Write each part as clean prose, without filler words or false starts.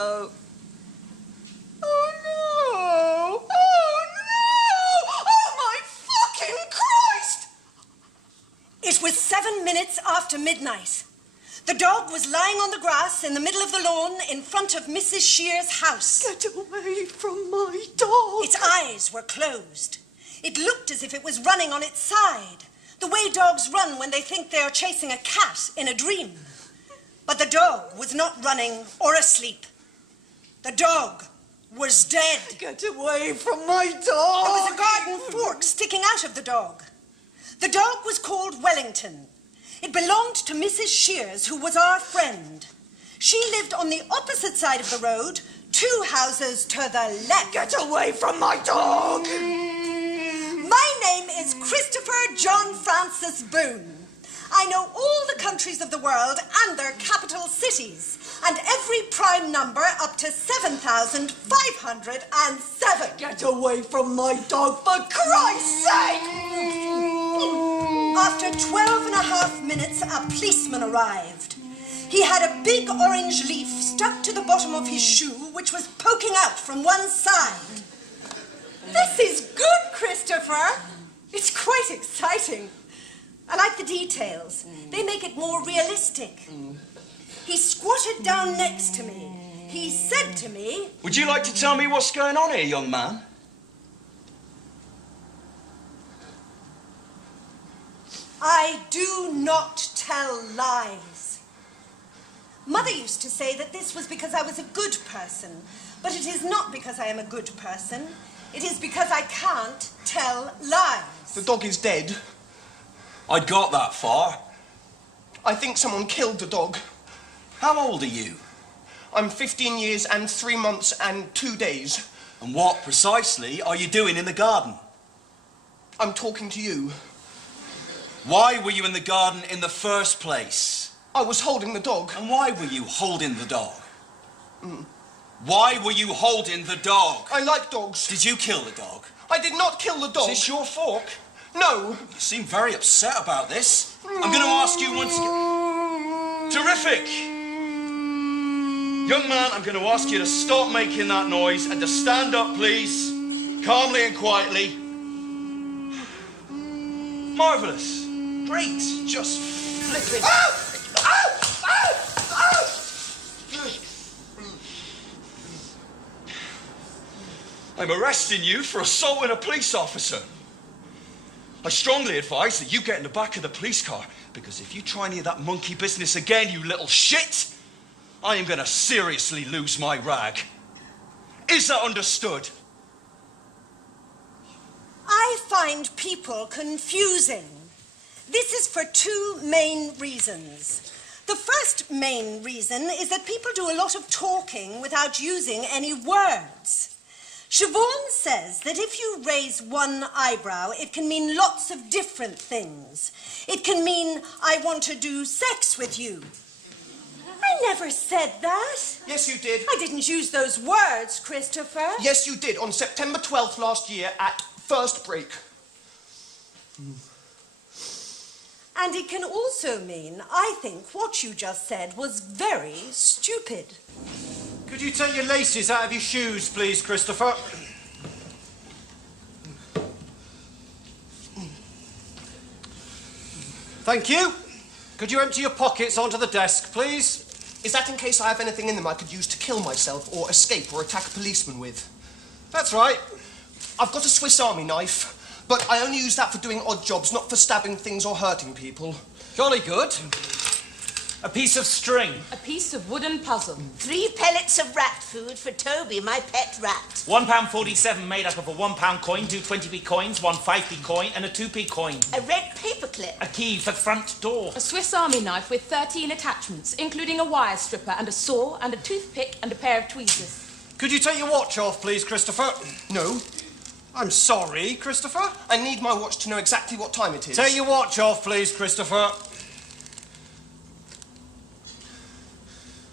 Oh. Oh, no! Oh, no! Oh, my fucking Christ! It was 7 minutes after midnight. The dog was lying on the grass in the middle of the lawn in front of Mrs. Shear's house. Get away from my dog! Its eyes were closed. It looked as if it was running on its side, the way dogs run when they think they are chasing a cat in a dream. But the dog was not running or asleep. The dog was dead. Get away from my dog! There was a garden fork sticking out of the dog. The dog was called Wellington. It belonged to Mrs. Shears, who was our friend. She lived on the opposite side of the road, 2 houses to the left. Get away from my dog! My name is Christopher John Francis Boone. I know all the countries of the world and their capital cities, and every prime number up to 7,507. Get away from my dog, for Christ's sake! After 12.5 minutes, a policeman arrived. He had a big orange leaf stuck to the bottom of his shoe, which was poking out from one side. This is good, Christopher. It's quite exciting. I like the details. They make it more realistic. He squatted down next to me. He said to me, "Would you like to tell me what's going on here, young man?" I do not tell lies. Mother used to say that this was because I was a good person, but it is not because I am a good person. It is because I can't tell lies. The dog is dead. I'd got that far. I think someone killed the dog. How old are you? I'm 15 years and 3 months and 2 days. And what precisely are you doing in the garden? I'm talking to you. Why were you in the garden in the first place? I was holding the dog. And why were you holding the dog? Why were you holding the dog? I like dogs. Did you kill the dog? I did not kill the dog. Is this your fork? No. You seem very upset about this. I'm going to ask you once again. Terrific! Young man, I'm going to ask you to stop making that noise and to stand up, please. Calmly and quietly. Marvellous. Great. Just flipping. I'm arresting you for assaulting a police officer. I strongly advise that you get in the back of the police car, because if you try any of that monkey business again, you little shit, I am going to seriously lose my rag. Is that understood? I find people confusing. This is for 2 main reasons. The first main reason is that people do a lot of talking without using any words. Siobhan says that if you raise one eyebrow, it can mean lots of different things. It can mean, I want to do sex with you. I never said that. Yes, you did. I didn't use those words, Christopher. Yes, you did. On September 12th last year at first break. And it can also mean, I think what you just said was very stupid. Could you take your laces out of your shoes, please, Christopher? Thank you. Could you empty your pockets onto the desk, please? Is that in case I have anything in them I could use to kill myself or escape or attack a policeman with? That's right. I've got a Swiss Army knife, but I only use that for doing odd jobs, not for stabbing things or hurting people. Jolly good. A piece of string. A piece of wooden puzzle. 3 pellets of rat food for Toby, my pet rat. £1.47 made up of a £1 coin, 2 20p coins, 1 5p coin, and a 2p coin. A red paperclip. A key for the front door. A Swiss Army knife with 13 attachments, including a wire stripper and a saw and a toothpick and a pair of tweezers. Could you take your watch off, please, Christopher? No. I'm sorry, Christopher. I need my watch to know exactly what time it is. Take your watch off, please, Christopher.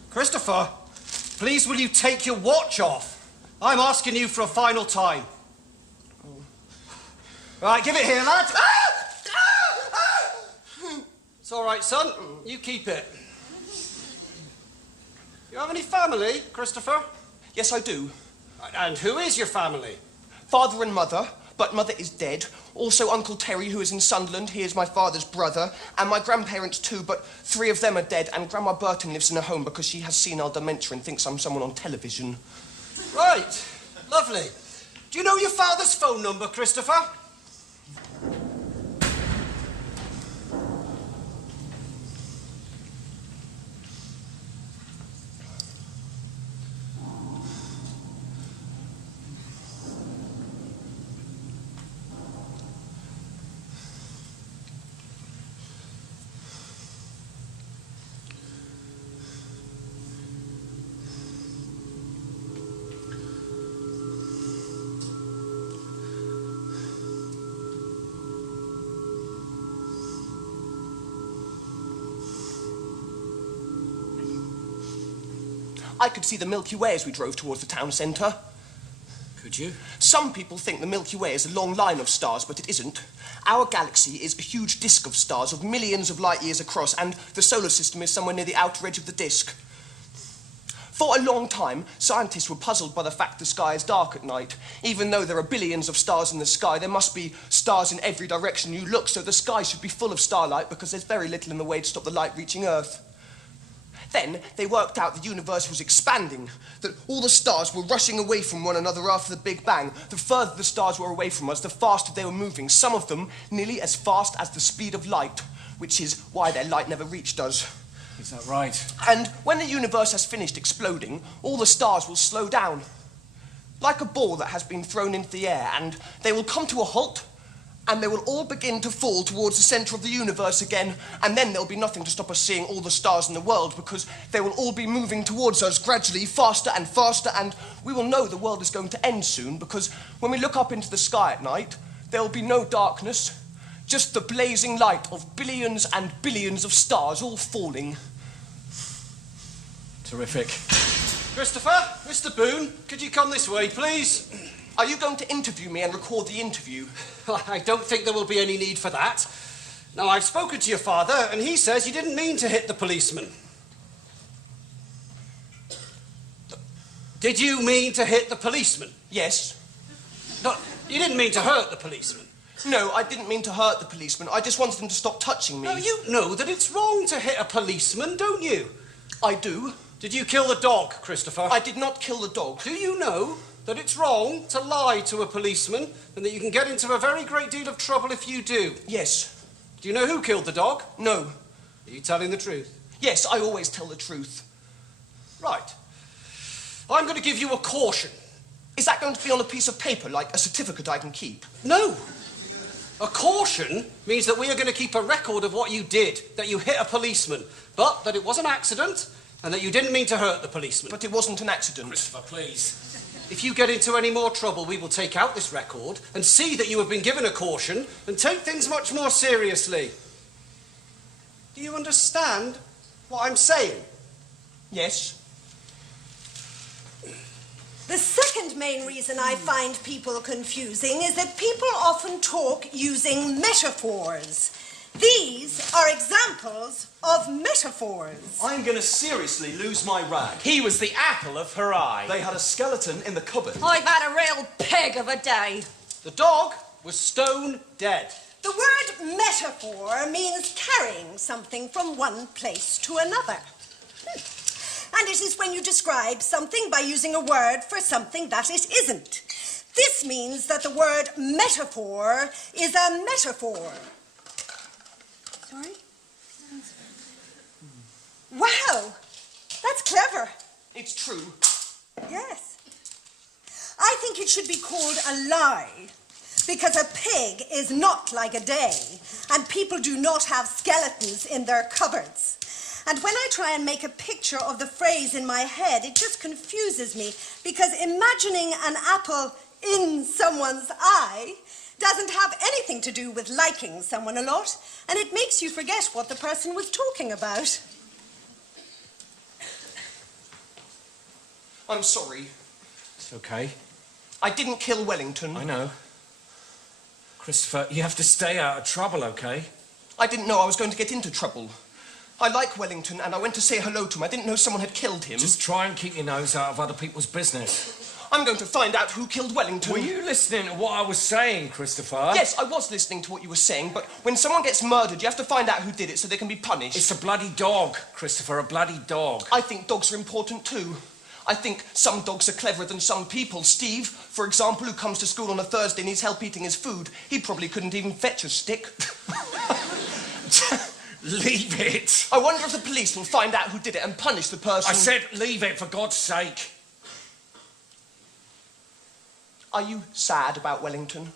Christopher, please will you take your watch off? I'm asking you for a final time. Right, give it here, lad. It's all right, son. You keep it. You have any family, Christopher? Yes, I do. And who is your family? Father and mother, but mother is dead. Also Uncle Terry, who is in Sunderland. He is my father's brother. And my grandparents too, but 3 of them are dead. And Grandma Burton lives in a home because she has senile dementia and thinks I'm someone on television. Right. Lovely. Do you know your father's phone number, Christopher? I could see the Milky Way as we drove towards the town centre. Could you? Some people think the Milky Way is a long line of stars, but it isn't. Our galaxy is a huge disk of stars of millions of light years across, and the solar system is somewhere near the outer edge of the disk. For a long time, scientists were puzzled by the fact the sky is dark at night. Even though there are billions of stars in the sky, there must be stars in every direction you look, so the sky should be full of starlight because there's very little in the way to stop the light reaching Earth. Then they worked out the universe was expanding, that all the stars were rushing away from one another after the Big Bang. The further the stars were away from us, the faster they were moving, some of them nearly as fast as the speed of light, which is why their light never reached us. Is that right? And when the universe has finished exploding, all the stars will slow down, like a ball that has been thrown into the air, and they will come to a halt, and they will all begin to fall towards the centre of the universe again, and then there'll be nothing to stop us seeing all the stars in the world, because they will all be moving towards us gradually, faster and faster, and we will know the world is going to end soon, because when we look up into the sky at night, there will be no darkness, just the blazing light of billions and billions of stars all falling. Terrific. Christopher, Mr. Boone, could you come this way, please? Are you going to interview me and record the interview? I don't think there will be any need for that. Now, I've spoken to your father, and he says you didn't mean to hit the policeman. Did you mean to hit the policeman? Yes. No, you didn't mean to hurt the policeman. No, I didn't mean to hurt the policeman. I just wanted them to stop touching me. Now, you know that it's wrong to hit a policeman, don't you? I do. Did you kill the dog, Christopher? I did not kill the dog. Do you know that it's wrong to lie to a policeman and that you can get into a very great deal of trouble if you do? Yes. Do you know who killed the dog? No. Are you telling the truth? Yes, I always tell the truth. Right. I'm going to give you a caution. Is that going to be on a piece of paper, like a certificate I can keep? No. A caution means that we are going to keep a record of what you did, that you hit a policeman, but that it was an accident and that you didn't mean to hurt the policeman. But it wasn't an accident. Christopher, please. If you get into any more trouble, we will take out this record and see that you have been given a caution and take things much more seriously. Do you understand what I'm saying? Yes. The second main reason I find people confusing is that people often talk using metaphors. These are examples of metaphors. I'm gonna seriously lose my rag. He was the apple of her eye. They had a skeleton in the cupboard. I've had a real pig of a day. The dog was stone dead. The word metaphor means carrying something from one place to another. And it is when you describe something by using a word for something that it isn't. This means that the word metaphor is a metaphor. Sorry? Wow, that's clever. It's true. Yes. I think it should be called a lie, because a pig is not like a day, and people do not have skeletons in their cupboards. And when I try and make a picture of the phrase in my head, it just confuses me, because imagining an apple in someone's eye doesn't have anything to do with liking someone a lot, and it makes you forget what the person was talking about. I'm sorry. It's okay. I didn't kill Wellington. I know. Christopher, you have to stay out of trouble, okay? I didn't know I was going to get into trouble. I like Wellington, and I went to say hello to him. I didn't know someone had killed him. Just try and keep your nose out of other people's business. I'm going to find out who killed Wellington. Were you listening to what I was saying, Christopher? Yes, I was listening to what you were saying, but when someone gets murdered, you have to find out who did it so they can be punished. It's a bloody dog, Christopher, a bloody dog. I think dogs are important too. I think some dogs are cleverer than some people. Steve, for example, who comes to school on a Thursday and needs help eating his food, he probably couldn't even fetch a stick. Leave it. I wonder if the police will find out who did it and punish the person. I said leave it, for God's sake. Are you sad about Wellington?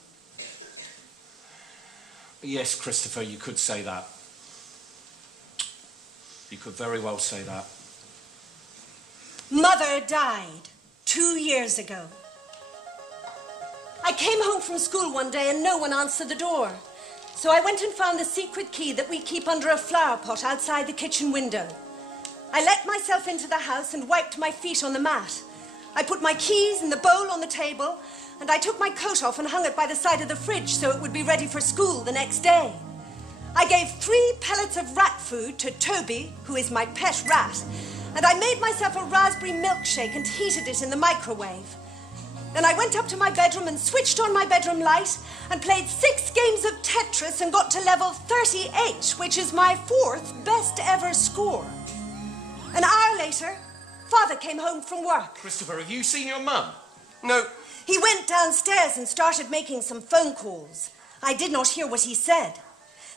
Yes, Christopher, you could say that. You could very well say that. Mother died 2 years ago. I came home from school one day and no one answered the door. So I went and found the secret key that we keep under a flower pot outside the kitchen window. I let myself into the house and wiped my feet on the mat. I put my keys in the bowl on the table, and I took my coat off and hung it by the side of the fridge so it would be ready for school the next day. I gave 3 pellets of rat food to Toby, who is my pet rat, and I made myself a raspberry milkshake and heated it in the microwave. Then I went up to my bedroom and switched on my bedroom light and played 6 games of Tetris and got to level 38, which is my 4th best ever score. An hour later, Father came home from work. Christopher, have you seen your mum? No. He went downstairs and started making some phone calls. I did not hear what he said.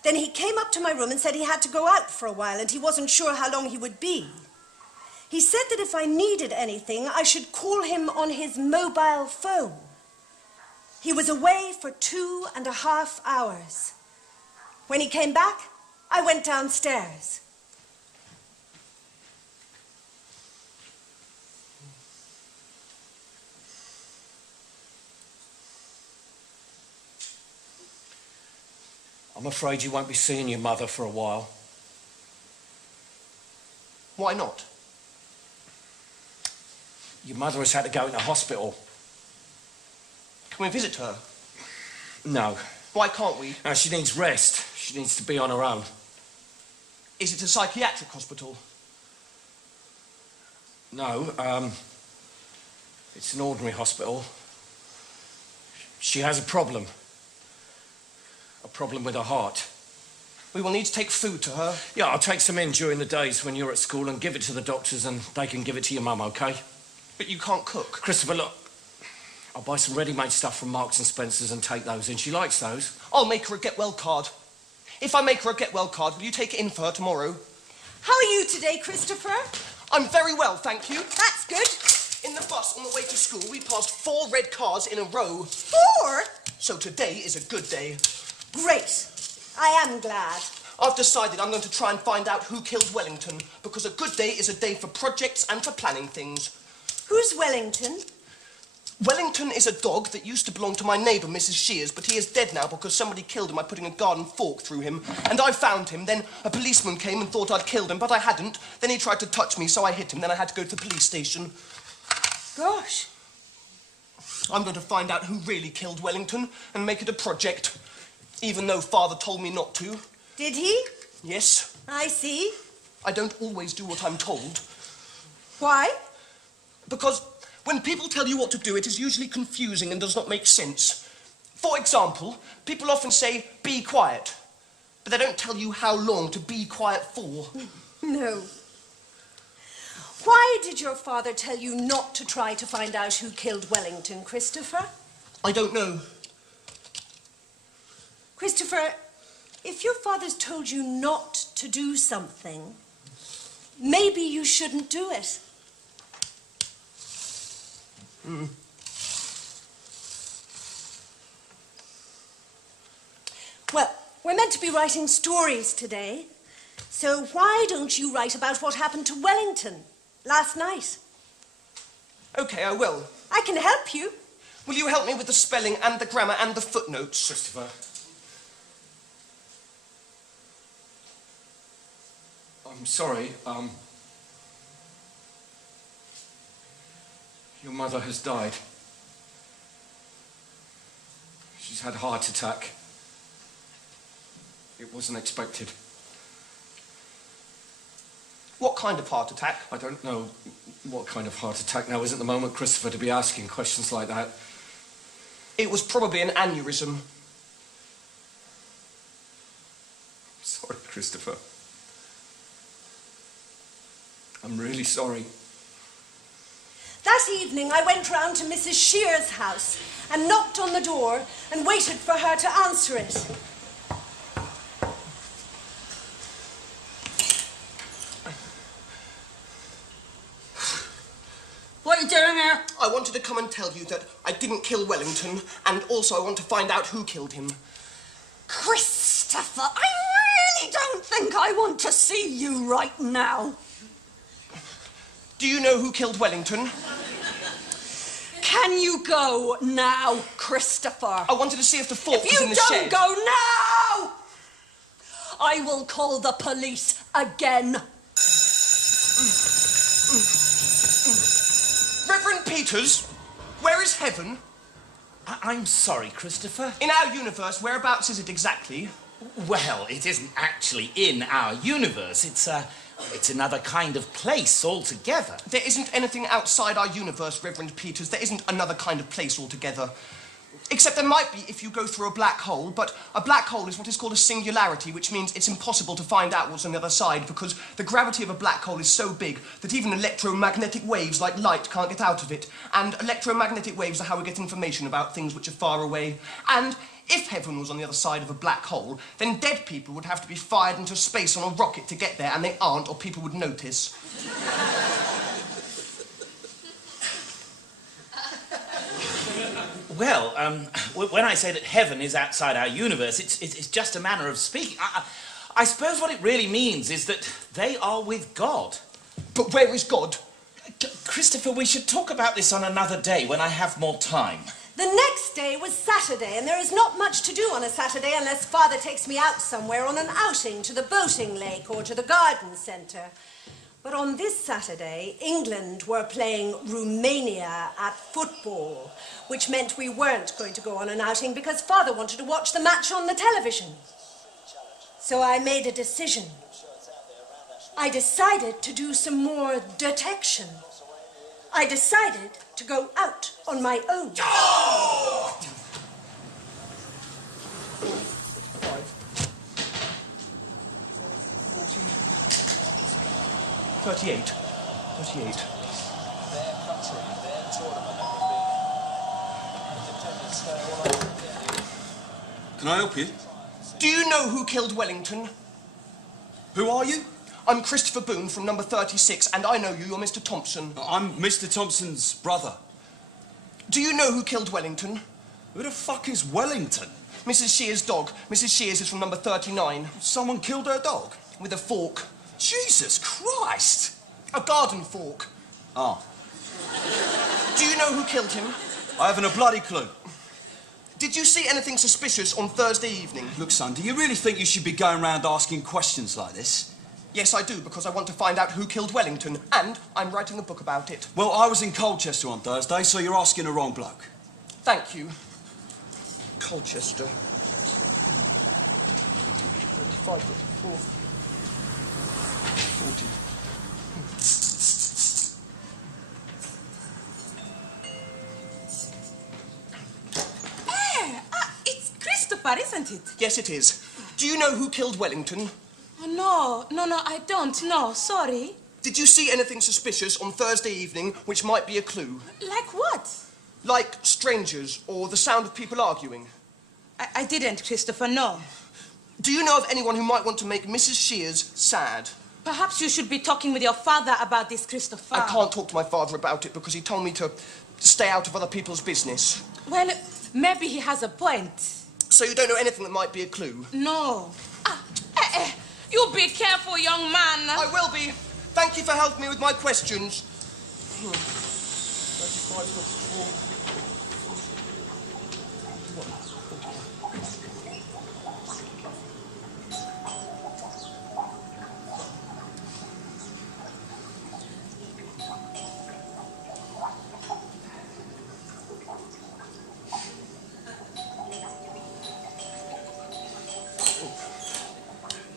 Then he came up to my room and said he had to go out for a while and he wasn't sure how long he would be. He said that if I needed anything, I should call him on his mobile phone. He was away for 2.5 hours. When he came back, I went downstairs. I'm afraid you won't be seeing your mother for a while. Why not? Your mother has had to go into hospital. Can we visit her? No. Why can't we? No, she needs rest. She needs to be on her own. Is it a psychiatric hospital? No, it's an ordinary hospital. She has a problem. A problem with her heart. We will need to take food to her. Yeah, I'll take some in during the days when you're at school and give it to the doctors and they can give it to your mum, OK? But you can't cook. Christopher, look. I'll buy some ready-made stuff from Marks and Spencer's and take those in. She likes those. I'll make her a get-well card. If I make her a get-well card, will you take it in for her tomorrow? How are you today, Christopher? I'm very well, thank you. That's good. In the bus on the way to school, we passed 4 red cars in a row. 4? So today is a good day. Great. I am glad. I've decided I'm going to try and find out who killed Wellington, because a good day is a day for projects and for planning things. Who's Wellington? Wellington is a dog that used to belong to my neighbour, Mrs. Shears, but he is dead now because somebody killed him by putting a garden fork through him. And I found him. Then a policeman came and thought I'd killed him, but I hadn't. Then he tried to touch me, so I hit him. Then I had to go to the police station. Gosh. I'm going to find out who really killed Wellington and make it a project, even though Father told me not to. Did he? Yes. I see. I don't always do what I'm told. Why? Because when people tell you what to do, it is usually confusing and does not make sense. For example, people often say, be quiet, but they don't tell you how long to be quiet for. No. Why did your father tell you not to try to find out who killed Wellington, Christopher? I don't know. Christopher, if your father's told you not to do something, maybe you shouldn't do it. Well, we're meant to be writing stories today, so why don't you write about what happened to Wellington last night? OK, I will. I can help you. Will you help me with the spelling and the grammar and the footnotes? Christopher. I'm sorry, your mother has died. She's had a heart attack. It wasn't expected. What kind of heart attack? I don't know what kind of heart attack now is at the moment, Christopher, to be asking questions like that. It was probably an aneurysm. Sorry, Christopher. I'm really sorry. That evening, I went round to Mrs. Shear's house and knocked on the door and waited for her to answer it. What are you doing here? I wanted to come and tell you that I didn't kill Wellington, and also I want to find out who killed him. Christopher, I really don't think I want to see you right now. Do you know who killed Wellington? Can you go now, Christopher? I wanted to see if the fork was in the If shed. you don't go now, I will call the police again. Reverend Peters, where is heaven? I'm sorry, Christopher. In our universe, whereabouts is it exactly? Well, it isn't actually in our universe. It's another kind of place altogether. There isn't anything outside our universe, Reverend Peters. There isn't another kind of place altogether. Except there might be if you go through a black hole, but a black hole is what is called a singularity, which means it's impossible to find out what's on the other side because the gravity of a black hole is so big that even electromagnetic waves like light can't get out of it. And electromagnetic waves are how we get information about things which are far away. And if heaven was on the other side of a black hole, then dead people would have to be fired into space on a rocket to get there, and they aren't, or people would notice. Well, when I say that heaven is outside our universe, it's just a manner of speaking. I suppose what it really means is that they are with God. But where is God? Christopher, we should talk about this on another day when I have more time. The next day was Saturday, and there is not much to do on a Saturday unless Father takes me out somewhere on an outing to the boating lake or to the garden centre. But on this Saturday, England were playing Romania at football, which meant we weren't going to go on an outing because Father wanted to watch the match on the television. So I made a decision. I decided to do some more detection. I decided to go out on my own. 38. Can I help you? Do you know who killed Wellington? Who are you? I'm Christopher Boone from number 36, and I know you. You're Mr. Thompson. I'm Mr. Thompson's brother. Do you know who killed Wellington? Who the fuck is Wellington? Mrs. Shear's dog. Mrs. Shear's is from number 39. Someone killed her dog? With a fork. Jesus Christ! A garden fork. Oh. Do you know who killed him? I haven't a bloody clue. Did you see anything suspicious on Thursday evening? Look, son, do you really think you should be going around asking questions like this? Yes, I do, because I want to find out who killed Wellington, and I'm writing a book about it. Well, I was in Colchester on Thursday, so you're asking the wrong bloke. Thank you. Colchester. 35, 54, 40. It's Christopher, isn't it? Yes, it is. Do you know who killed Wellington? Oh, no, I don't. No, sorry. Did you see anything suspicious on Thursday evening which might be a clue? Like what? Like strangers or the sound of people arguing? I didn't, Christopher, no. Do you know of anyone who might want to make Mrs. Shears sad? Perhaps you should be talking with your father about this, Christopher. I can't talk to my father about it because he told me to stay out of other people's business. Well, maybe he has a point. So you don't know anything that might be a clue? No. You be careful, young man. I will be. Thank you for helping me with my questions. 35, 44.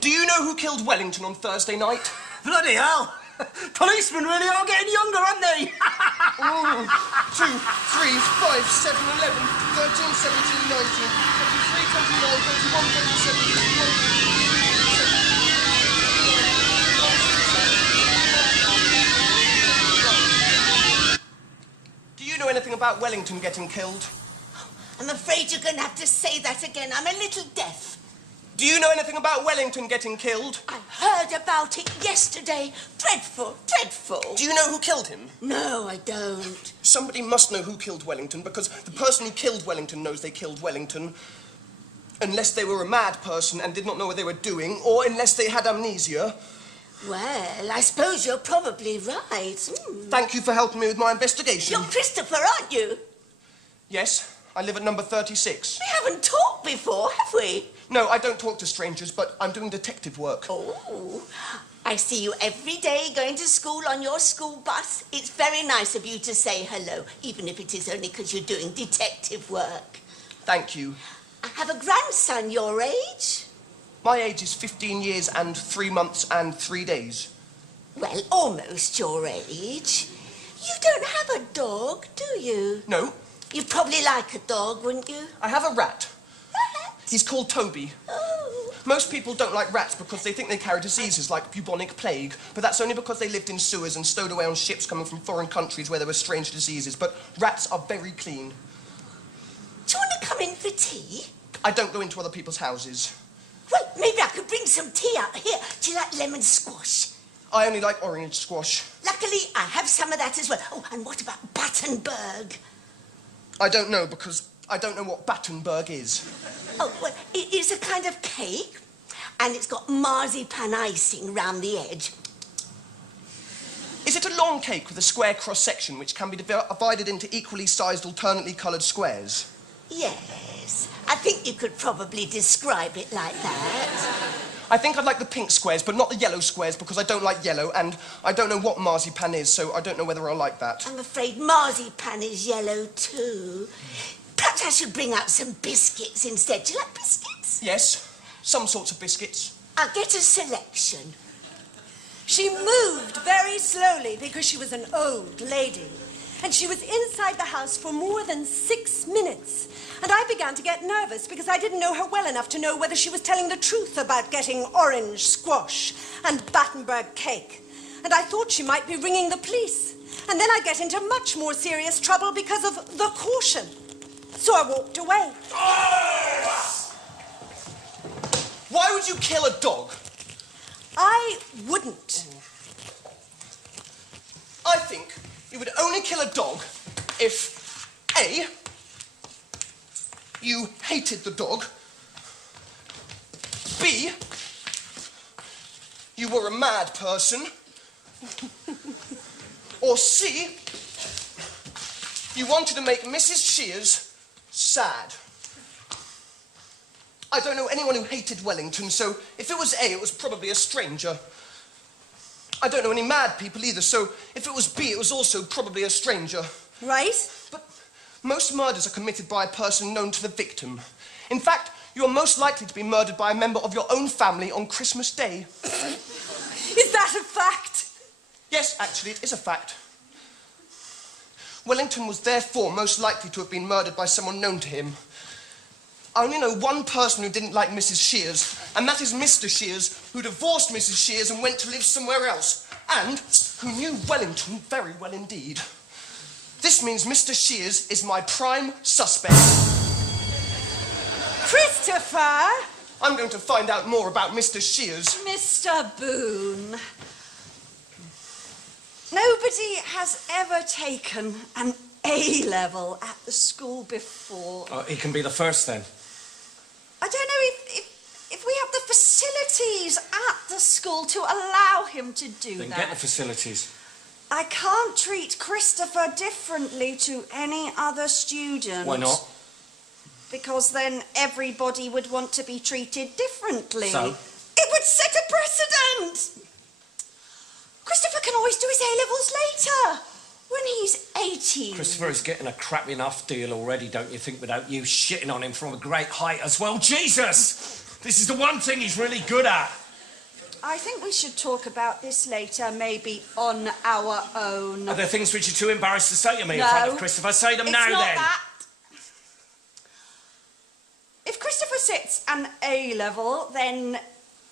Do you know who killed Wellington on Thursday night? Bloody Bloody hell! Policemen really are getting younger, aren't they? 2, 3, 5, 7, 11, 13, 17, 19, 23, 29, 31, 27, 28. Do you know anything about Wellington getting killed? I'm afraid you're going to have to say that again. I'm a little deaf. Do you know anything about Wellington getting killed? I heard about it yesterday. Dreadful, dreadful. Do you know who killed him? No, I don't. Somebody must know who killed Wellington, because the person who killed Wellington knows they killed Wellington. Unless they were a mad person and did not know what they were doing, or unless they had amnesia. Well, I suppose you're probably right. Thank you for helping me with my investigation. You're Christopher, aren't you? Yes, I live at number 36. We haven't talked before, have we? No, I don't talk to strangers, but I'm doing detective work. Oh, I see you every day going to school on your school bus. It's very nice of you to say hello, even if it is only because you're doing detective work. Thank you. I have a grandson your age. My age is 15 years and 3 months and 3 days. Well, almost your age. You don't have a dog, do you? No. You'd probably like a dog, wouldn't you? I have a rat. Rat? He's called Toby. Oh. Most people don't like rats because they think they carry diseases like bubonic plague, but that's only because they lived in sewers and stowed away on ships coming from foreign countries where there were strange diseases. But rats are very clean. Do you want to come in for tea? I don't go into other people's houses. Well, maybe I could bring some tea out here. Do you like lemon squash? I only like orange squash. Luckily, I have some of that as well. Oh, and what about Battenberg? I don't know, because I don't know what Battenberg is. Oh, well, it is a kind of cake, and it's got marzipan icing round the edge. Is it a long cake with a square cross-section which can be divided into equally sized, alternately coloured squares? Yes, I think you could probably describe it like that. I think I'd like the pink squares, but not the yellow squares, because I don't like yellow, and I don't know what marzipan is, so I don't know whether I'll like that. I'm afraid marzipan is yellow too. Perhaps I should bring out some biscuits instead. Do you like biscuits? Yes, some sorts of biscuits. I'll get a selection. She moved very slowly because she was an old lady. And she was inside the house for more than 6 minutes. And I began to get nervous because I didn't know her well enough to know whether she was telling the truth about getting orange squash and Battenberg cake. And I thought she might be ringing the police. And then I'd get into much more serious trouble because of the caution. So I walked away. Why would you kill a dog? I wouldn't. I think you would only kill a dog if, A, you hated the dog, B, you were a mad person, or C, you wanted to make Mrs. Shears sad. I don't know anyone who hated Wellington, so if it was A, it was probably a stranger. I don't know any mad people either, so if it was B, it was also probably a stranger. Right? But most murders are committed by a person known to the victim. In fact, you're most likely to be murdered by a member of your own family on Christmas Day. Is that a fact? Yes, actually, it is a fact. Wellington was therefore most likely to have been murdered by someone known to him. I only know one person who didn't like Mrs. Shears, and that is Mr. Shears, who divorced Mrs. Shears and went to live somewhere else, and who knew Wellington very well indeed. This means Mr. Shears is my prime suspect. Christopher! I'm going to find out more about Mr. Shears. Mr. Boone. Nobody has ever taken an A-level at the school before. Oh, he can be the first then. I don't know if we have the facilities at the school to allow him to do Then that. get the facilities. I can't treat Christopher differently to any other student. Why not? Because then everybody would want to be treated differently. So? It would set a precedent. Christopher can always do his A-levels later, when he's 18. Christopher is getting a crap enough deal already, don't you think, without you shitting on him from a great height as well? Jesus! This is the one thing he's really good at. I think we should talk about this later, maybe on our own. Are there things which you're too embarrassed to say to me in No. front of Christopher? Say them It's now, not then. that. If Christopher sits an A-level, then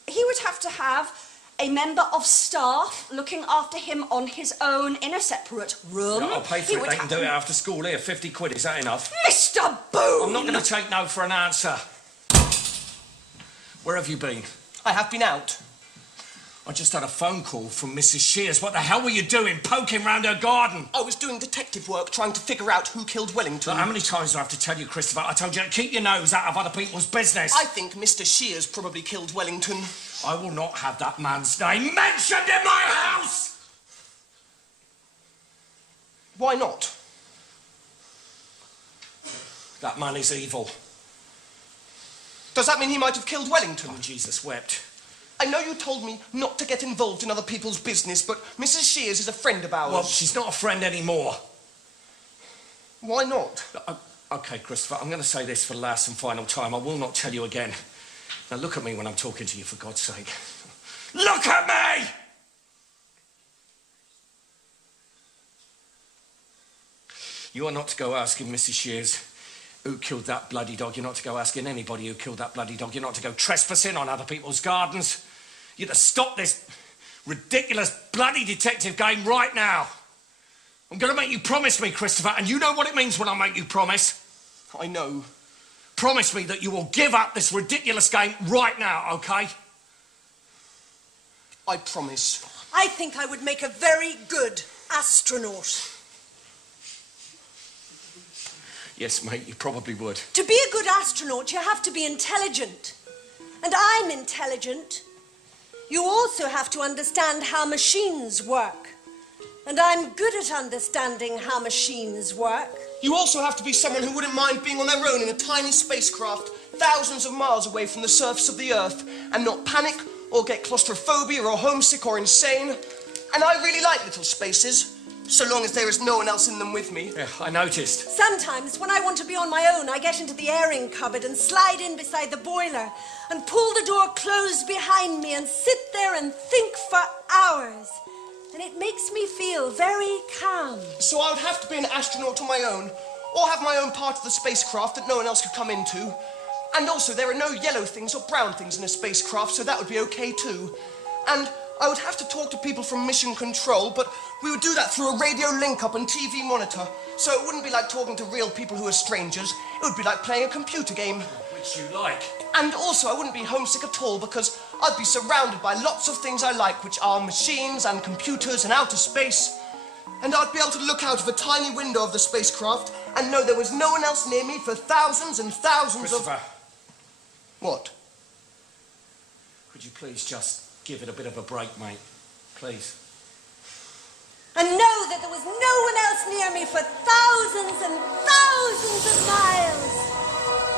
he would have to have a member of staff looking after him on his own in a separate room. Yeah, I'll pay He for it. would They can have- do it after school here. 50 quid, is that enough? Mr. Boone! I'm not going to take no for an answer. Where have you been? I have been out. I just had a phone call from Mrs. Shears. What the hell were you doing? Poking round her garden? I was doing detective work trying to figure out who killed Wellington. Look, how many times do I have to tell you, Christopher? I told you to keep your nose out of other people's business. I think Mr. Shears probably killed Wellington. I will not have that man's name mentioned in my house! Why not? That man is evil. Does that mean he might have killed Wellington? Oh, Jesus wept. I know you told me not to get involved in other people's business, but Mrs. Shears is a friend of ours. Well, she's not a friend anymore. Why not? OK, Christopher, I'm going to say this for the last and final time. I will not tell you again. Now, look at me when I'm talking to you, for God's sake. Look at me! You are not to go asking Mrs. Shears who killed that bloody dog. You're not to go asking anybody who killed that bloody dog. You're not to go trespassing on other people's gardens. You're to stop this ridiculous bloody detective game right now. I'm going to make you promise me, Christopher, and you know what it means when I make you promise. I know. Promise me that you will give up this ridiculous game right now, OK? I promise. I think I would make a very good astronaut. Yes, mate, you probably would. To be a good astronaut, you have to be intelligent. And I'm intelligent. You also have to understand how machines work. And I'm good at understanding how machines work. You also have to be someone who wouldn't mind being on their own in a tiny spacecraft thousands of miles away from the surface of the Earth and not panic or get claustrophobia or homesick or insane. And I really like little spaces, so long as there is no one else in them with me. Yeah, I noticed. Sometimes, when I want to be on my own, I get into the airing cupboard and slide in beside the boiler and pull the door closed behind me and sit there and think for hours. And it makes me feel very calm. So I would have to be an astronaut on my own, or have my own part of the spacecraft that no one else could come into. And also, there are no yellow things or brown things in a spacecraft, so that would be okay too. And I would have to talk to people from Mission Control, but we would do that through a radio link-up and TV monitor, so it wouldn't be like talking to real people who are strangers. It would be like playing a computer game. Which you like. And also, I wouldn't be homesick at all, because I'd be surrounded by lots of things I like, which are machines and computers and outer space. And I'd be able to look out of a tiny window of the spacecraft and know there was no one else near me for thousands and thousands Christopher, of... What? could you please just give it a bit of a break, mate? Please. And know that there was no one else near me for thousands and thousands of miles.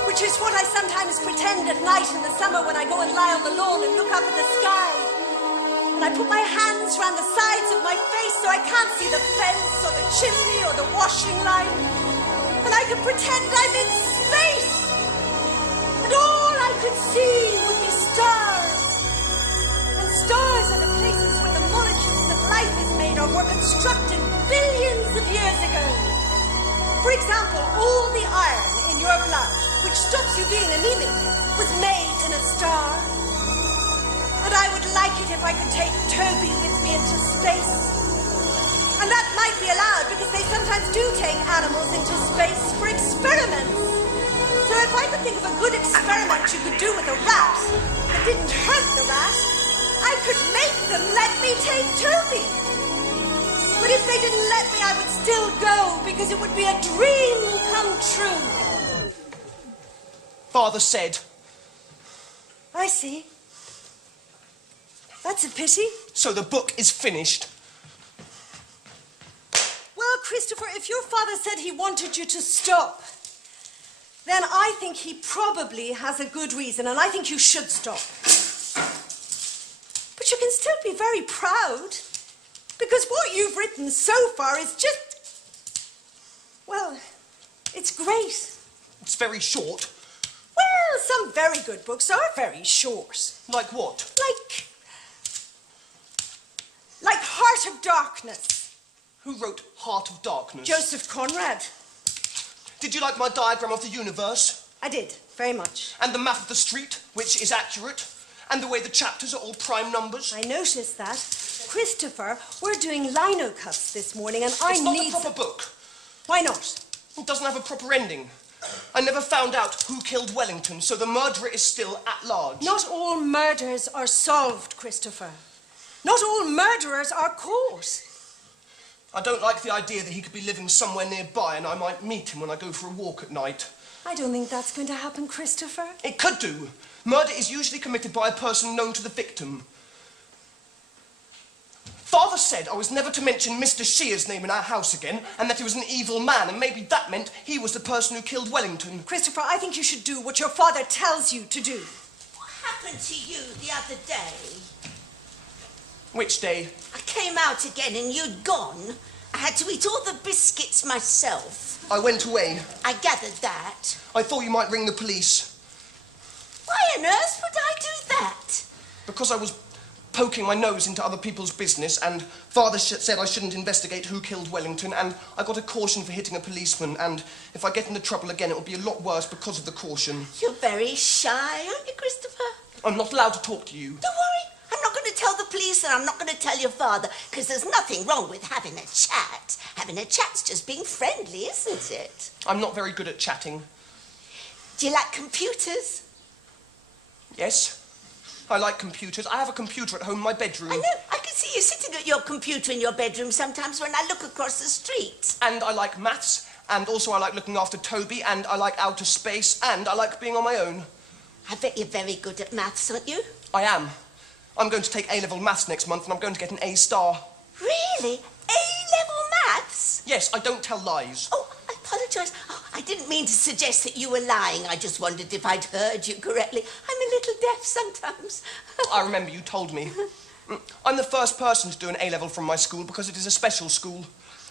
Which is what I sometimes pretend at night in the summer when I go and lie on the lawn and look up at the sky. And I put my hands round the sides of my face so I can't see the fence or the chimney or the washing line. And I can pretend I'm in space. And all I could see would be stars. And stars are the places where the molecules that life is made of were constructed billions of years ago. For example, all the iron in your blood, which stops you being anemic, was made in a star. And I would like it if I could take Toby with me into space. And that might be allowed because they sometimes do take animals into space for experiments. So if I could think of a good experiment you could do with a rat that didn't hurt the rat, I could make them let me take Toby. But if they didn't let me, I would still go because it would be a dream come true. Father said. I see. That's a pity. So the book is finished. Well, Christopher, if your father said he wanted you to stop, then I think he probably has a good reason, and I think you should stop. But you can still be very proud, because what you've written so far is just... well, it's great. It's very short. Well, some very good books are very short. Like what? Like Heart of Darkness. Who wrote Heart of Darkness? Joseph Conrad. Did you like my diagram of the universe? I did, very much. And the map of the street, which is accurate? And the way the chapters are all prime numbers? I noticed that. Christopher, we're doing lino cuts this morning, and I It's not need... a proper book. Why not? It doesn't have a proper ending. I never found out who killed Wellington, so the murderer is still at large. Not all murders are solved, Christopher. Not all murderers are caught. I don't like the idea that he could be living somewhere nearby and I might meet him when I go for a walk at night. I don't think that's going to happen, Christopher. It could do. Murder is usually committed by a person known to the victim. Father said I was never to mention Mr. Shear's name in our house again, and that he was an evil man, and maybe that meant he was the person who killed Wellington. Christopher, I think you should do what your father tells you to do. What happened to you the other day? Which day? I came out again and you'd gone. I had to eat all the biscuits myself. I went away. I gathered that. I thought you might ring the police. Why on earth would I do that? Because I was poking my nose into other people's business, and Father said I shouldn't investigate who killed Wellington, and I got a caution for hitting a policeman, and if I get into trouble again, it will be a lot worse because of the caution. You're very shy, aren't you, Christopher? I'm not allowed to talk to you. Don't worry. I'm not going to tell the police and I'm not going to tell your father, because there's nothing wrong with having a chat. Having a chat's just being friendly, isn't it? I'm not very good at chatting. Do you like computers? Yes, I like computers. I have a computer at home in my bedroom. I know. I can see you sitting at your computer in your bedroom sometimes when I look across the street. And I like maths, and also I like looking after Toby, and I like outer space, and I like being on my own. I bet you're very good at maths, aren't you? I am. I'm going to take A-level maths next month, and I'm going to get an A star. Really? A-level maths? Yes, I don't tell lies. Oh, I apologise. Oh, I didn't mean to suggest that you were lying. I just wondered if I'd heard you correctly. I'm a little deaf sometimes. I remember you told me. I'm the first person to do an A-level from my school because it is a special school.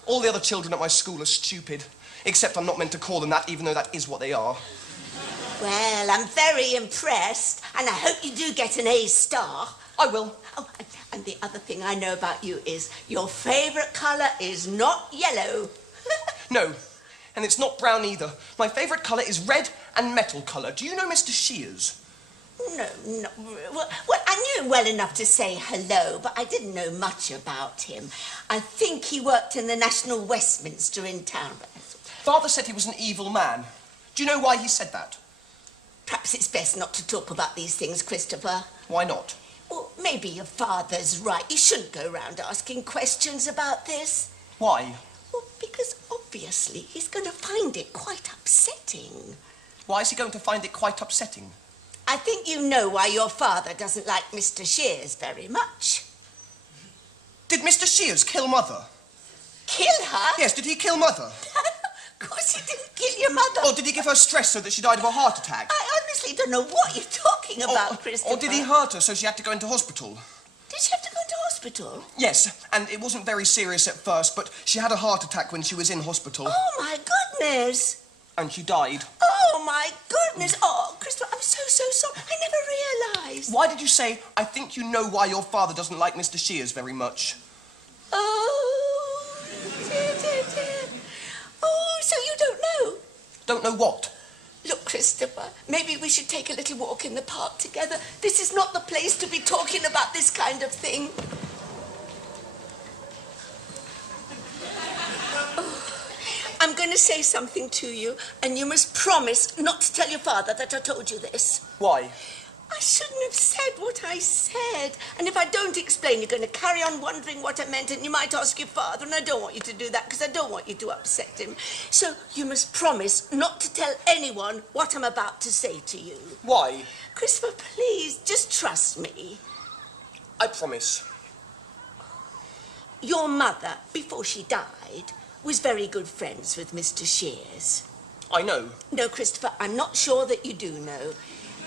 All the other children at my school are stupid. Except I'm not meant to call them that, even though that is what they are. Well, I'm very impressed, and I hope you do get an A star. I will. Oh, and the other thing I know about you is your favourite colour is not yellow. No, and it's not brown either. My favourite colour is red and metal colour. Do you know Mr. Shears? No. Well, I knew him well enough to say hello, but I didn't know much about him. I think he worked in the National Westminster in town. But Father said he was an evil man. Do you know why he said that? perhaps it's best not to talk about these things, Christopher. Why not? Well, maybe your father's right. You shouldn't go around asking questions about this. Why? Well, because obviously he's going to find it quite upsetting. Why is he going to find it quite upsetting? I think you know why your father doesn't like Mr. Shears very much. Did Mr. Shears kill Mother? Kill her? Yes, did he kill Mother? Of course he didn't kill your mother. Or did he give her stress so that she died of a heart attack? I honestly don't know what you're talking about, Christopher. Or did he hurt her so she had to go into hospital? Did she have to go into hospital? Yes, and it wasn't very serious at first, but she had a heart attack when she was in hospital. Oh, my goodness. And she died. Oh, my goodness. Oh, Christopher, I'm so sorry. I never realised. Why did you say, I think you know why your father doesn't like Mr. Shears very much? Oh, dear. Oh, so you don't know? Don't know what? Look, Christopher, maybe we should take a little walk in the park together. This is not the place to be talking about this kind of thing. Oh, I'm going to say something to you, and you must promise not to tell your father that I told you this. Why? I shouldn't have said what I said. And if I don't explain, you're going to carry on wondering what I meant, and you might ask your father, and I don't want you to do that because I don't want you to upset him. So you must promise not to tell anyone what I'm about to say to you. Why? Christopher, please, just trust me. I promise. Your mother, before she died, was very good friends with Mr. Shears. I know. No, Christopher, I'm not sure that you do know.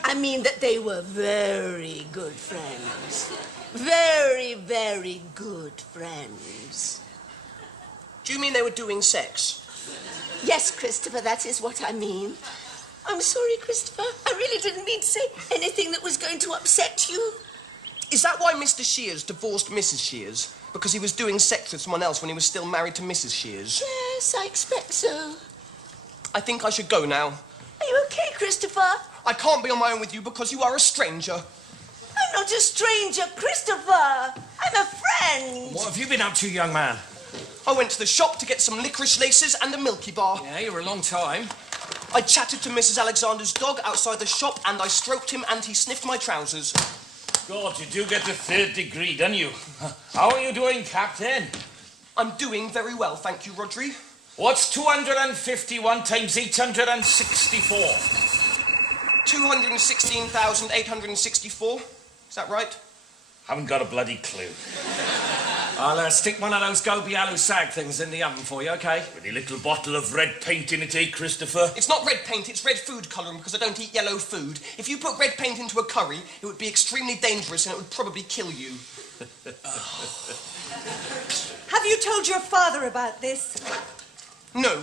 I mean that they were very good friends. Very, very good friends. Do you mean they were doing sex? Yes, Christopher, that is what I mean. I'm sorry, Christopher. I really didn't mean to say anything that was going to upset you. Is that why Mr. Shears divorced Mrs. Shears? Because he was doing sex with someone else when he was still married to Mrs. Shears. Yes, I expect so. I think I should go now. Are you okay, Christopher? I can't be on my own with you because you are a stranger. I'm not a stranger, Christopher. I'm a friend. What have you been up to, young man? I went to the shop to get some licorice laces and a Milky Bar. Yeah, you were a long time. I chatted to Mrs. Alexander's dog outside the shop and I stroked him and he sniffed my trousers. God, you do get the 3rd degree, don't you? How are you doing, Captain? I'm doing very well, thank you, Rodri. What's 251 times 864? 216,864. Is that right? Haven't got a bloody clue. I'll stick one of those Gobi Alu Sag things in the oven for you, OK? With a little bottle of red paint in it, eh, Christopher? It's not red paint, it's red food colouring because I don't eat yellow food. If you put red paint into a curry, it would be extremely dangerous and it would probably kill you. Have you told your father about this? No.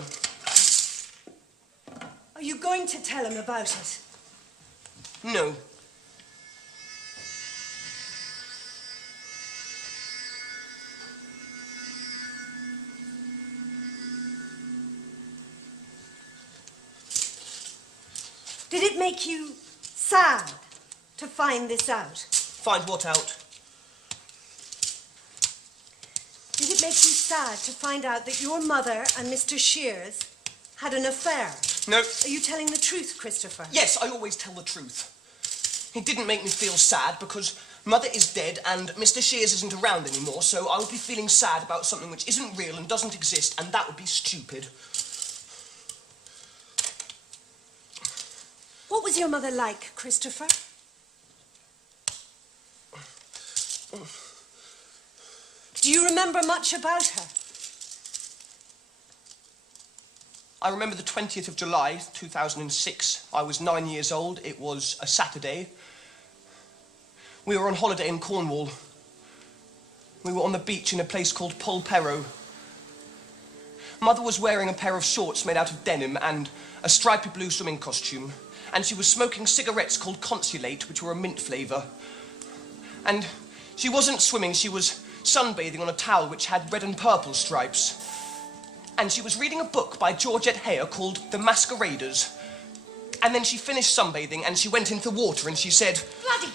Are you going to tell him about it? No. Did it make you sad to find this out? Find what out? Did it make you sad to find out that your mother and Mr. Shears had an affair? No. Are you telling the truth, Christopher? Yes, I always tell the truth. It didn't make me feel sad because Mother is dead and Mr. Shears isn't around anymore, so I would be feeling sad about something which isn't real and doesn't exist, and that would be stupid. What was your mother like, Christopher? Do you remember much about her? I remember the 20th of July, 2006. I was 9 years old. It was a Saturday. We were on holiday in Cornwall. We were on the beach in a place called Polperro. Mother was wearing a pair of shorts made out of denim and a stripy blue swimming costume. And she was smoking cigarettes called Consulate, which were a mint flavour. And she wasn't swimming, she was sunbathing on a towel which had red and purple stripes. And she was reading a book by Georgette Heyer called The Masqueraders. And then she finished sunbathing and she went into the water and she said, Bloody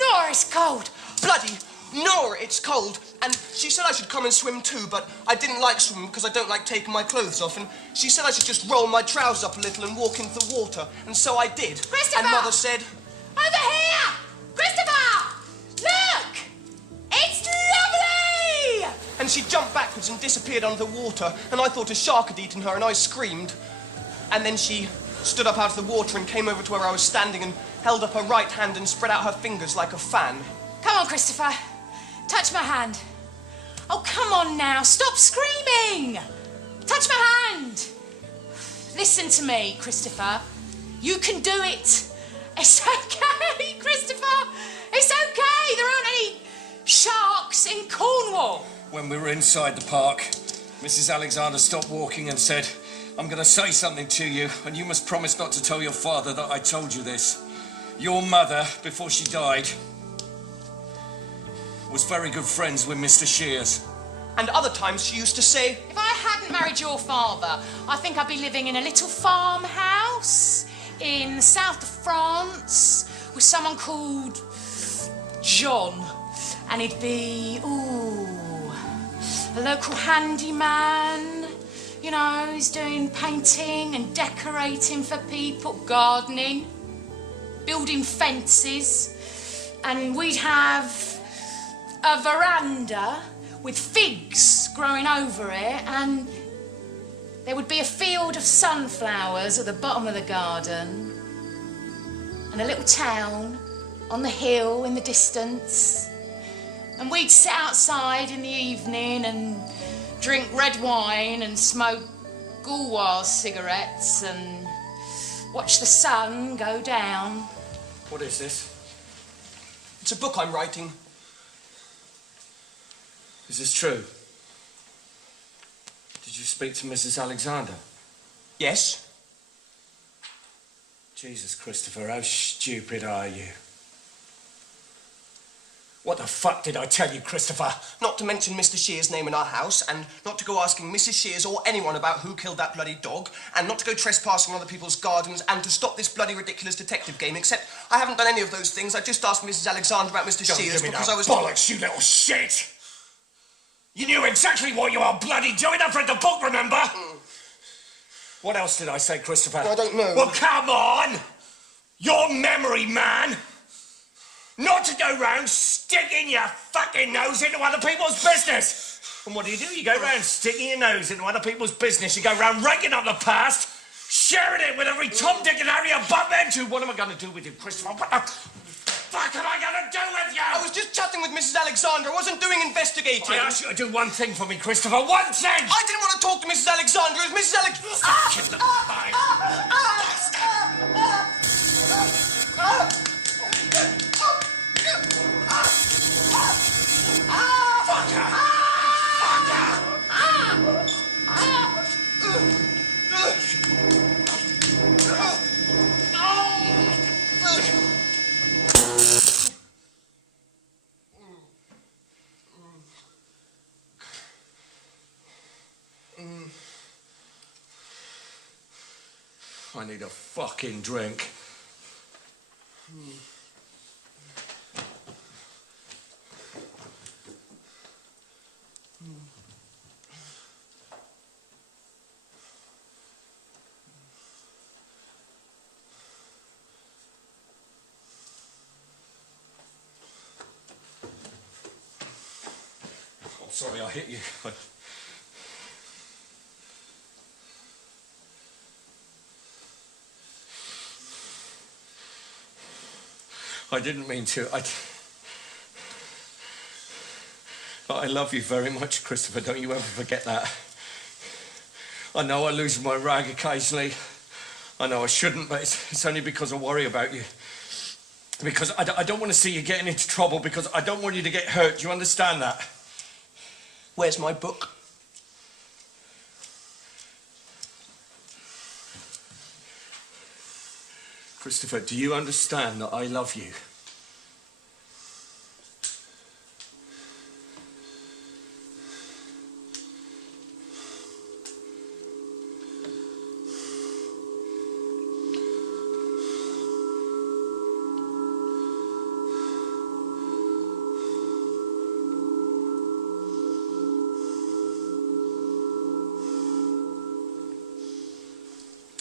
Nora, it's cold. "Bloody Nora, it's cold." And she said I should come and swim too, but I didn't like swimming because I don't like taking my clothes off. And she said I should just roll my trousers up a little and walk into the water. And so I did. Christopher! And Mother said, Over here! Christopher! Look! It's lovely! and she jumped backwards and disappeared under the water. And I thought a shark had eaten her and I screamed. And then she stood up out of the water and came over to where I was standing and held up her right hand and spread out her fingers like a fan. Come on, Christopher. Touch my hand. Oh, come on now. Stop screaming. Touch my hand. Listen to me, Christopher. You can do it. It's okay, Christopher. It's okay. There aren't any sharks in Cornwall. When we were inside the park, Mrs. Alexander stopped walking and said, "I'm going to say something to you, and you must promise not to tell your father that I told you this. Your mother, before she died, was very good friends with Mr. Shears." And other times she used to say, If I hadn't married your father, I think I'd be living in a little farmhouse in the south of France with someone called John. And he'd be, a local handyman. You know, he's doing painting and decorating for people, gardening, building fences. And we'd have a veranda with figs growing over it, and there would be a field of sunflowers at the bottom of the garden, and a little town on the hill in the distance. And we'd sit outside in the evening and drink red wine and smoke Gauloise cigarettes and watch the sun go down. What is this? "It's a book I'm writing." Is this true? Did you speak to Mrs. Alexander? "Yes." Jesus, Christopher, how stupid are you? What the fuck did I tell you, Christopher? Not to mention Mr. Shears' name in our house, and not to go asking Mrs. Shears or anyone about who killed that bloody dog, and not to go trespassing on other people's gardens, and to stop this bloody ridiculous detective game, except I haven't done any of those things. I just asked Mrs. Alexander about Mr. Shears because I was... bollocks, you little shit! You knew exactly what you were bloody doing. I've read the book, remember? What else did I say, Christopher? I don't know. Well, come on! Your memory, man! Not to go round sticking your fucking nose into other people's business! And what do? You go round sticking your nose into other people's business. You go round raking up the past, sharing it with every Tom, Dick and Harry you bump into. What am I going to do with you, Christopher? What the fuck am I going to do with you? I was just chatting with Mrs. Alexander. I wasn't doing investigating. I asked you to do one thing for me, Christopher. One thing! I didn't want to talk to Mrs. Alexander. It was Mrs. Alexander. I need a fucking drink. Oh, sorry, I hit you. I didn't mean to. I love you very much, Christopher. Don't you ever forget that. I know I lose my rag occasionally. I know I shouldn't, but it's only because I worry about you. Because I don't want to see you getting into trouble, because I don't want you to get hurt. Do you understand that? Where's my book? Christopher, do you understand that I love you?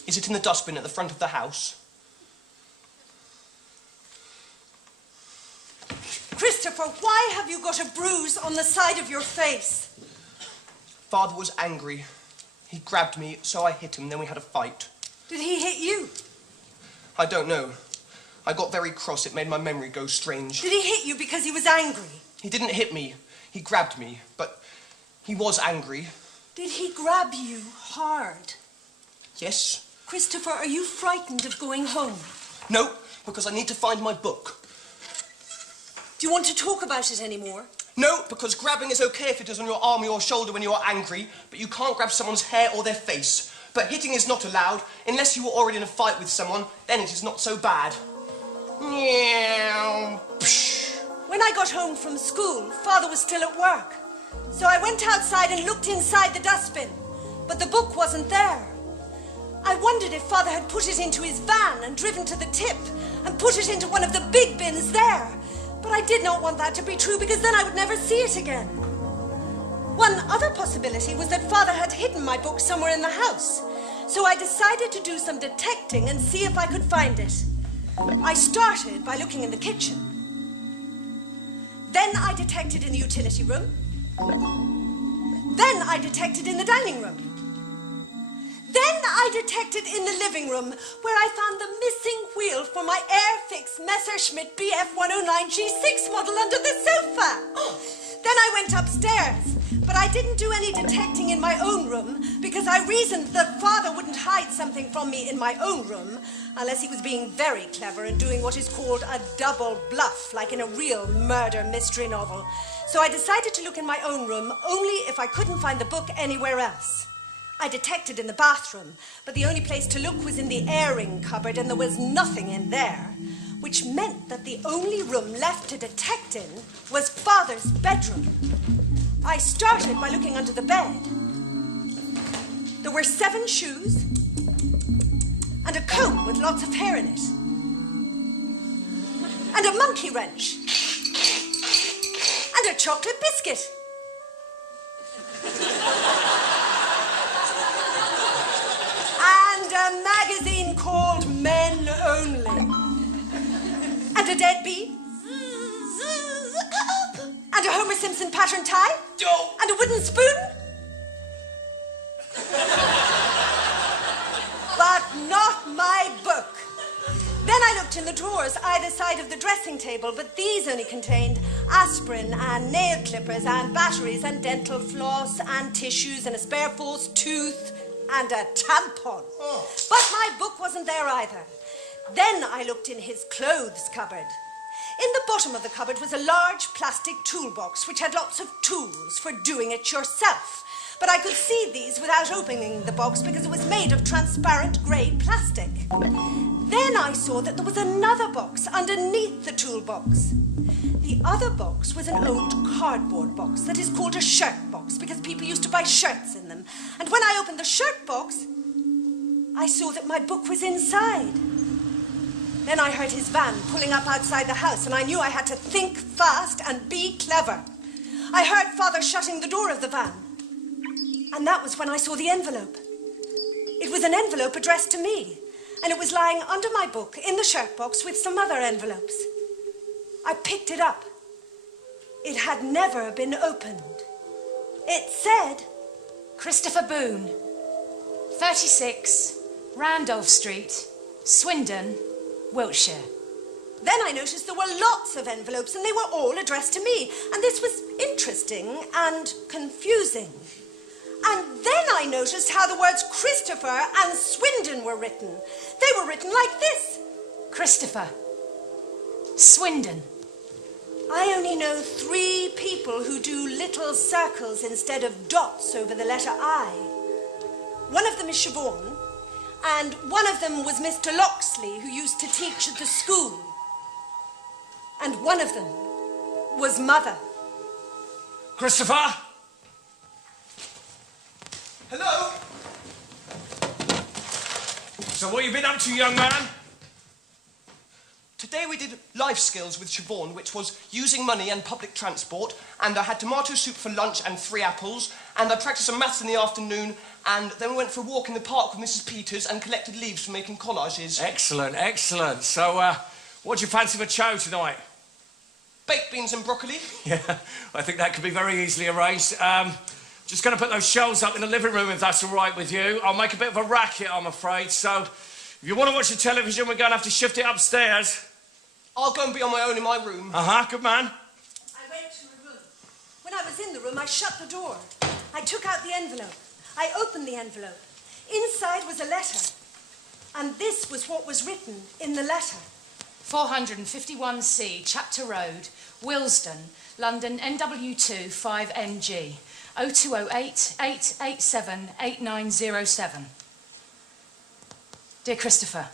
Is it in the dustbin at the front of the house? Christopher, why have you got a bruise on the side of your face? Father was angry. He grabbed me, so I hit him, then we had a fight. Did he hit you? I don't know. I got very cross. It made my memory go strange. Did he hit you because he was angry? He didn't hit me. He grabbed me, but he was angry. Did he grab you hard? Yes. Christopher, are you frightened of going home? No, because I need to find my book. Do you want to talk about it anymore? No, because grabbing is okay if it is on your arm or your shoulder when you are angry, but you can't grab someone's hair or their face. But hitting is not allowed, unless you were already in a fight with someone, then it is not so bad. When I got home from school, Father was still at work. So I went outside and looked inside the dustbin, but the book wasn't there. I wondered if Father had put it into his van and driven to the tip and put it into one of the big bins there. But I did not want that to be true, because then I would never see it again. One other possibility was that Father had hidden my book somewhere in the house. So I decided to do some detecting and see if I could find it. I started by looking in the kitchen. Then I detected in the utility room. Then I detected in the dining room. Then I detected in the living room, where I found the missing wheel for my Airfix Messerschmitt BF 109 G6 model under the sofa. Then I went upstairs, but I didn't do any detecting in my own room, because I reasoned that Father wouldn't hide something from me in my own room, unless he was being very clever and doing what is called a double bluff, like in a real murder mystery novel. So I decided to look in my own room, only if I couldn't find the book anywhere else. I detected in the bathroom, but the only place to look was in the airing cupboard, and there was nothing in there. which meant that the only room left to detect in was Father's bedroom. I started by looking under the bed. There were 7 shoes and a comb with lots of hair in it. And a monkey wrench. And a chocolate biscuit. And a magazine called Men Only. And a dead bee. And a Homer Simpson pattern tie. And a wooden spoon. But not my book. Then I looked in the drawers either side of the dressing table, but these only contained aspirin and nail clippers and batteries and dental floss and tissues and a spare false tooth and a tampon. Oh. But my book wasn't there either. Then I looked in his clothes cupboard. In the bottom of the cupboard was a large plastic toolbox which had lots of tools for doing it yourself. But I could see these without opening the box because it was made of transparent grey plastic. Then I saw that there was another box underneath the toolbox. The other box was an old cardboard box that is called a shirt box because people used to buy shirts in them. And when I opened the shirt box, I saw that my book was inside. Then I heard his van pulling up outside the house, and I knew I had to think fast and be clever. I heard Father shutting the door of the van. And that was when I saw the envelope. It was an envelope addressed to me, and it was lying under my book in the shirt box with some other envelopes. I picked it up. It had never been opened. It said, Christopher Boone, 36, Randolph Street, Swindon, Wiltshire. Then I noticed there were lots of envelopes, and they were all addressed to me, and this was interesting and confusing. And then I noticed how the words Christopher and Swindon were written. They were written like this. Christopher. Swindon. I only know 3 people who do little circles instead of dots over the letter I. One of them is Siobhan, and one of them was Mr. Loxley, who used to teach at the school. And one of them was Mother. Christopher? Hello? So what you been up to, young man? Today we did life skills with Siobhan, which was using money and public transport, and I had tomato soup for lunch and 3 apples, and I practiced some maths in the afternoon, and then we went for a walk in the park with Mrs. Peters and collected leaves for making collages. Excellent, excellent. So, what do you fancy for chow tonight? Baked beans and broccoli. Yeah, I think that could be very easily arranged. Just going to put those shelves up in the living room, if that's all right with you. I'll make a bit of a racket, I'm afraid, so if you want to watch the television, we're going to have to shift it upstairs. I'll go and be on my own in my room. Uh-huh, good man. I went to my room. When I was in the room, I shut the door. I took out the envelope. I opened the envelope. Inside was a letter. And this was what was written in the letter. 451C, Chapter Road, Willesden, London, NW2 5NG. 0208 887 8907. Dear Christopher,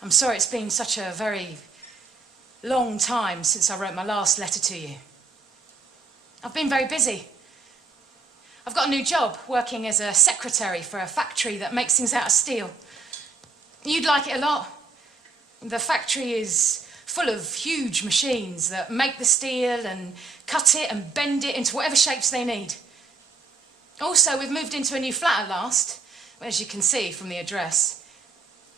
I'm sorry it's been such a very long time since I wrote my last letter to you. I've been very busy. I've got a new job working as a secretary for a factory that makes things out of steel. You'd like it a lot. The factory is full of huge machines that make the steel and cut it and bend it into whatever shapes they need. Also, we've moved into a new flat at last, as you can see from the address.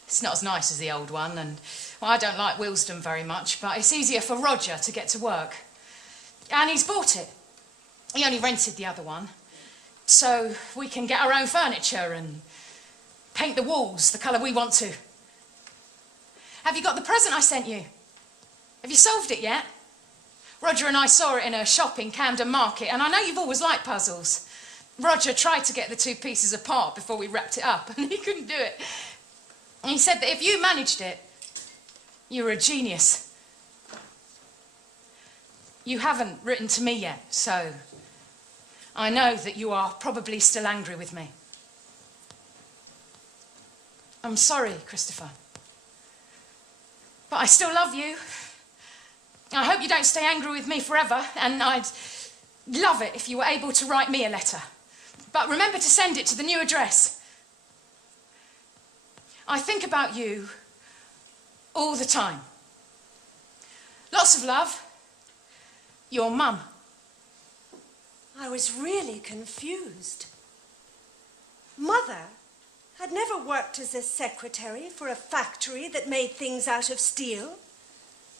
It's not as nice as the old one, and well, I don't like Willesden very much, but it's easier for Roger to get to work. And he's bought it. He only rented the other one, so we can get our own furniture and paint the walls the colour we want to. Have you got the present I sent you? Have you solved it yet? Roger and I saw it in a shop in Camden Market, and I know you've always liked puzzles. Roger tried to get the 2 pieces apart before we wrapped it up, and he couldn't do it. And he said that if you managed it, you were a genius. You haven't written to me yet, so I know that you are probably still angry with me. I'm sorry, Christopher. But I still love you. I hope you don't stay angry with me forever, and I'd love it if you were able to write me a letter. But remember to send it to the new address. I think about you all the time. Lots of love. Your mum. I was really confused. Mother had never worked as a secretary for a factory that made things out of steel.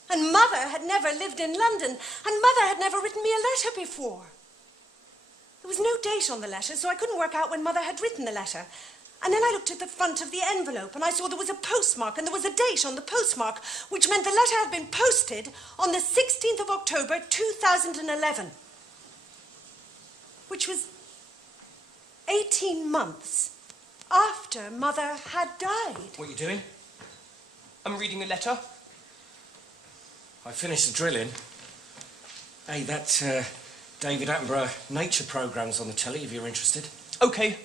And Mother had never lived in London. And Mother had never written me a letter before. There was no date on the letter, so I couldn't work out when Mother had written the letter. And then I looked at the front of the envelope and I saw there was a postmark and there was a date on the postmark, which meant the letter had been posted on the 16th of October, 2011. Which was 18 months after Mother had died. What are you doing? I'm reading a letter. I finished the drilling. Hey, that David Attenborough nature program's on the telly, if you're interested. Okay.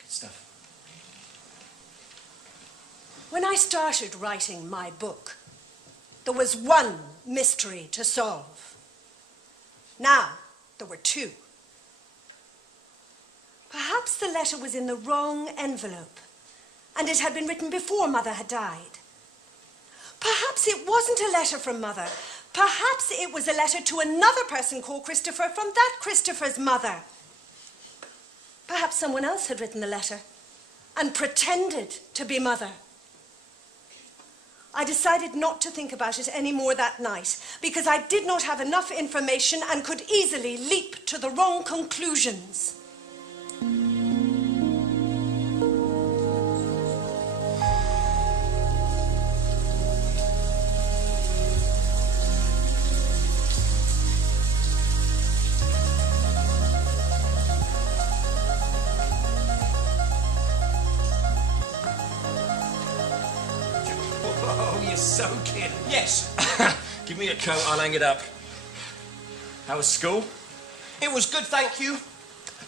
Good stuff. When I started writing my book, there was one mystery to solve. Now, there were two. Perhaps the letter was in the wrong envelope, and it had been written before Mother had died. Perhaps it wasn't a letter from Mother. Perhaps it was a letter to another person called Christopher from that Christopher's mother. Perhaps someone else had written the letter and pretended to be Mother. I decided not to think about it any more that night because I did not have enough information and could easily leap to the wrong conclusions. Oh, you're so kid. Yes. Give me a coat, I'll hang it up. How was school? It was good, thank you.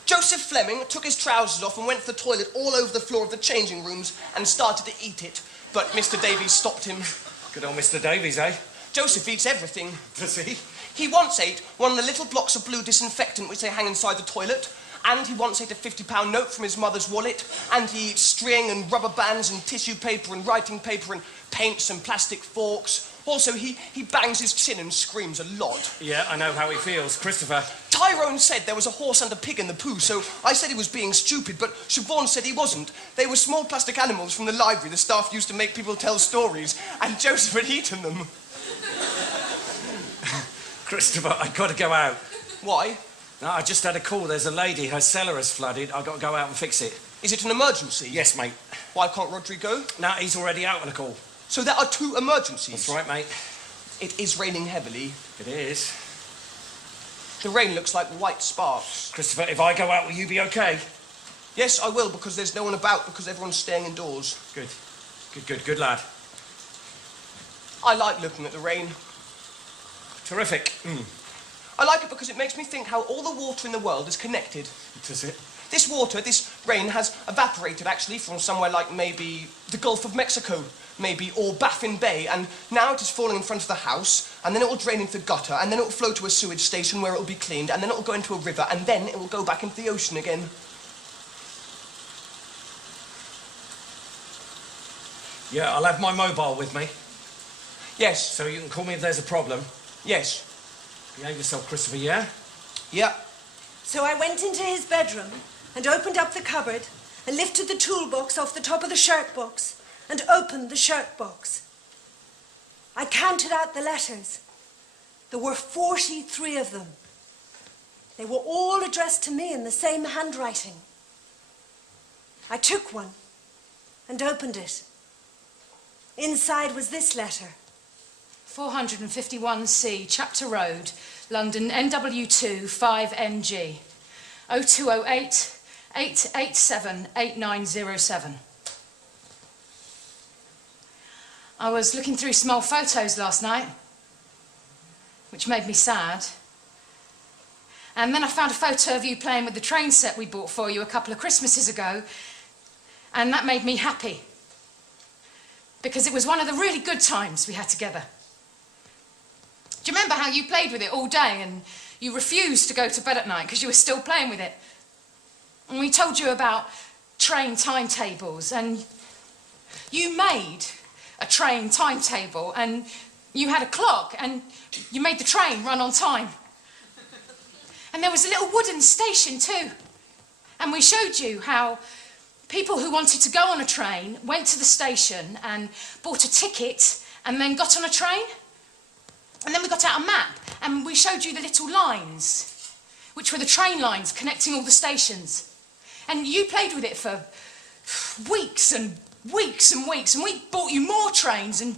Joseph Fleming took his trousers off and went to the toilet all over the floor of the changing rooms and started to eat it. But Mr. Davies stopped him. Good old Mr. Davies, eh? Joseph eats everything. Does he? He once ate one of the little blocks of blue disinfectant which they hang inside the toilet, and he once ate a £50 note from his mother's wallet, and he eats string and rubber bands and tissue paper and writing paper and paints and plastic forks. Also, he bangs his chin and screams a lot. Yeah, I know how he feels. Christopher. Tyrone said there was a horse and a pig in the poo, so I said he was being stupid, but Siobhan said he wasn't. They were small plastic animals from the library the staff used to make people tell stories, and Joseph had eaten them. Christopher, I've got to go out. Why? No, I just had a call. There's a lady. Her cellar has flooded. I've got to go out and fix it. Is it an emergency? Yes, mate. Why can't Rodri go? No, he's already out on a call. So there are two emergencies? That's right, mate. It is raining heavily. It is. The rain looks like white sparks. Christopher, if I go out, will you be okay? Yes, I will, because there's no one about, because everyone's staying indoors. Good. Good lad. I like looking at the rain. Terrific. I like it because it makes me think how all the water in the world is connected. Does it? This water, this rain, has evaporated, actually, from somewhere like maybe the Gulf of Mexico, maybe, or Baffin Bay, and now it is falling in front of the house, and then it will drain into the gutter, and then it will flow to a sewage station where it will be cleaned, and then it will go into a river, and then it will go back into the ocean again. Yeah, I'll have my mobile with me. Yes. So you can call me if there's a problem. Yes. Behave yourself, Christopher, yeah? Yeah. So I went into his bedroom and opened up the cupboard and lifted the toolbox off the top of the shirt box and opened the shirt box. I counted out the letters. There were 43 of them. They were all addressed to me in the same handwriting. I took one and opened it. Inside was this letter. 451C, Chapter Road, London, NW2 5NG, 0208 887 8907. I was looking through some old photos last night, which made me sad. And then I found a photo of you playing with the train set we bought for you a couple of Christmases ago, and that made me happy. because it was one of the really good times we had together. Do you remember how you played with it all day and you refused to go to bed at night because you were still playing with it? And we told you about train timetables, and you made a train timetable, and you had a clock, and you made the train run on time. And there was a little wooden station too. And we showed you how people who wanted to go on a train went to the station and bought a ticket and then got on a train. And then we got out a map and we showed you the little lines, which were the train lines connecting all the stations. And you played with it for weeks and weeks and weeks, and we bought you more trains, and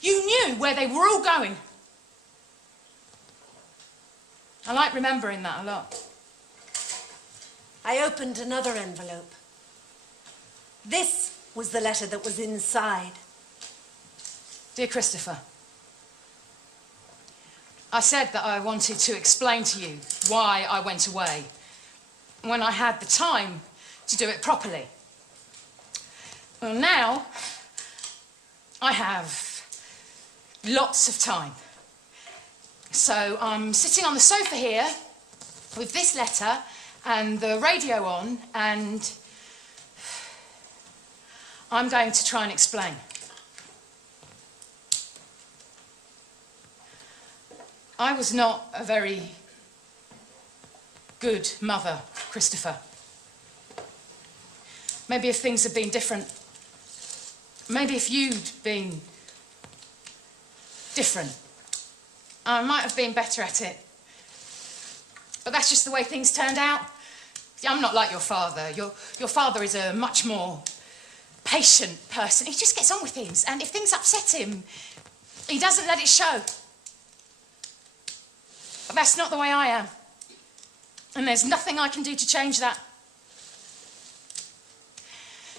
you knew where they were all going. I like remembering that a lot. I opened another envelope. This was the letter that was inside. Dear Christopher, I said that I wanted to explain to you why I went away when I had the time to do it properly. Well, now I have lots of time. So I'm sitting on the sofa here with this letter and the radio on, and I'm going to try and explain. I was not a very good mother, Christopher. Maybe if things had been different, maybe if you'd been different, I might have been better at it. But that's just the way things turned out. I'm not like your father. Your father is a much more patient person. He just gets on with things, and if things upset him, he doesn't let it show. But that's not the way I am. And there's nothing I can do to change that.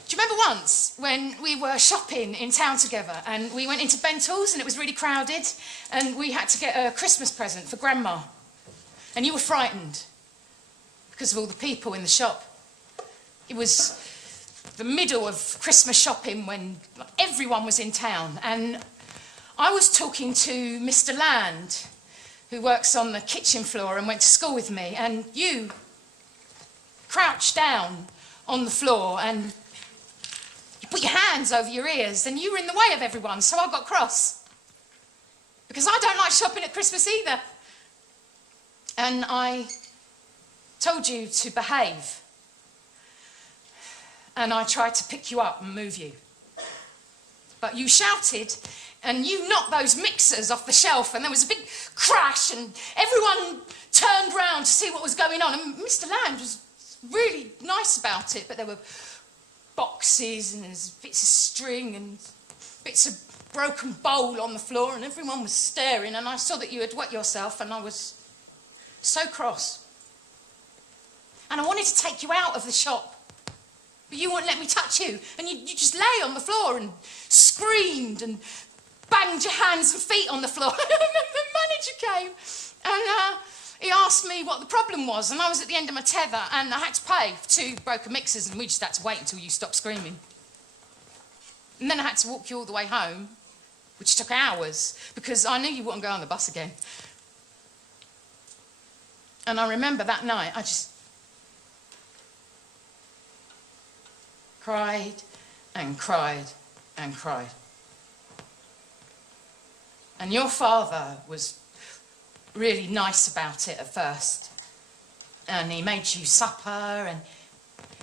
Do you remember once when we were shopping in town together and we went into Bentall's and it was really crowded and we had to get a Christmas present for Grandma? And you were frightened because of all the people in the shop. It was the middle of Christmas shopping when everyone was in town, and I was talking to Mr. Land, who works on the kitchen floor and went to school with me, and you crouched down on the floor and you put your hands over your ears, and you were in the way of everyone, so I got cross. Because I don't like shopping at Christmas either. And I told you to behave. And I tried to pick you up and move you. But you shouted and you knocked those mixers off the shelf, and there was a big crash, and everyone turned round to see what was going on. And Mr. Land was really nice about it, but there were boxes and there's bits of string and bits of broken bowl on the floor, and everyone was staring, and I saw that you had wet yourself, and I was so cross. And I wanted to take you out of the shop, but you wouldn't let me touch you, and you just lay on the floor and screamed and banged your hands and feet on the floor. The manager came and he asked me what the problem was, and I was at the end of my tether and I had to pay for 2 broken mixers, and we just had to wait until you stopped screaming. And then I had to walk you all the way home, which took hours because I knew you wouldn't go on the bus again. And I remember that night I just cried and cried and cried. And your father was really nice about it at first. And he made you supper and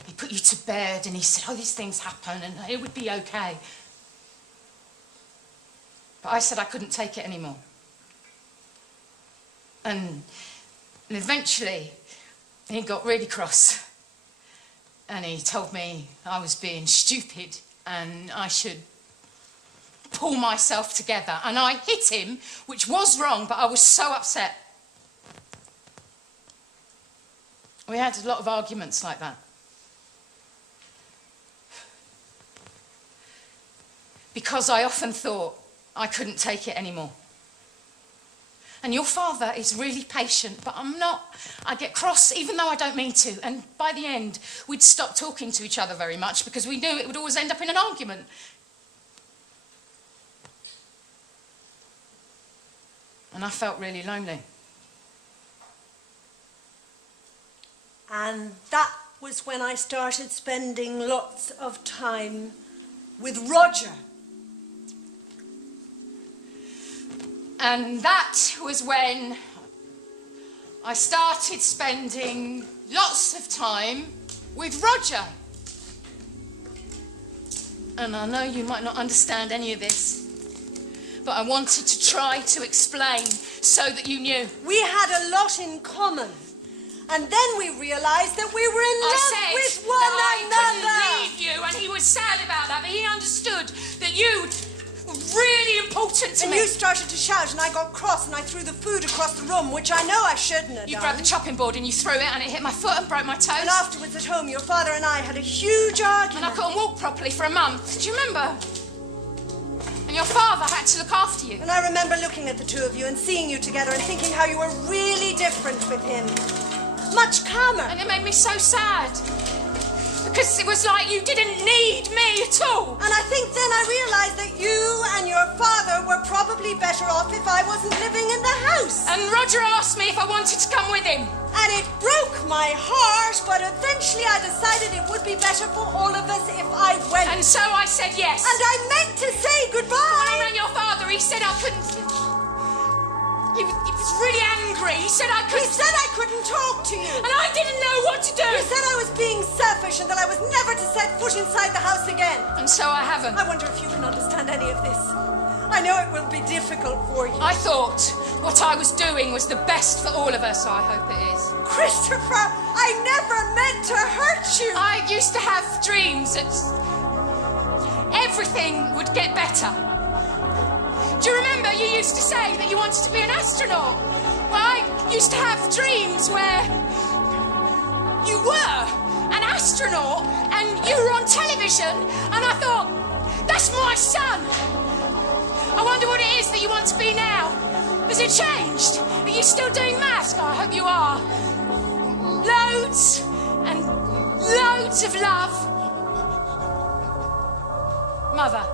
he put you to bed and he said, oh, these things happen and it would be okay. But I said I couldn't take it anymore. And eventually he got really cross. And he told me I was being stupid and I should pull myself together. And I hit him, which was wrong, but I was so upset. We had a lot of arguments like that. Because I often thought I couldn't take it anymore. And your father is really patient, but I'm not. I get cross even though I don't mean to. And by the end, we'd stop talking to each other very much because we knew it would always end up in an argument. And I felt really lonely. And that was when I started spending lots of time with Roger. And that was when I started spending lots of time with Roger. And I know you might not understand any of this, but I wanted to try to explain so that you knew. We had a lot in common. And then we realised that we were in love with one another. I couldn't leave you, and he was sad about that, but he understood that you were really important to me. And you started to shout, and I got cross, and I threw the food across the room, which I know I shouldn't have done. You grabbed the chopping board and you threw it, and it hit my foot and broke my toes. And afterwards at home, your father and I had a huge argument. And I couldn't walk properly for a month. Do you remember? And your father had to look after you. And I remember looking at the two of you and seeing you together and thinking how you were really different with him. Much calmer. And it made me so sad. Because it was like you didn't need me at all. And I think then I realised that you and your father were probably better off if I wasn't living in the house. And Roger asked me if I wanted to come with him. And it broke my heart, but eventually I decided it would be better for all of us if I went. And so I said yes. And I meant to say goodbye. When I rang your father, he said I couldn't... He was really angry. He said I couldn't... He said I couldn't talk to you. And I didn't know what to do. He said I was being selfish and that I was never to set foot inside the house again. And so I haven't. I wonder if you can understand any of this. I know it will be difficult for you. I thought what I was doing was the best for all of us. I hope it is. Christopher, I never meant to hurt you. I used to have dreams that everything would get better. Do you remember you used to say that you wanted to be an astronaut? Well, I used to have dreams where you were an astronaut and you were on television, and I thought, that's my son. I wonder what it is that you want to be now. Has it changed? Are you still doing maths? Oh, I hope you are. Loads and loads of love. Mother.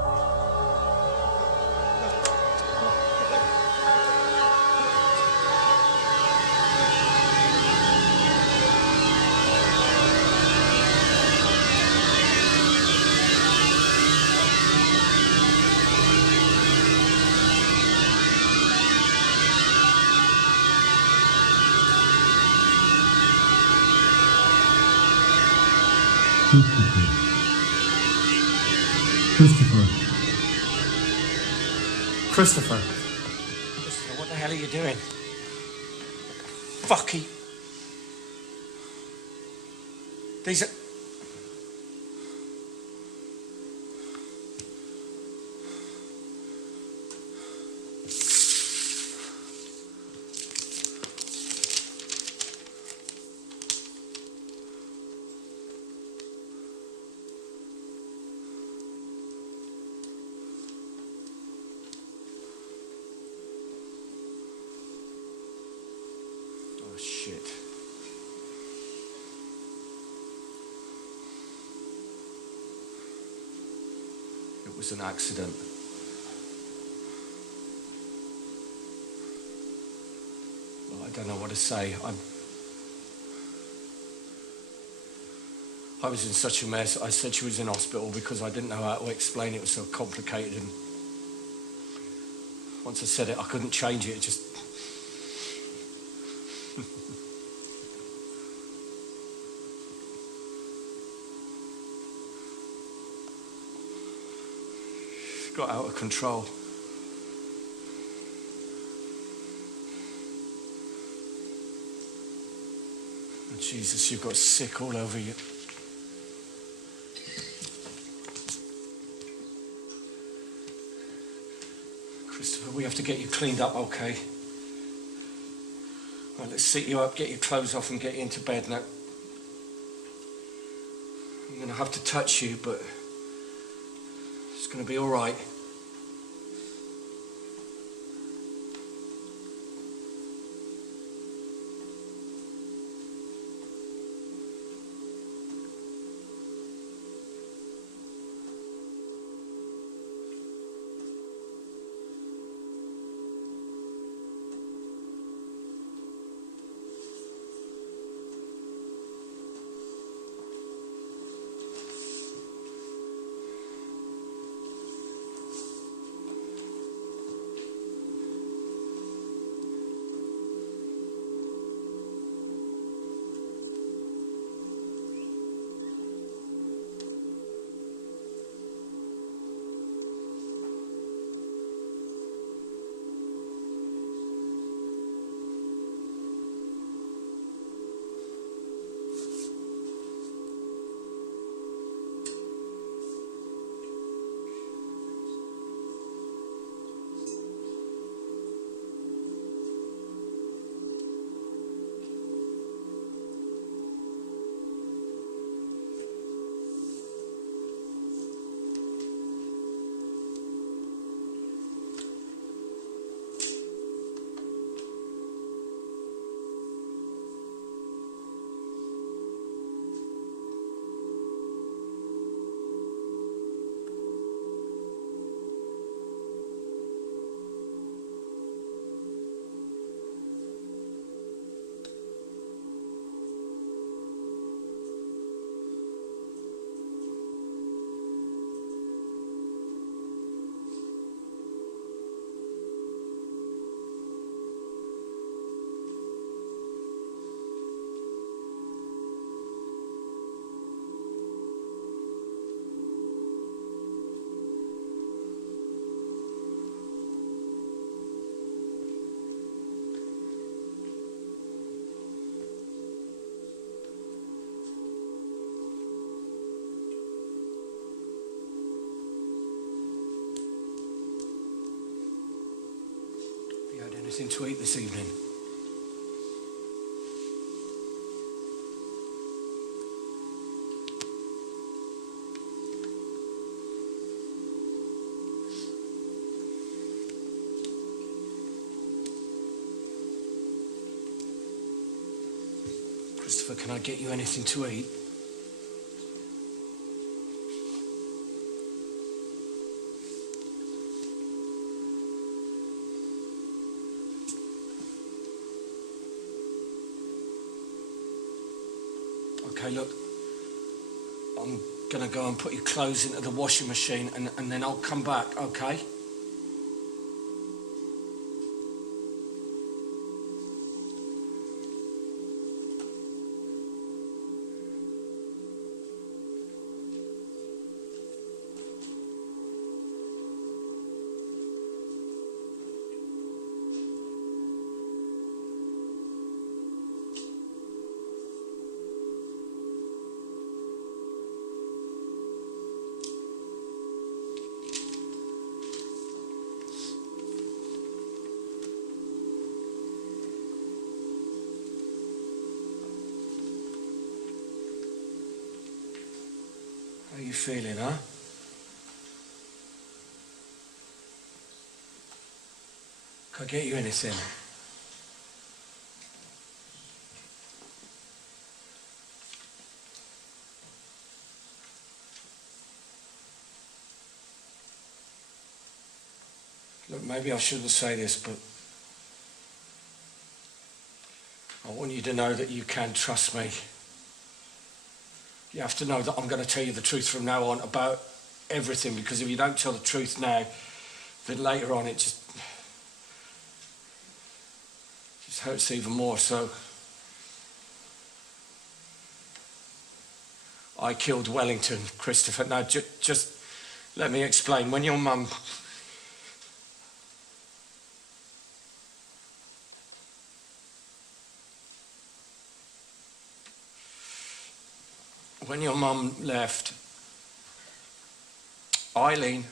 Christopher, what the hell are you doing? Fucky. These are... Shit. It was an accident. Well, I don't know what to say. I was in such a mess. I said she was in hospital because I didn't know how to explain it. It was so complicated, and once I said it, I couldn't change it. It just... got out of control. Oh, Jesus, you've got sick all over you. Christopher, we have to get you cleaned up, okay? Right, let's sit you up, get your clothes off and get you into bed now. I'm gonna have to touch you, but it's gonna be all right. anything to eat this evening? Christopher, can I get you anything to eat? Okay, look, I'm gonna go and put your clothes into the washing machine and then I'll come back, okay? How you feeling, huh? Can I get you anything? Look, maybe I shouldn't say this, but I want you to know that you can trust me. You have to know that I'm going to tell you the truth from now on about everything, because if you don't tell the truth now, then later on it just hurts even more. So I killed Wellington, Christopher. Now just let me explain. When your mum left, Eileen,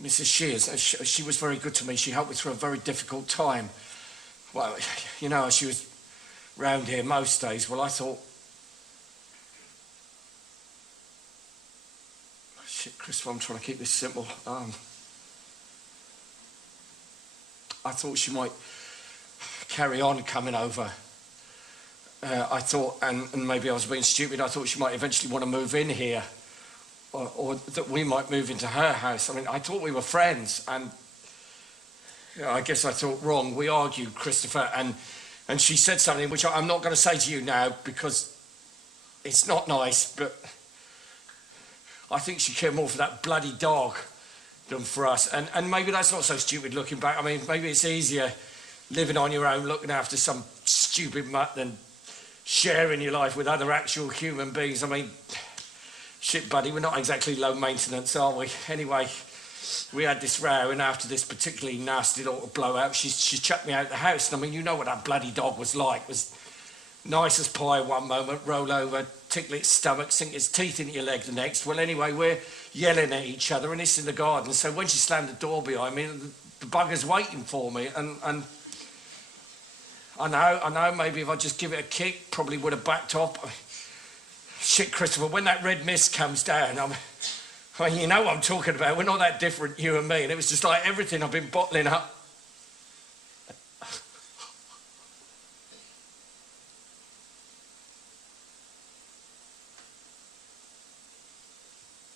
Mrs. Shears, she was very good to me. She helped me through a very difficult time. Well, you know, she was round here most days. Well, I thought, shit, Christopher, I'm trying to keep this simple. I thought she might carry on coming over. I thought, and maybe I was being stupid, I thought she might eventually want to move in here, or that we might move into her house. I mean, I thought we were friends, and you know, I guess I thought wrong. We argued, Christopher, and she said something which I'm not going to say to you now because it's not nice, but I think she cared more for that bloody dog than for us. And maybe that's not so stupid looking back. I mean, maybe it's easier living on your own, looking after some stupid mutt than sharing your life with other actual human beings. I mean, shit, buddy, we're not exactly low maintenance, are we? Anyway, we had this row, and after this particularly nasty little blowout, she chucked me out the house. And I mean, you know what that bloody dog was like. It was nice as pie one moment, roll over, tickle its stomach, sink its teeth into your leg the next. Well, anyway, we're yelling at each other, and it's in the garden. So when she slammed the door behind me, the bugger's waiting for me, and I know, maybe if I just give it a kick, probably would have backed off. Shit, Christopher, when that red mist comes down, I mean, you know what I'm talking about. We're not that different, you and me. And it was just like everything I've been bottling up.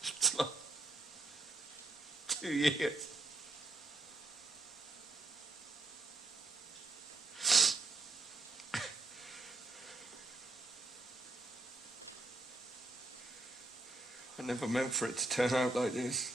It's like 2 years. I never meant for it to turn out like this.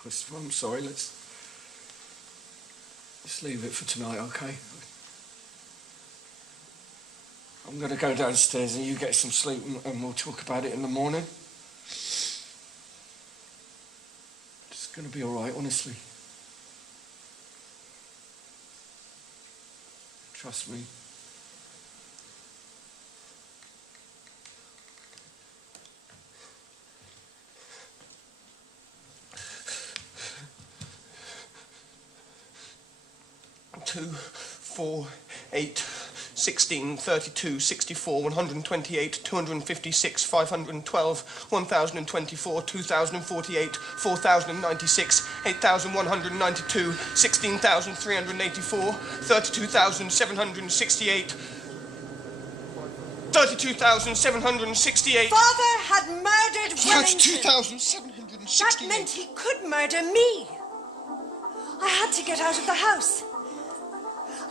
Christopher, I'm sorry. Let's leave it for tonight, okay? I'm going to go downstairs and you get some sleep and we'll talk about it in the morning. It's going to be all right, honestly. Trust me. Two, 4, 8, 16, 32, 64, 128, 256, 512, 1024, 2048, 4096, 8192, 16,384, 32,768, 32,768. Father had murdered Wellington. 32,768. That meant he could murder me. I had to get out of the house.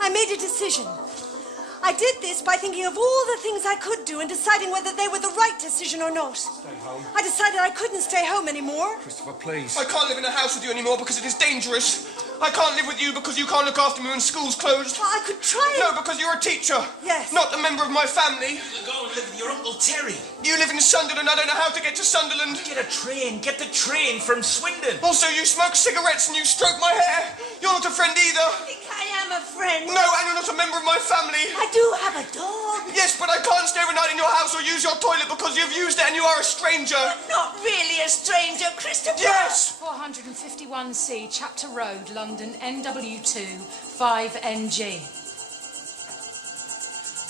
I made a decision. I did this by thinking of all the things I could do and deciding whether they were the right decision or not. Stay home. I decided I couldn't stay home anymore. Christopher, please. I can't live in a house with you anymore because it is dangerous. I can't live with you because you can't look after me when school's closed. Well, I could try No, because you're a teacher. Yes. Not a member of my family. Go and live with your Uncle Terry. You live in Sunderland. I don't know how to get to Sunderland. Get a train. Get the train from Swindon. Also, you smoke cigarettes and you stroke my hair. You're not a friend either. I think I am a friend. No, and you're not a member of my family. I do have a dog. Yes, but I can't stay overnight in your house or use your toilet because you've used it and you are a stranger. Not really a stranger, Christopher. Yes! 451C, Chapter Road, London, NW2, 5NG.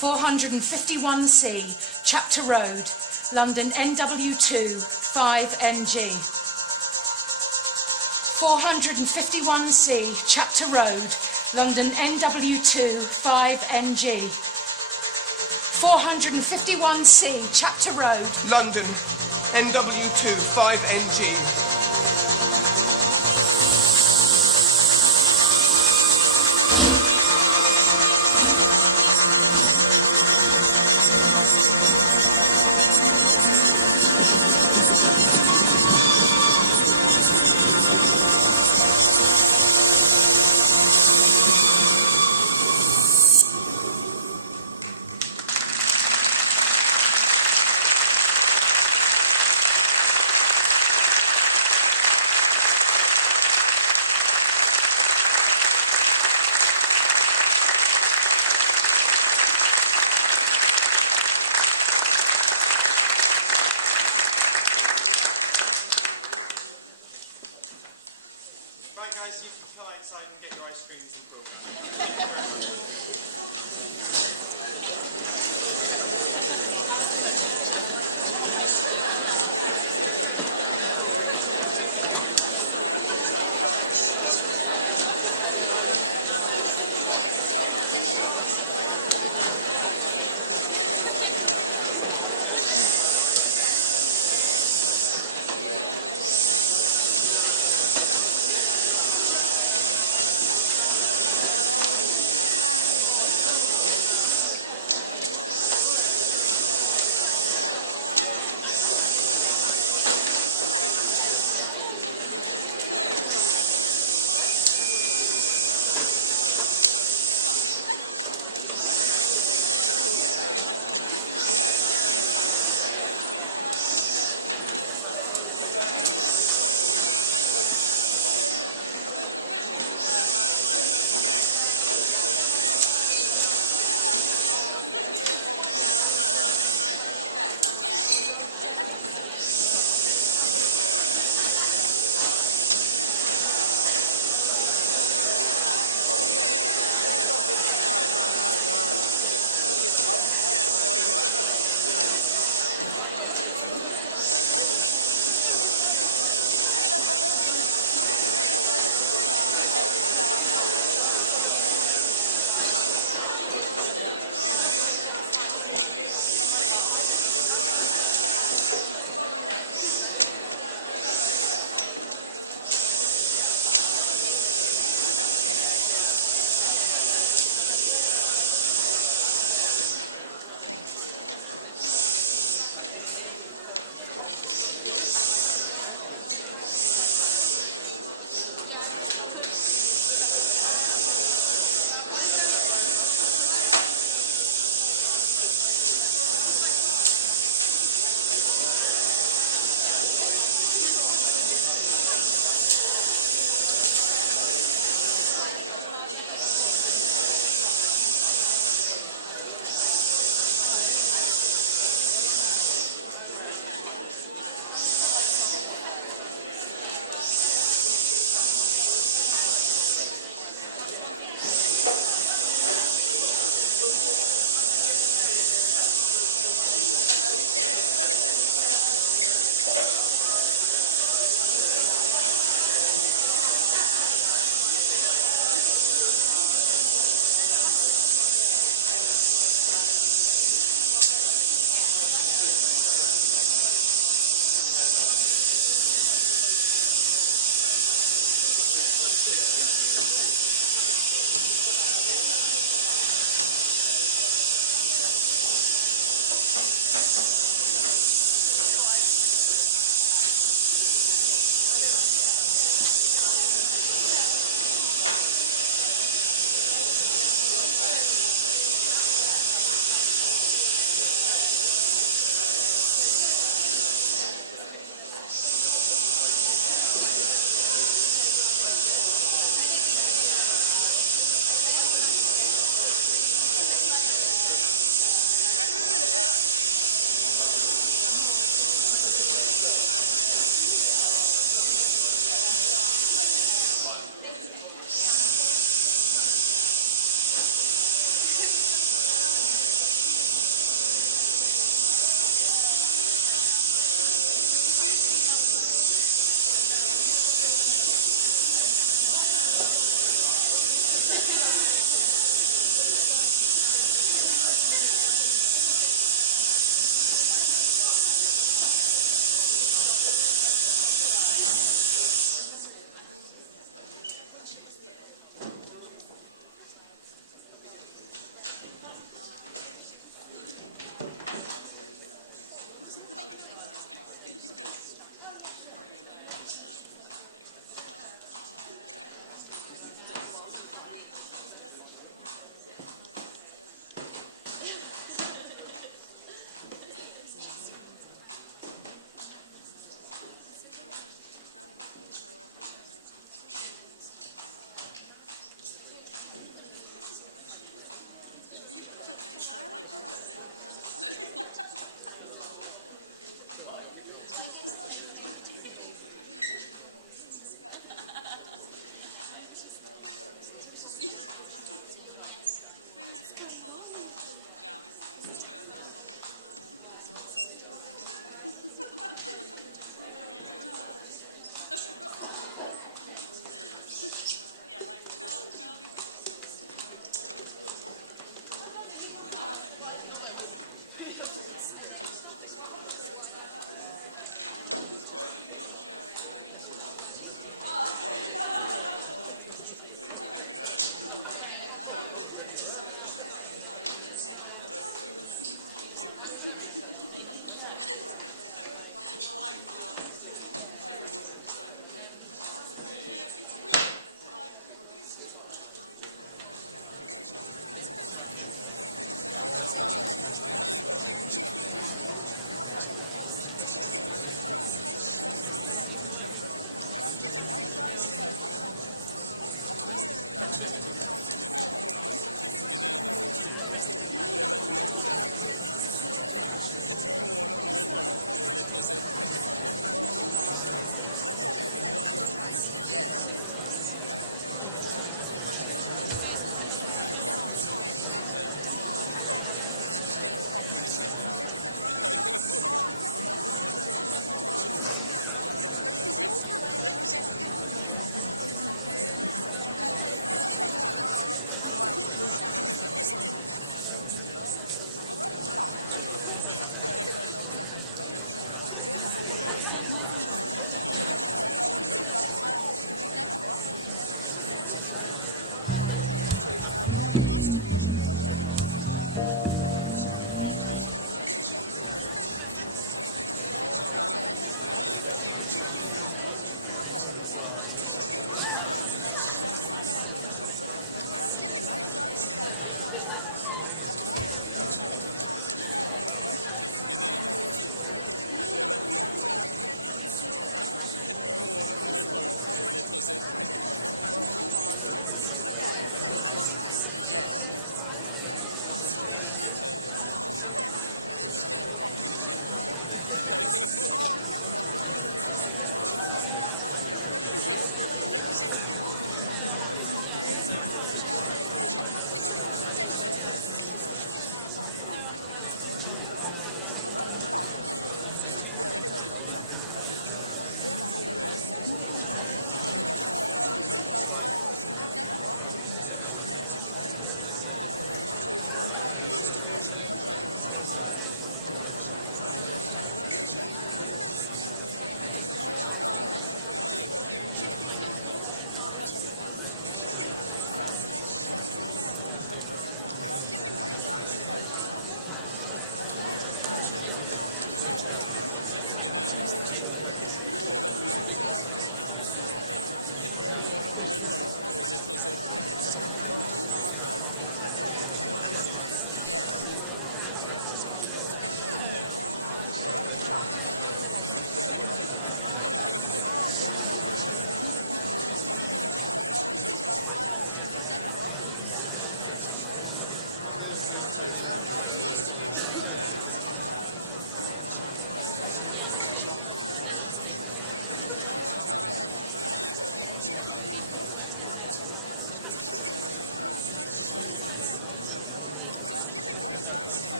451C, Chapter Road, London, NW2, 5NG. 451C, Chapter Road, London, NW2, 5NG. 451C, Chapter Road. London, NW2, 5NG.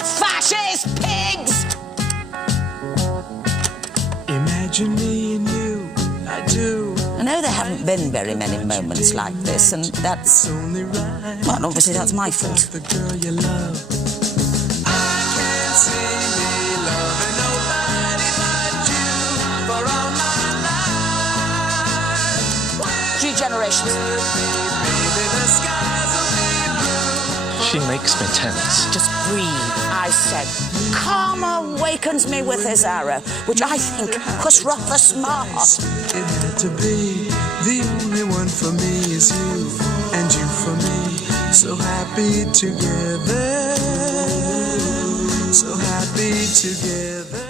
Fascist pigs! Imagine me and you, I do. I know there haven't been very many moments like this, and that's... Only right. Well, obviously that's my fault. The girl you love. I can't see me loving nobody but you for all my life. 3 generations. Baby, the skies will be blue. She makes me tense. Just breathe, I said. Karma awakens me with his arrow, which I think was rather smart. It had to be. The only one for me is you, and you for me. So happy together. So happy together.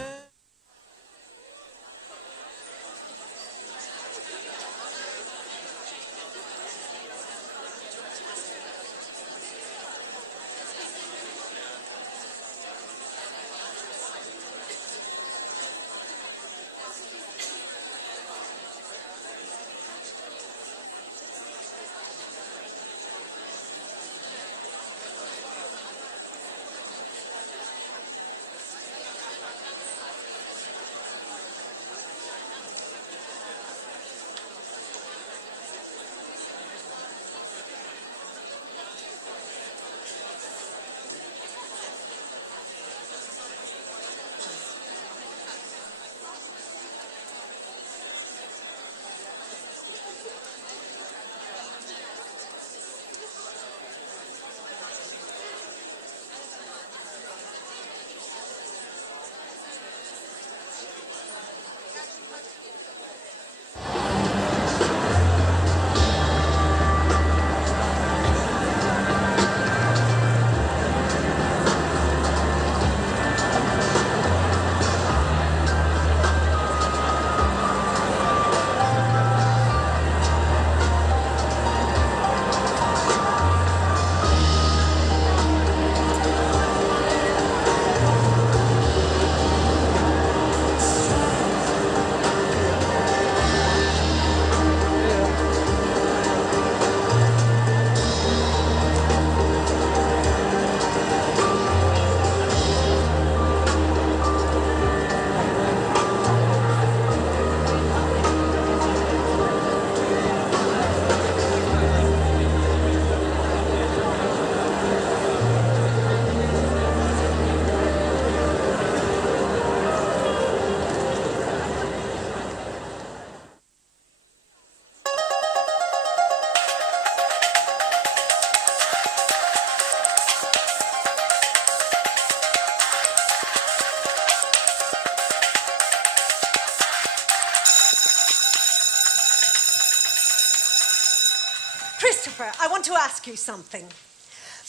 Christopher, I want to ask you something.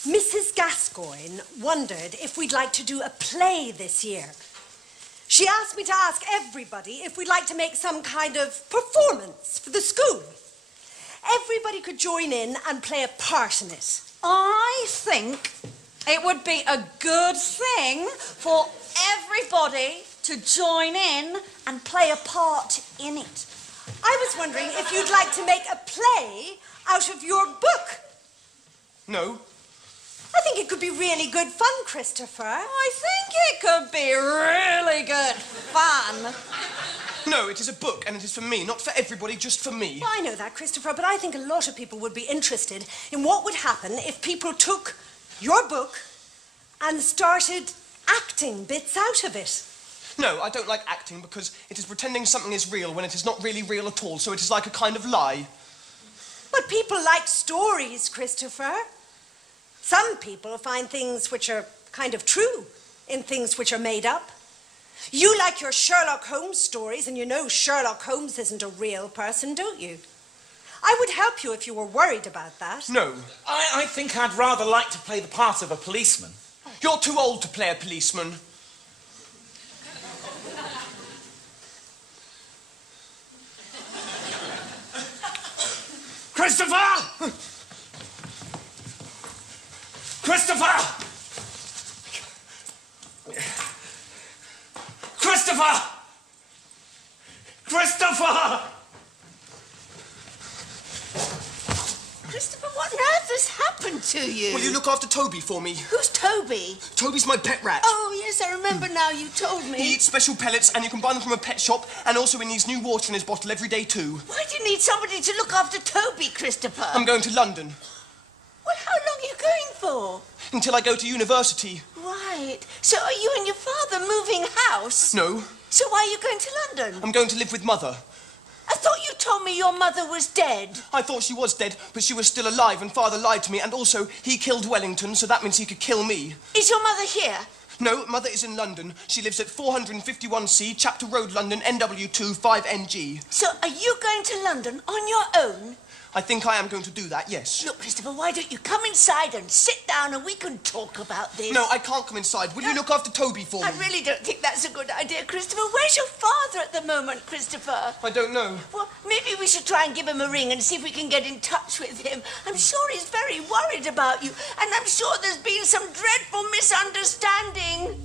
Mrs. Gascoigne wondered if we'd like to do a play this year. She asked me to ask everybody if we'd like to make some kind of performance for the school. Everybody could join in and play a part in it. I think it would be a good thing for everybody to join in and play a part in it. I was wondering if you'd like to make a play out of your book. No. I think it could be really good fun, Christopher. I think it could be really good fun. No, it is a book, and it is for me, not for everybody, just for me. Well, I know that, Christopher, but I think a lot of people would be interested in what would happen if people took your book and started acting bits out of it. No, I don't like acting because it is pretending something is real when it is not really real at all, so it is like a kind of lie. But people like stories, Christopher. Some people find things which are kind of true in things which are made up. You like your Sherlock Holmes stories, and you know Sherlock Holmes isn't a real person, don't you? I would help you if you were worried about that. No. I think I'd rather like to play the part of a policeman. You're too old to play a policeman. Christopher! Christopher! Christopher! Christopher! Christopher, what happened? has this happened to you? Will you look after Toby for me? Who's Toby? Toby's my pet rat. Oh, yes, I remember now. You told me. He eats special pellets, and you can buy them from a pet shop, and also he needs new water in his bottle every day, too. Why do you need somebody to look after Toby, Christopher? I'm going to London. Well, how long are you going for? Until I go to university. Right. So are you and your father moving house? No. So why are you going to London? I'm going to live with Mother. I thought you told me your mother was dead. I thought she was dead, but she was still alive, and Father lied to me, and also he killed Wellington, so that means he could kill me. Is your mother here? No, Mother is in London. She lives at 451C, Chapter Road, London, NW2 5NG. So are you going to London on your own? I think I am going to do that, yes. Look, Christopher, why don't you come inside and sit down and we can talk about this? No, I can't come inside. Will you look after Toby for me? I really don't think that's a good idea, Christopher. Where's your father at the moment, Christopher? I don't know. Well, maybe we should try and give him a ring and see if we can get in touch with him. I'm sure he's very worried about you, and I'm sure there's been some dreadful misunderstanding.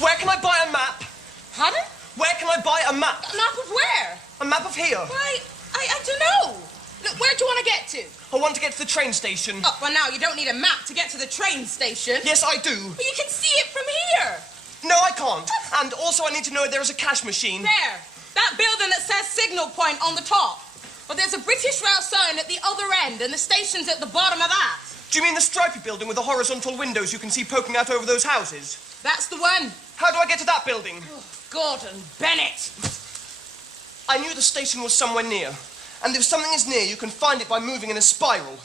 Where can I buy a map? Pardon? Where can I buy a map? A map of where? A map of here. Why, I don't know. Look, where do you want to get to? I want to get to the train station. Oh, well, now, you don't need a map to get to the train station. Yes, I do. But you can see it from here. No, I can't. And also I need to know if there is a cash machine. There. That building that says Signal Point on the top. Well, there's a British Rail sign at the other end, and the station's at the bottom of that. Do you mean the stripy building with the horizontal windows you can see poking out over those houses? That's the one. How do I get to that building? Oh, Gordon Bennett. I knew the station was somewhere near. And if something is near, you can find it by moving in a spiral.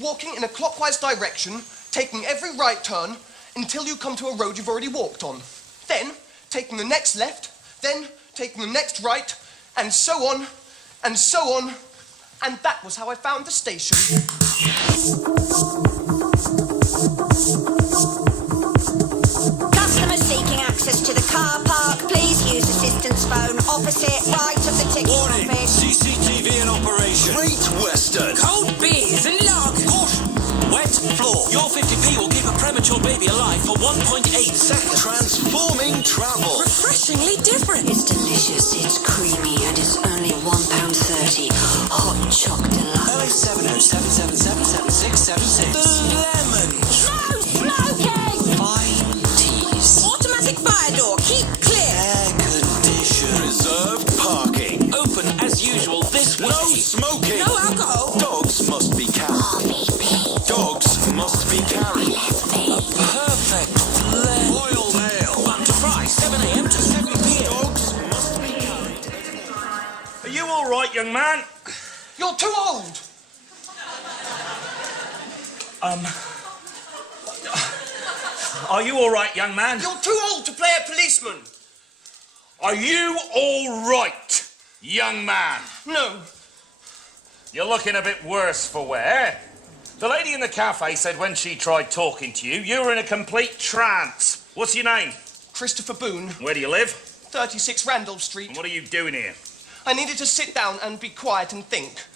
Walking in a clockwise direction, taking every right turn, until you come to a road you've already walked on. Then, taking the next left, then taking the next right, and so on, and so on. And that was how I found the station. Customers seeking access to the car park, please use assistance phone opposite right of the ticket Warning, office. CCTV in operation. Great Western. Cold beers and log. Caution. Wet floor. Your 50p will keep a premature baby alive for 1.8 seconds. Transforming travel. Refreshingly different. It's delicious, it's creamy, and it's only £1.30. Hot choc deluxe. 08707777676. The lemon. No smoking! Fine teas. Automatic fire door, keep clear. Air condition. Reserved parking. Open as usual this way. No smoking. No alcohol. Dogs must be carried. Dogs must be carried. A perfect blend. Royal Mail. Back to fry, 7 a.m. to 7 p.m. Dogs must be carried. Are you all right, young man? You're too old. Are you all right, young man? You're too old to play a policeman. Are you all right, young man? No. You're looking a bit worse for wear. The lady in the cafe said when she tried talking to you, you were in a complete trance. What's your name? Christopher Boone. Where do you live? 36 Randolph Street. And what are you doing here? I needed to sit down and be quiet and think.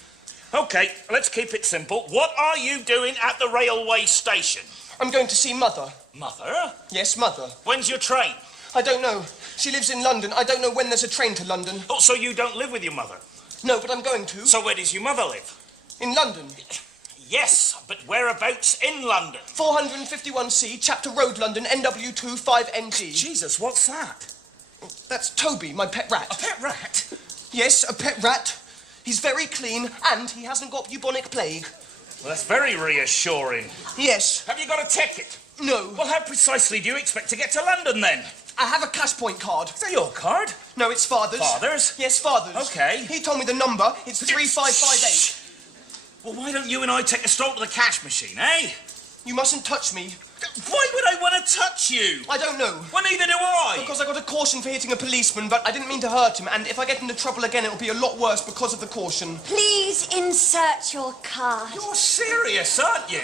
Okay, let's keep it simple. What are you doing at the railway station? I'm going to see Mother. Mother? Yes, Mother. When's your train? I don't know. She lives in London. I don't know when there's a train to London. Oh, so you don't live with your mother? No, but I'm going to. So where does your mother live? In London. Yes, but whereabouts in London? 451C, Chapter Road, London, NW2 5NG. Jesus, what's that? That's Toby, my pet rat. A pet rat? Yes, a pet rat. He's very clean, and he hasn't got bubonic plague. Well, that's very reassuring. Yes. Have you got a ticket? No. Well, how precisely do you expect to get to London, then? I have a cash point card. Is that your card? No, it's Father's. Father's? Yes, Father's. Okay. He told me the number. It's 3558. Well, why don't you and I take a stroll to the cash machine, eh? You mustn't touch me. Why would I want to touch you? I don't know. Well, neither do I. Because I got a caution for hitting a policeman, but I didn't mean to hurt him, and if I get into trouble again, it'll be a lot worse because of the caution. Please insert your card. You're serious, aren't you?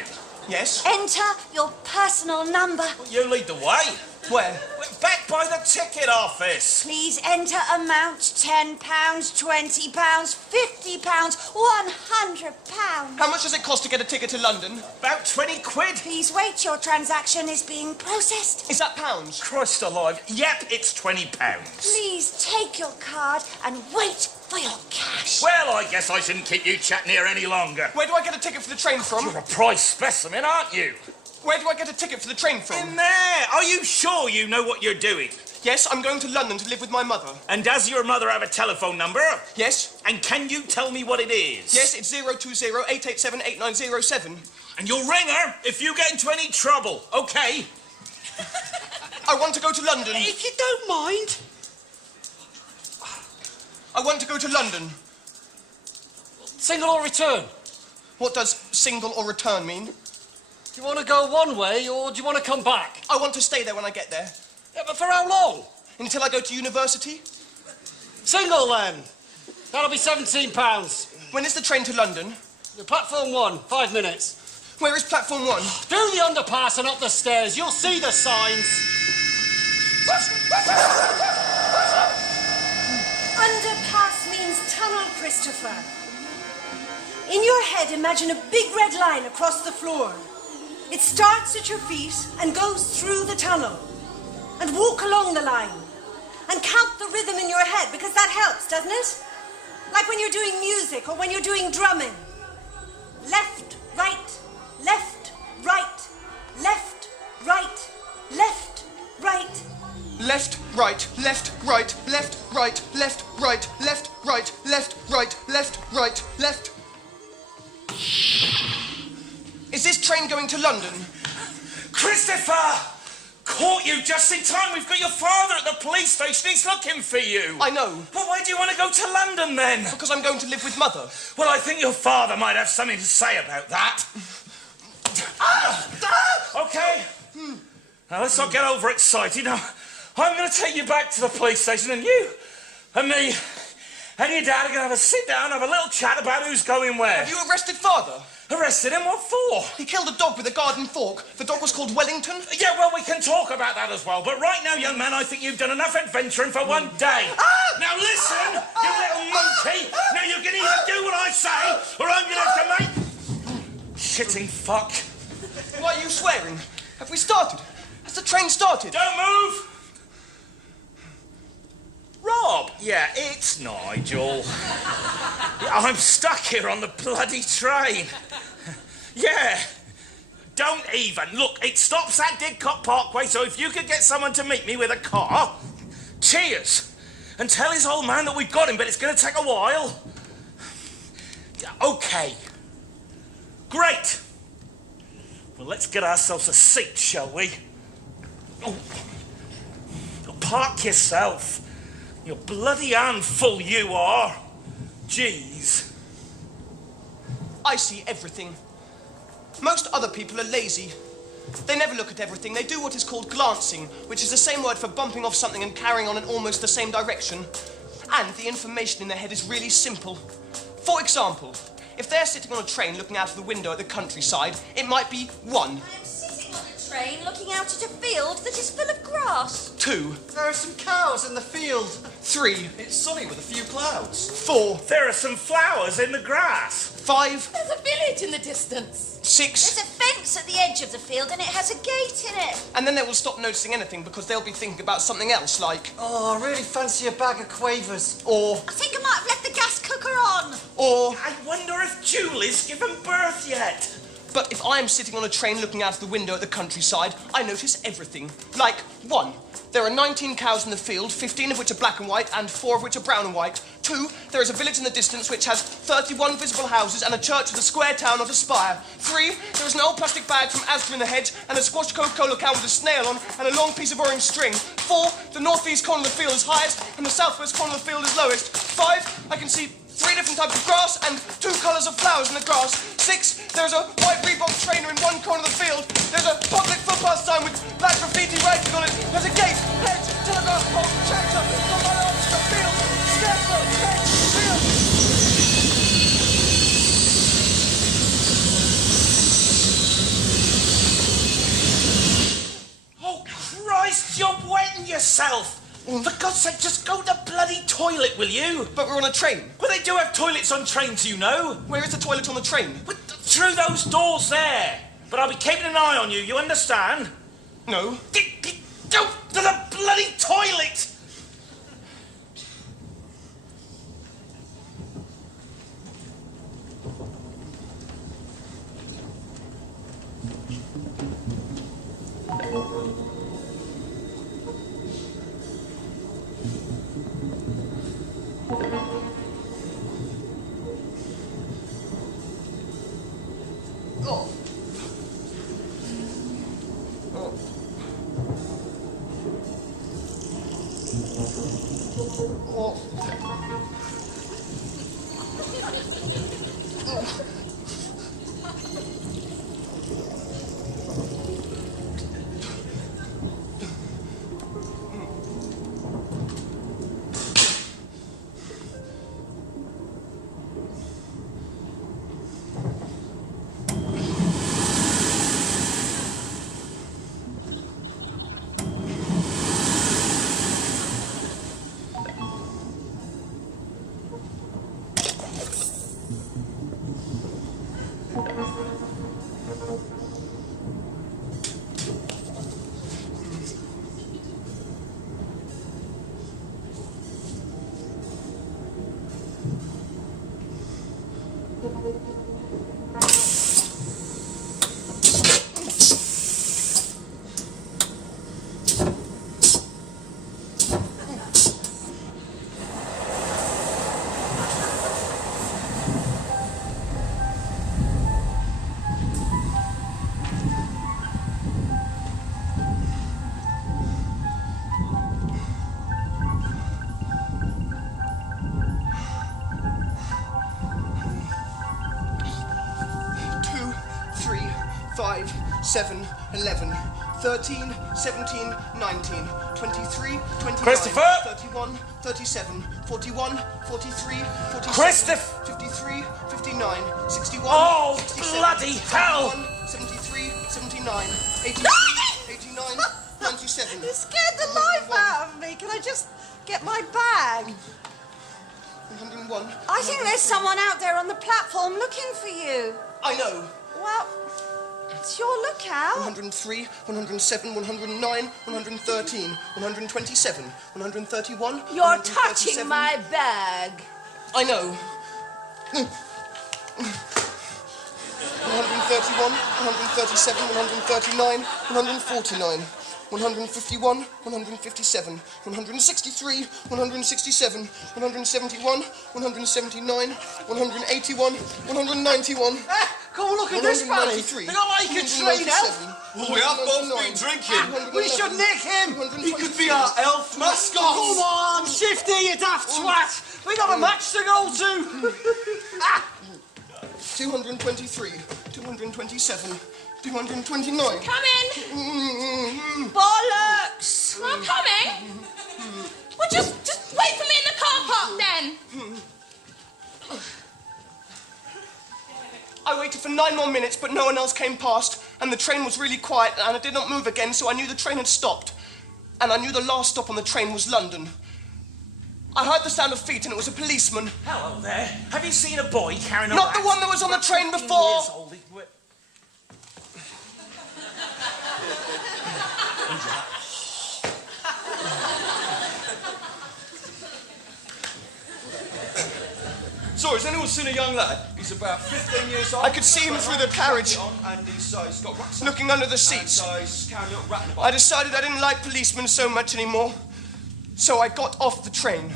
Yes? Enter your personal number. Well, you lead the way. Where? We're back by the ticket office. Please enter amount £10, £20, £50, £100. How much does it cost to get a ticket to London? About 20 quid. Please wait, your transaction is being processed. Is that pounds? Christ alive. Yep, it's £20. Please take your card and wait for your cash. Well, I guess I shouldn't keep you chatting here any longer. Where do I get a ticket for the train from? You're a prize specimen, aren't you? Where do I get a ticket for the train from? In there. Are you sure you know what you're doing? Yes, I'm going to London to live with my mother. And does your mother have a telephone number? Yes. And can you tell me what it is? Yes, it's 020-887-8907. And you'll ring her if you get into any trouble, okay? I want to go to London. If you don't mind. I want to go to London. Single or return? What does single or return mean? Do you want to go one way, or do you want to come back? I want to stay there when I get there. Yeah, but for how long? Until I go to university. Single, then. That'll be £17. When is the train to London? Platform 1, 5 minutes. Where is platform 1? Through the underpass and up the stairs. You'll see the signs. Underpass means tunnel, Christopher. In your head, imagine a big red line across the floor. It starts at your feet and goes through the tunnel. And walk along the line. And count the rhythm in your head, because that helps, doesn't it? Like when you're doing music or when you're doing drumming. Left, right, left, right, left, right, left, right. Left, right, left, right, left, right, left, right, left, right, left, right, left, right, left. Is this train going to London? Christopher! Caught you just in time. We've got your father at the police station. He's looking for you. I know. Well, why do you want to go to London, then? Because I'm going to live with Mother. Well, I think your father might have something to say about that. Okay. Now, let's not get overexcited. Now, I'm going to take you back to the police station, and you and me and your dad are going to have a sit down, have a little chat about who's going where. Have you arrested Father? Arrested him? What for? He killed a dog with a garden fork. The dog was called Wellington. Yeah, well, we can talk about that as well. But right now, young man, I think you've done enough adventuring for one day. Now listen, you little monkey. Now you can either do what I say, or I'm going to have to make... Shitting fuck. Why are you swearing? Have we started? Has the train started? Don't move! Rob? Yeah, it's Nigel. I'm stuck here on the bloody train. Yeah. Don't even. Look, it stops at Didcot Parkway, so if you could get someone to meet me with a car, cheers. And tell his old man that we've got him, but it's going to take a while. Okay. Great. Well, let's get ourselves a seat, shall we? Oh. Park yourself. You're bloody handful, you are. Jeez. I see everything. Most other people are lazy. They never look at everything. They do what is called glancing, which is the same word for bumping off something and carrying on in almost the same direction. And the information in their head is really simple. For example, if they're sitting on a train looking out of the window at the countryside, it might be 1. Train looking out at a field that is full of grass. 2. There are some cows in the field. 3. It's sunny with a few clouds. 4. There are some flowers in the grass. 5. There's a village in the distance. 6. There's a fence at the edge of the field and it has a gate in it. And then they will stop noticing anything because they'll be thinking about something else, like... Oh, I really fancy a bag of quavers. Or... I think I might have left the gas cooker on. Or... I wonder if Julie's given birth yet. But if I am sitting on a train looking out of the window at the countryside, I notice everything. Like, 1, there are 19 cows in the field, 15 of which are black and white, and 4 of which are brown and white. 2, there is a village in the distance which has 31 visible houses and a church with a square town, not a spire. 3, there is an old plastic bag from Asda in the hedge, and a squashed Coca-Cola can with a snail on, and a long piece of orange string. 4, the northeast corner of the field is highest, and the southwest corner of the field is lowest. 5, I can see 3 different types of grass and 2 colours of flowers in the grass. 6, there's a white Reebok trainer in one corner of the field. There's a public footpath sign with black graffiti writing on it. There's a gate, hedge, telegraph pole, tractor, from my arms to the field, scarecrow, hedge, field. Oh, Christ, you're wetting yourself. For God's sake, just go to the bloody toilet, will you? But we're on a train. Well, they do have toilets on trains, you know. Where is the toilet on the train? Through those doors there. But I'll be keeping an eye on you, you understand? No. Go to the bloody toilet! Five, 7, 11, 13, 17, 19, 23, 29, Christopher! 31, 37, 41, 43, 47, Christopher! 53, 59, 61, Oh, 67, bloody hell! 71, 73, 79, 83, 89, 97. You scared the life out of me. Can I just get my bag? 101. I think there's someone out there on the platform looking for you. I know. Well, it's your lookout. 103, 107, 109, 113, 127, 131. You're touching my bag. I know. 131, 137, 139, 149, 151, 157, 163, 167, 171, 179, 181, 191. Come on, look at this, Barry. 193, They're not like a train elf. Well, we have both been drinking. We should nick him. He could be our elf mascot. Come on, Shifty, you daft twat. We got a match to go to. 223, 227, 229. Come in. Bollocks! I'm coming. Well, just wait for me in the car park then. I waited for 9 more minutes, but no one else came past, and the train was really quiet, and it did not move again, so I knew the train had stopped. And I knew the last stop on the train was London. I heard the sound of feet, and it was a policeman. Hello there. Have you seen a boy carrying a Not rat? the one that was on the train before. Years old. So, has anyone seen a young lad? He's about 15 years old. I could see him through the carriage, and he's got rats looking under the seats. And he's carrying a little rat in the box. I decided I didn't like policemen so much anymore, so I got off the train.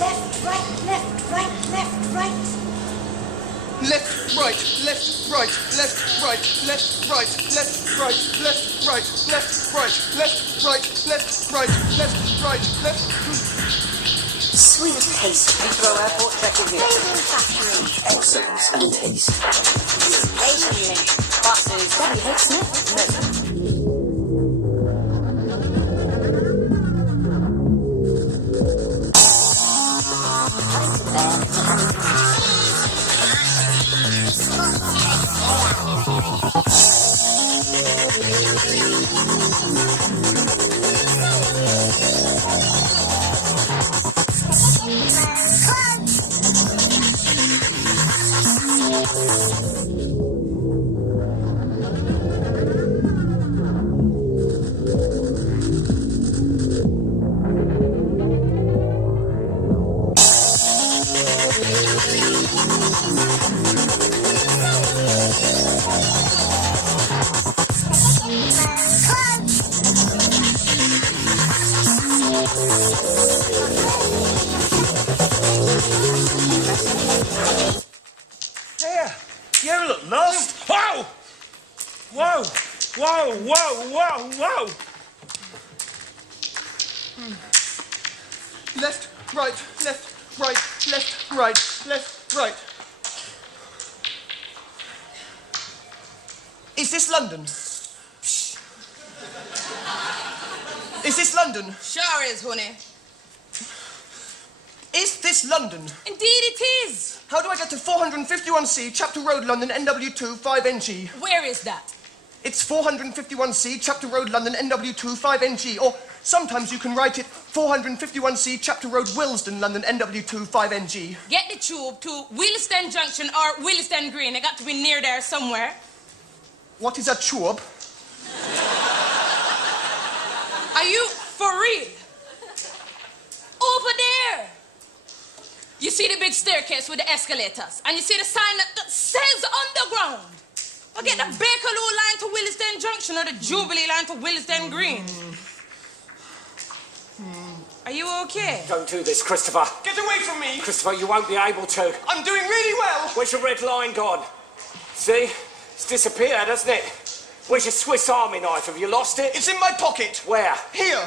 Left, right, left, right, left, right. Left, right, left, right, left, right, left, right, left, right, left, right, left, right, left, right, left, right, left, right, left. Sweet taste. Heathrow Airport, check in here. Bathing factory. Excellence and taste. Station link. Buses. W.H. Smith. Here, you ever look lost? Whoa! Whoa! Whoa, whoa, whoa, whoa! Left, right, left, right, left, right, left, right. Is this London? Is this London? Sure is, honey. Is this London? Indeed it is. How do I get to 451C, Chapter Road, London, NW2 5NG? Where is that? It's 451C, Chapter Road, London, NW2 5NG. Or sometimes you can write it 451C, Chapter Road, Willesden, London, NW2 5NG. Get the tube to Willesden Junction or Willesden Green. It got to be near there somewhere. What is a tube? Are you for real? Over there. You see the big staircase with the escalators, and you see the sign that says underground. Or get the Bakerloo line to Willesden Junction or the Jubilee line to Willesden Green. Are you okay? Don't do this, Christopher. Get away from me! Christopher, you won't be able to. I'm doing really well! Where's your red line gone? See? It's disappeared, hasn't it? Where's your Swiss Army knife? Have you lost it? It's in my pocket. Where? Here.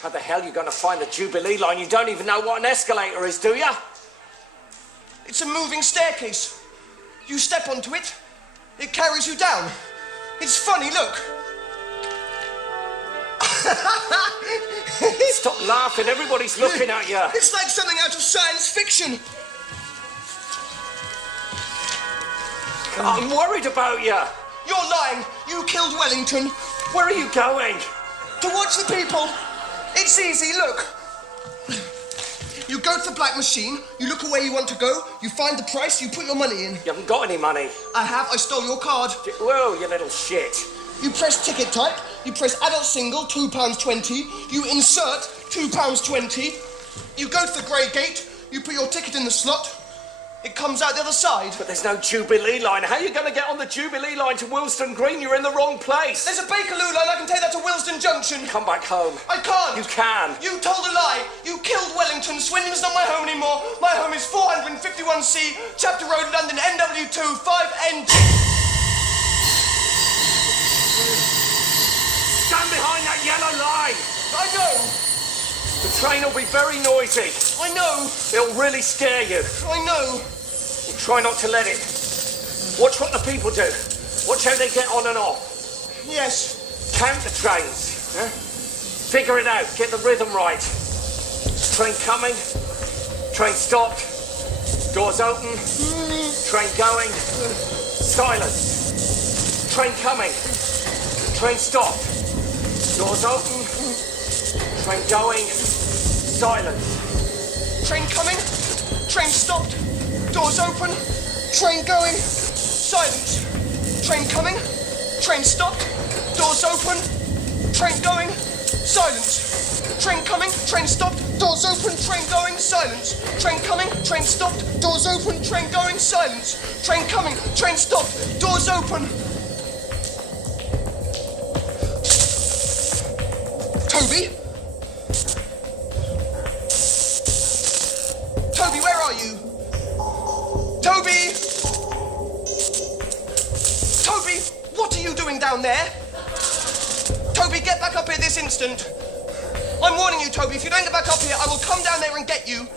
How the hell are you going to find the Jubilee line? You don't even know what an escalator is, do you? It's a moving staircase. You step onto it, it carries you down. It's funny, look. Stop laughing, everybody's looking at you. It's like something out of science fiction. I'm worried about you. You're lying. You killed Wellington. Where are you going? To watch the people. It's easy, look. You go to the black machine, you look at where you want to go, you find the price, you put your money in. You haven't got any money. I have, I stole your card. Whoa, you little shit. You press ticket type, you press adult single, £2.20, you insert £2.20, you go to the grey gate, you put your ticket in the slot, it comes out the other side. But there's no Jubilee line. How are you going to get on the Jubilee line to Willesden Green? You're in the wrong place. There's a Bakerloo line, I can take that to Willesden Junction. Come back home. I can't. You can. You told a lie. You killed Wellington. Swindon's not my home anymore. My home is 451C, Chapter Road, London, NW2 5NG. Stand behind that yellow line. I know. The train will be very noisy. I know. It'll really scare you. I know. Well, try not to let it. Watch what the people do. Watch how they get on and off. Yes. Count the trains. Huh? Figure it out. Get the rhythm right. Train coming. Train stopped. Doors open. Train going. Silence. Train coming. Train stopped. Doors open. Train going. Silence. Train coming. Train stopped. Doors open. Train going. Silence. Train coming. Train stopped. Doors open. Train going. Silence. Train coming. Train stopped. Doors open. Train going. Silence. Train coming. Train stopped. Doors open. Train going. Silence. Train coming. Train stopped. Doors open. Toby? Toby, where are you? Toby! down there. Toby, get back up here this instant. I'm warning you, Toby, if you don't get back up here, I will come down there and get you.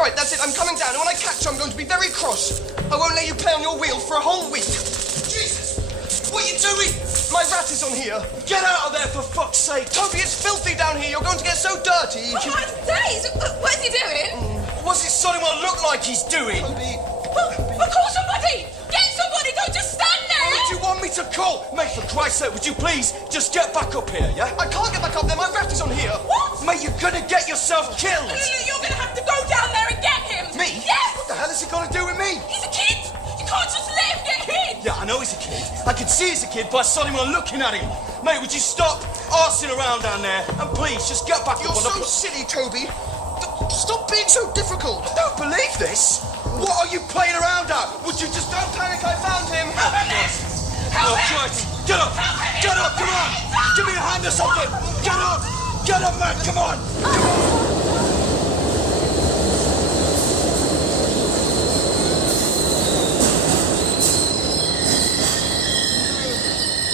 Right, that's it, I'm coming down, and when I catch you, I'm going to be very cross. I won't let you play on your wheel for a whole week. Jesus! What are you doing? My rat is on here. Get out of there, for fuck's sake. Toby, it's filthy down here. You're going to get so dirty. Oh, my days! What is he doing? What's it Sonny look like he's doing? Toby. Well, call somebody! Get somebody! Don't just stand there! What do you want me to call? Mate, for Christ's sake, would you please just get back up here, yeah? I can't get back up there. My rat is on here. What? Mate, you're gonna get yourself killed. You're gonna have to go down there and get him! Me? Yes! What the hell has he got to do with me? He's a kid! You can't just let him get hit! Yeah, I know he's a kid. I can see he's a kid by Sonny looking at him. Mate, would you stop arsing around down there? And please, just get back You're up on so silly, Toby. Stop being so difficult. I don't believe this. What are you playing around at? Would you just... Don't panic, I found him. Help him! Oh, Christ. Get up! Get up, come on! Give me a hand or something! Get up! Get up, man, come on!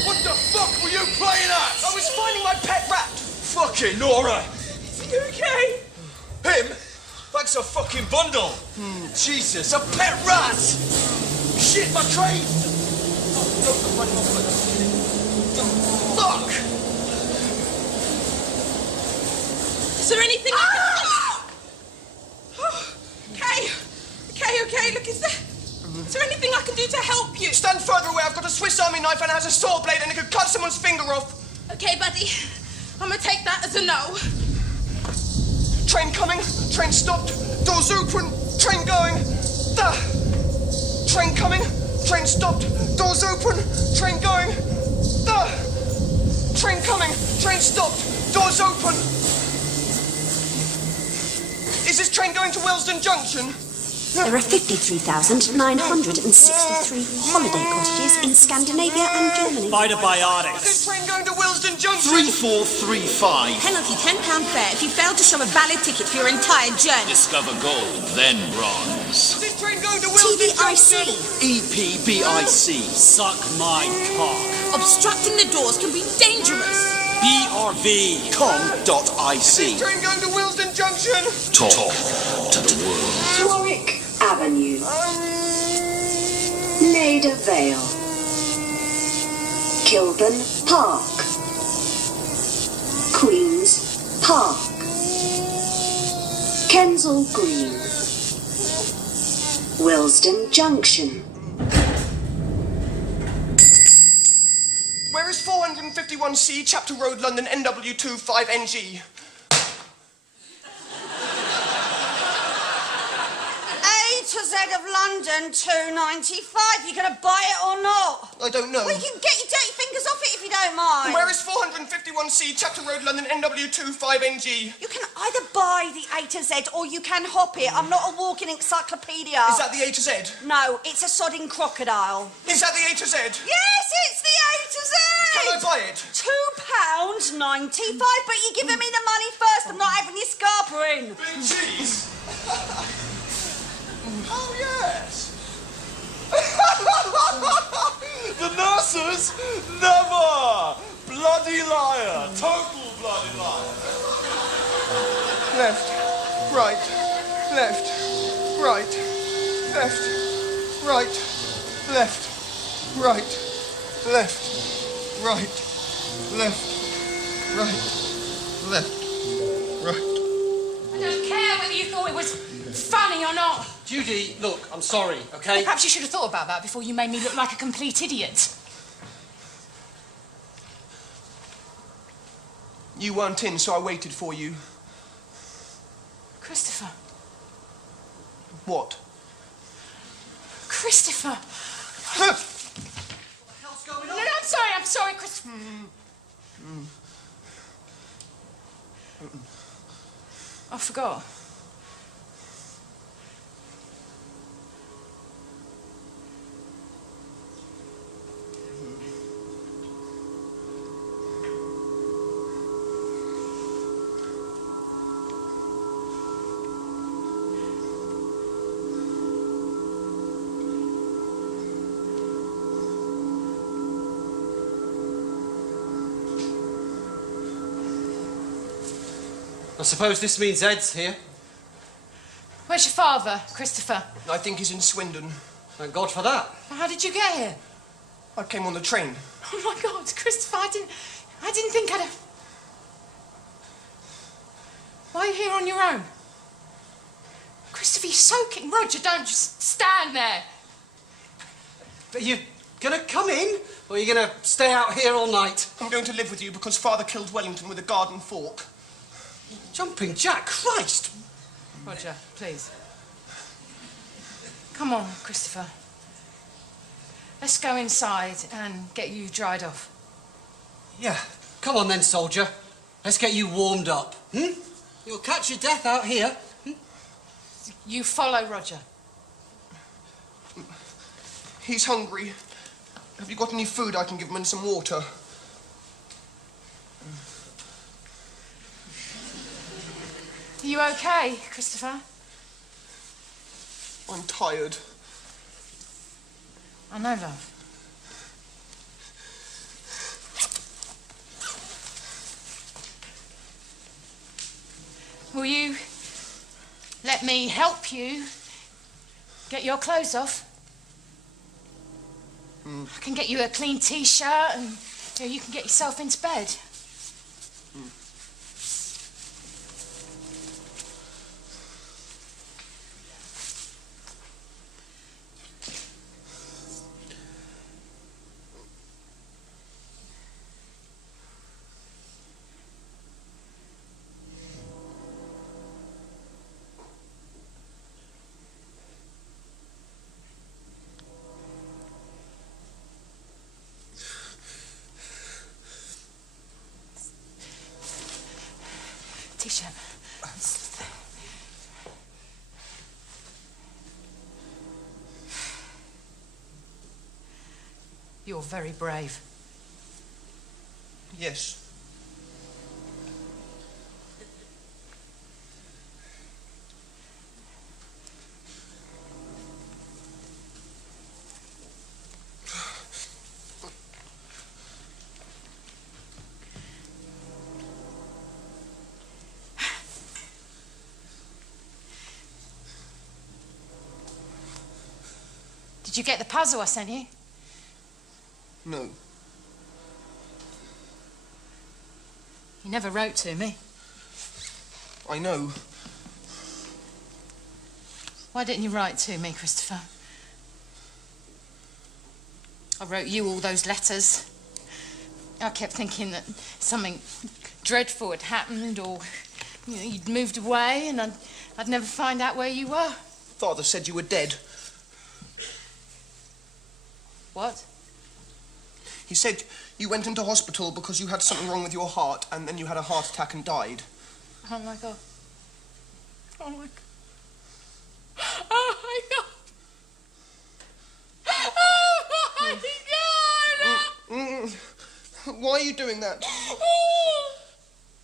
What the fuck were you playing at? I was finding my pet rat. Fucking Nora! Is he okay? Him? That's a fucking bundle! Jesus, a pet rat! Shit, my train! Fuck! Is there anything Okay, look, is there anything I can do to help you? Stand further away. I've got a Swiss Army knife and it has a saw blade and it could cut someone's finger off. Okay, buddy. I'm gonna take that as a no. Train coming. Train stopped. Doors open. Train going. Train coming. Train stopped. Doors open. Train going. Train coming. Train stopped. Doors open. Is this train going to Willesden Junction? There are 53,963 holiday cottages in Scandinavia and Germany. Is this train going to Willesden Junction? 3435. Penalty £10 fare if you fail to show a valid ticket for your entire journey. Discover gold, then bronze. Is this train going to Willesden Junction? EPBIC. Suck my cock. Obstructing the doors can be dangerous. BRV. Com.ic. Is this train going to Willesden Junction? Talk to the world. Warwick Avenue. Maida Vale. Kilburn Park. Queen's Park. Kensal Green. Willesden Junction. Where is 451C, Chapter Road, London, NW2 5NG? A to Z of London, 295. You gonna buy it or not? I don't know. Well, you can get your dirty fingers off it if you don't mind. Where is 451C, Chapter Road, London, NW2 5NG? You can either buy the A to Z or you can hop it. I'm not a walking encyclopedia. Is that the A to Z? No, it's a sodding crocodile. Is that the A to Z? Yes, it's the A to Z! Can I buy it? £2.95, but you're giving me the money first. I'm not having your scarper in. Big cheese! Oh, yes! The nurses never! Bloody liar! Total bloody liar! Left, right, left, right, left, right, left, right, left, right, left, right, left, right. I don't care whether you thought it was funny or not. Judy, look, I'm sorry, okay? Perhaps you should have thought about that before you made me look like a complete idiot. You weren't in, so I waited for you. Christopher. What? Christopher. What the hell's going on? No, I'm sorry, Christopher. I forgot. I suppose this means Ed's here. Where's your father, Christopher? I think he's in Swindon. Thank God for that. How did you get here? I came on the train. Oh my God, Christopher, I didn't think I'd have... Why are you here on your own? Christopher, you're soaking. Roger, don't just stand there. Are you gonna come in, or are you gonna stay out here all night? I'm going to live with you because Father killed Wellington with a garden fork. Jumping Jack, Christ! Roger, please. Come on, Christopher. Let's go inside and get you dried off. Yeah, come on then, soldier. Let's get you warmed up. You'll catch your death out here. You follow Roger. He's hungry. Have you got any food I can give him and some water? Are you okay, Christopher? I'm tired. I know, love. Will you let me help you get your clothes off? I can get you a clean t-shirt and you can get yourself into bed. T-shirt. You're very brave. Yes. Did you get the puzzle I sent you? No. You never wrote to me. I know. Why didn't you write to me, Christopher? I wrote you all those letters. I kept thinking that something dreadful had happened, or you'd moved away and I'd never find out where you were. Father said you were dead. What? He said you went into hospital because you had something wrong with your heart, and then you had a heart attack and died. Oh my God. Oh my God. Oh my God. Oh my God. Why are you doing that?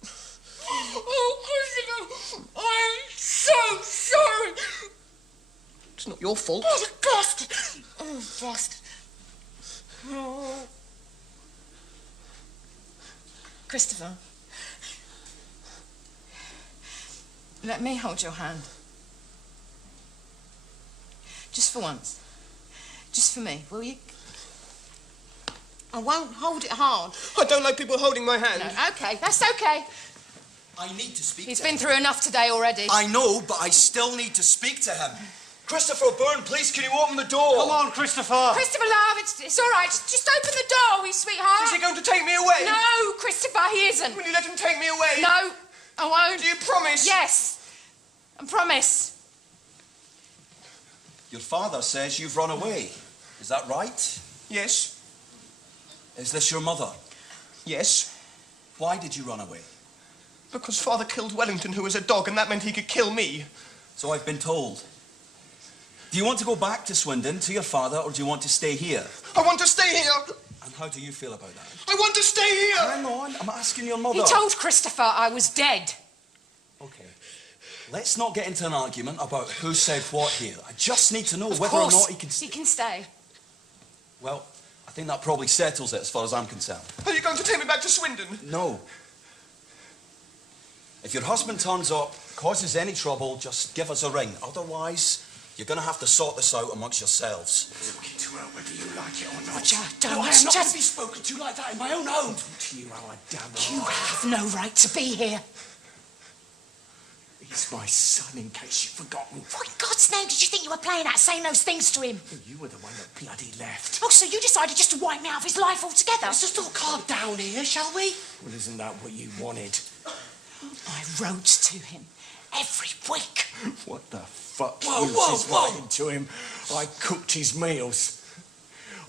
Oh, Christopher, I'm so sorry. It's not your fault. Oh, the bastard. Oh, bastard. Oh. Christopher, let me hold your hand. Just for once. Just for me, will you? I won't hold it hard. I don't like people holding my hand. No, okay, that's okay. I need to speak He's to been him. through enough today already. I know, but I still need to speak to him. Christopher Byrne, please, can you open the door? Come on, Christopher. Christopher, love, it's all right. Just open the door, wee sweetheart. Is he going to take me away? No, Christopher, he isn't. Will you let him take me away? No, I won't. Do you promise? Yes, I promise. Your father says you've run away. Is that right? Yes. Is this your mother? Yes. Why did you run away? Because Father killed Wellington, who was a dog, and that meant he could kill me. So I've been told. Do you want to go back to Swindon, to your father, or do you want to stay here? I want to stay here. And how do you feel about that? I want to stay here. Hang on, I'm asking your mother. He told Christopher I was dead. Okay. Let's not get into an argument about who said what here. I just need to know whether Of course, or not he can... he can stay. Well, I think that probably settles it as far as I'm concerned. Are you going to take me back to Swindon? No. If your husband turns up, causes any trouble, just give us a ring. Otherwise, you're going to have to sort this out amongst yourselves. Talking to her whether you like it or not. Roger, don't. No, I am not going Just- to be spoken to like that in my own home. Talk to you how I damn You have no right to be here. He's my son, in case you've forgotten. What in God's name did you think you were playing at, saying those things to him? You were the one that bloody left. Oh, so you decided just to wipe me out of his life altogether? Let's just all calm down here, shall we? Well, isn't that what you wanted? I wrote to him every week. What the fuck Whoa, use whoa, is whoa. writing to him? I cooked his meals.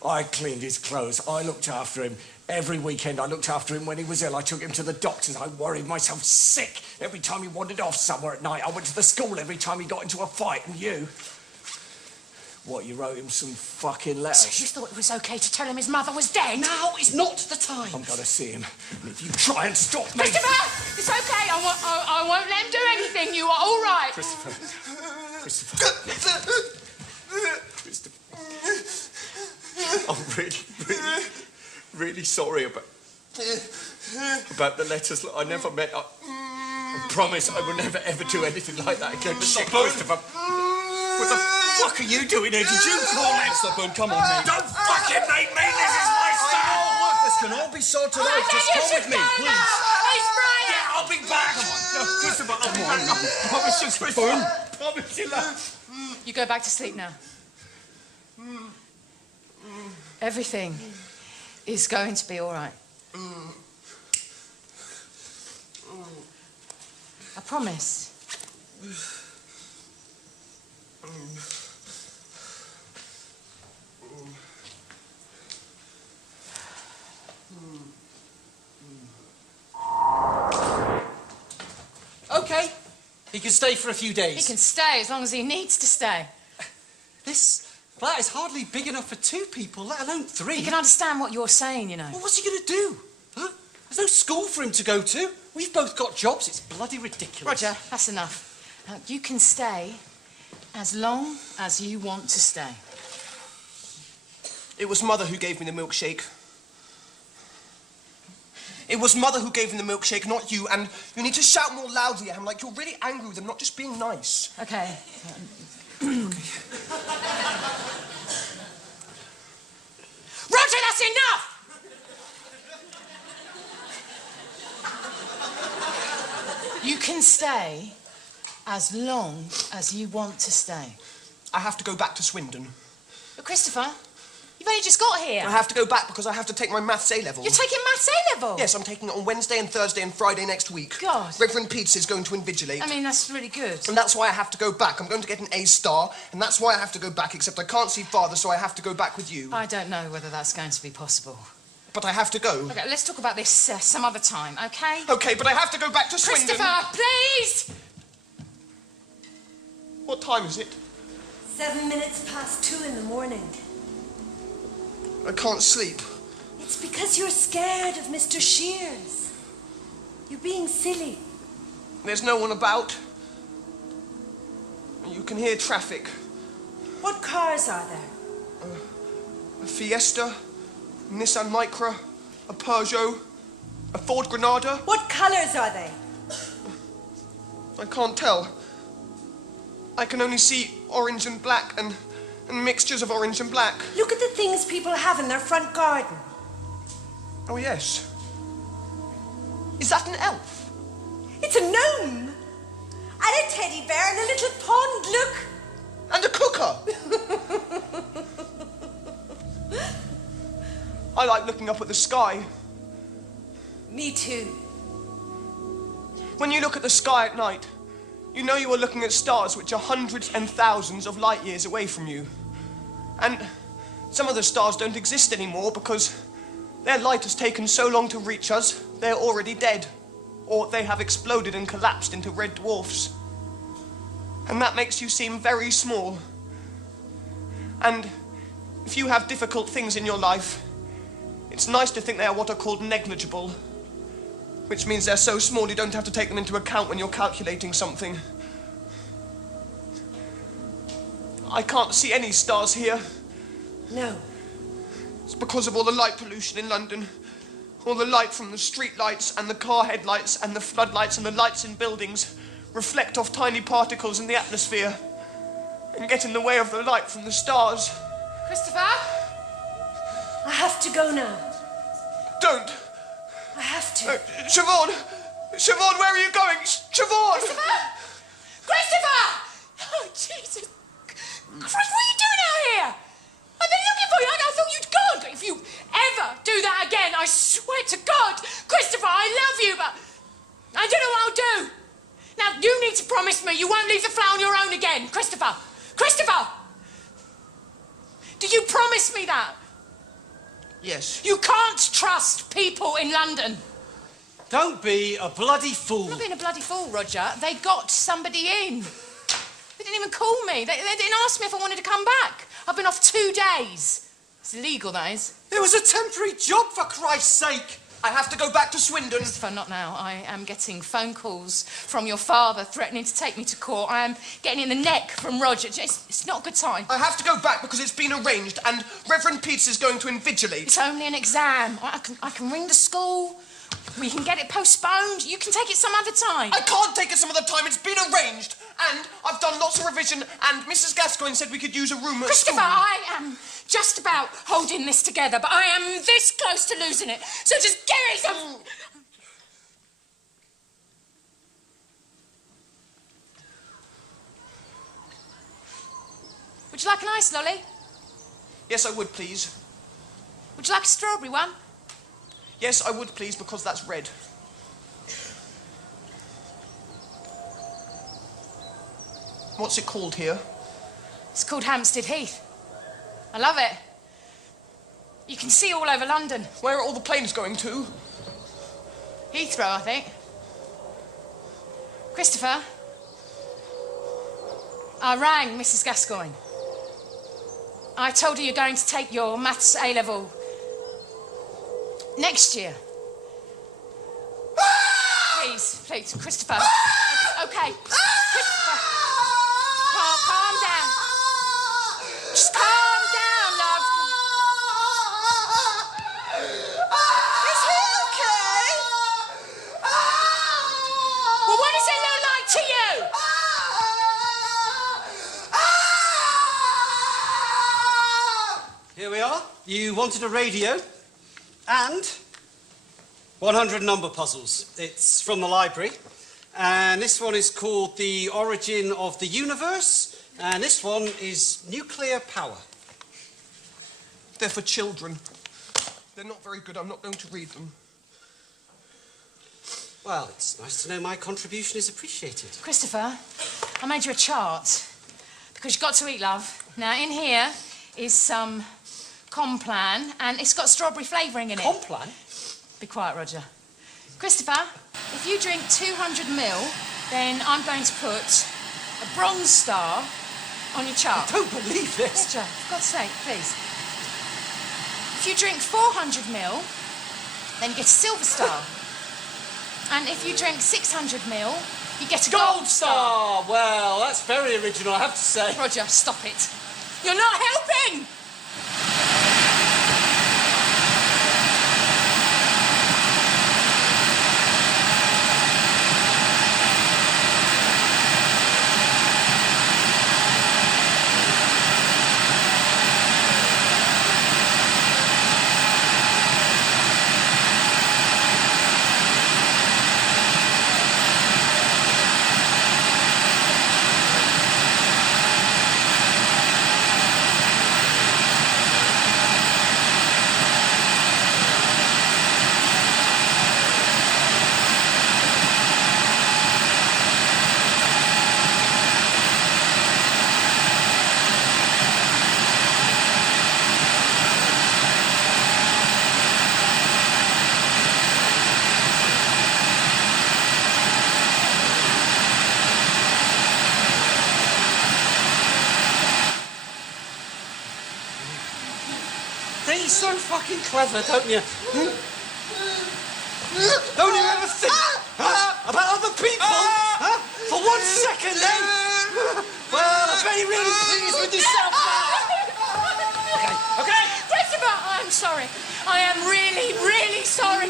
I cleaned his clothes. I looked after him. Every weekend I looked after him when he was ill. I took him to the doctors. I worried myself sick every time he wandered off somewhere at night. I went to the school every time he got into a fight. And you? What, you wrote him some fucking letters? So you thought it was okay to tell him his mother was dead? Now is not the time. I'm going to see him. And if you try and stop me... Christopher! It's okay. I won't let him do anything. You are all right. Christopher. I'm really sorry about the letters. Look, I never meant... I promise I will never ever do anything like that again. Shit, Christopher. What the fuck are you doing here? Did you call him? Mr. Boone, come on, mate. Don't fucking make me! This is my son! Look, this can all be sorted out. Just come with me, please. He's Brian! Yeah, I'll be back! No, Christopher, I'll be back. I promise you, Christopher. I promise you that. You go back to sleep now. Everything is going to be all right. I promise. Okay. He can stay for a few days. He can stay as long as he needs to stay. This flat is hardly big enough for 2 people, let alone 3. He can understand what you're saying, you know. Well, what's he going to do? Huh? There's no school for him to go to. We've both got jobs. It's bloody ridiculous. Roger, that's enough. Now, you can stay as long as you want to stay. It was Mother who gave me the milkshake. It was Mother who gave him the milkshake, not you, and you need to shout more loudly at him, like you're really angry with him, not just being nice. Okay. Roger, that's enough! You can stay as long as you want to stay. I have to go back to Swindon. But Christopher, you've only just got here. I have to go back because I have to take my maths A-level. You're taking maths A-level? Yes, I'm taking it on Wednesday and Thursday and Friday next week. God. Reverend Peets is going to invigilate. I mean, that's really good. And that's why I have to go back. I'm going to get an A-star, and that's why I have to go back, except I can't see Father, so I have to go back with you. I don't know whether that's going to be possible. But I have to go. Okay, let's talk about this some other time, okay? Okay, but I have to go back to Swindon. Christopher, please! What time is it? 7 minutes past 2 in the morning. I can't sleep. It's because you're scared of Mr. Shears. You're being silly. There's no one about. You can hear traffic. What cars are there? A Fiesta, a Nissan Micra, a Peugeot, a Ford Granada. What colours are they? I can't tell. I can only see orange and black and mixtures of orange and black. Look at the things people have in their front garden. Oh, yes. Is that an elf? It's a gnome. And a teddy bear and a little pond, look. And a cooker. I like looking up at the sky. Me too. When you look at the sky at night, you know you are looking at stars which are hundreds and thousands of light years away from you. And some of the stars don't exist anymore because their light has taken so long to reach us, they're already dead. Or they have exploded and collapsed into red dwarfs. And that makes you seem very small. And if you have difficult things in your life, it's nice to think they are what are called negligible. Which means they're so small you don't have to take them into account when you're calculating something. I can't see any stars here. No. It's because of all the light pollution in London. All the light from the street lights and the car headlights and the floodlights and the lights in buildings reflect off tiny particles in the atmosphere and get in the way of the light from the stars. Christopher? I have to go now. Don't. I have to. Siobhan! Siobhan, where are you going? Siobhan! Christopher! Christopher! Oh, Jesus. Christ, what are you doing out here? I've been looking for you. I thought you'd gone. If you ever do that again, I swear to God, Christopher, I love you, but I don't know what I'll do. Now, you need to promise me you won't leave the flat on your own again. Christopher! Christopher! Do you promise me that? Yes. You can't trust people in London. Don't be a bloody fool. I'm not being a bloody fool, Roger. They got somebody in. They didn't even call me. They didn't ask me if I wanted to come back. I've been off 2 days. It's illegal, that is. It was a temporary job, for Christ's sake. I have to go back to Swindon. Christopher, not now. I am getting phone calls from your father threatening to take me to court. I am getting in the neck from Roger. It's not a good time. I have to go back because it's been arranged and Reverend Peets is going to invigilate. It's only an exam. I can ring the school. We can get it postponed. You can take it some other time. I can't take it some other time. It's been arranged. And I've done lots of revision and Mrs. Gascoigne said we could use a room at Christopher, school. I am just about holding this together, but I am this close to losing it. So just give me some... Would you like an ice lolly? Yes, I would, please. Would you like a strawberry one? Yes, I would, please, because that's red. What's it called here? It's called Hampstead Heath. I love it. You can see all over London. Where are all the planes going to? Heathrow, I think. Christopher, I rang Mrs. Gascoigne. I told her you're going to take your maths A-level next year. Please, Christopher. Okay. Christopher. Calm down. Just calm down, love. Is he okay? Well, what does it look like to you? Here we are. You wanted a radio and 100 number puzzles. It's from the library. And this one is called The Origin of the Universe. And this one is Nuclear Power. They're for children. They're not very good. I'm not going to read them. Well, it's nice to know my contribution is appreciated. Christopher, I made you a chart because you've got to eat, love. Now, in here is some Complan, and it's got strawberry flavouring in it. Complan? Be quiet, Roger. Christopher, if you drink 200 ml, then I'm going to put a bronze star on your chart. I don't believe this. Roger, for God's sake, please. If you drink 400 ml, then you get a silver star. And if you drink 600 ml, you get a gold star. Well, that's very original, I have to say. Roger, stop it. You're not helping! You're so fucking clever, don't you? Don't you ever think about other people? For 1 second, then? Well, I'm very really pleased with yourself now. Okay. Christopher, I'm sorry. I am really, really sorry.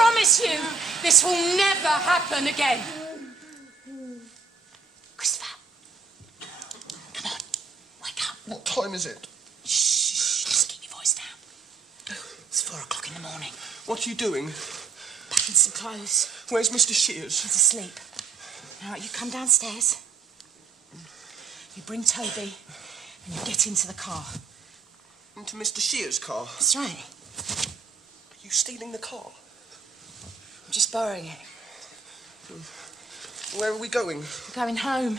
promise you this will never happen again. Christopher. Come on. Wake up. What time is it? Shh. Just keep your voice down. It's 4 o'clock in the morning. What are you doing? Packing some clothes. Where's Mr. Shears? He's asleep. All right, you come downstairs. You bring Toby and you get into the car. Into Mr. Shears' car? That's right. Are you stealing the car? I'm just borrowing it. Where are we going? We're going home.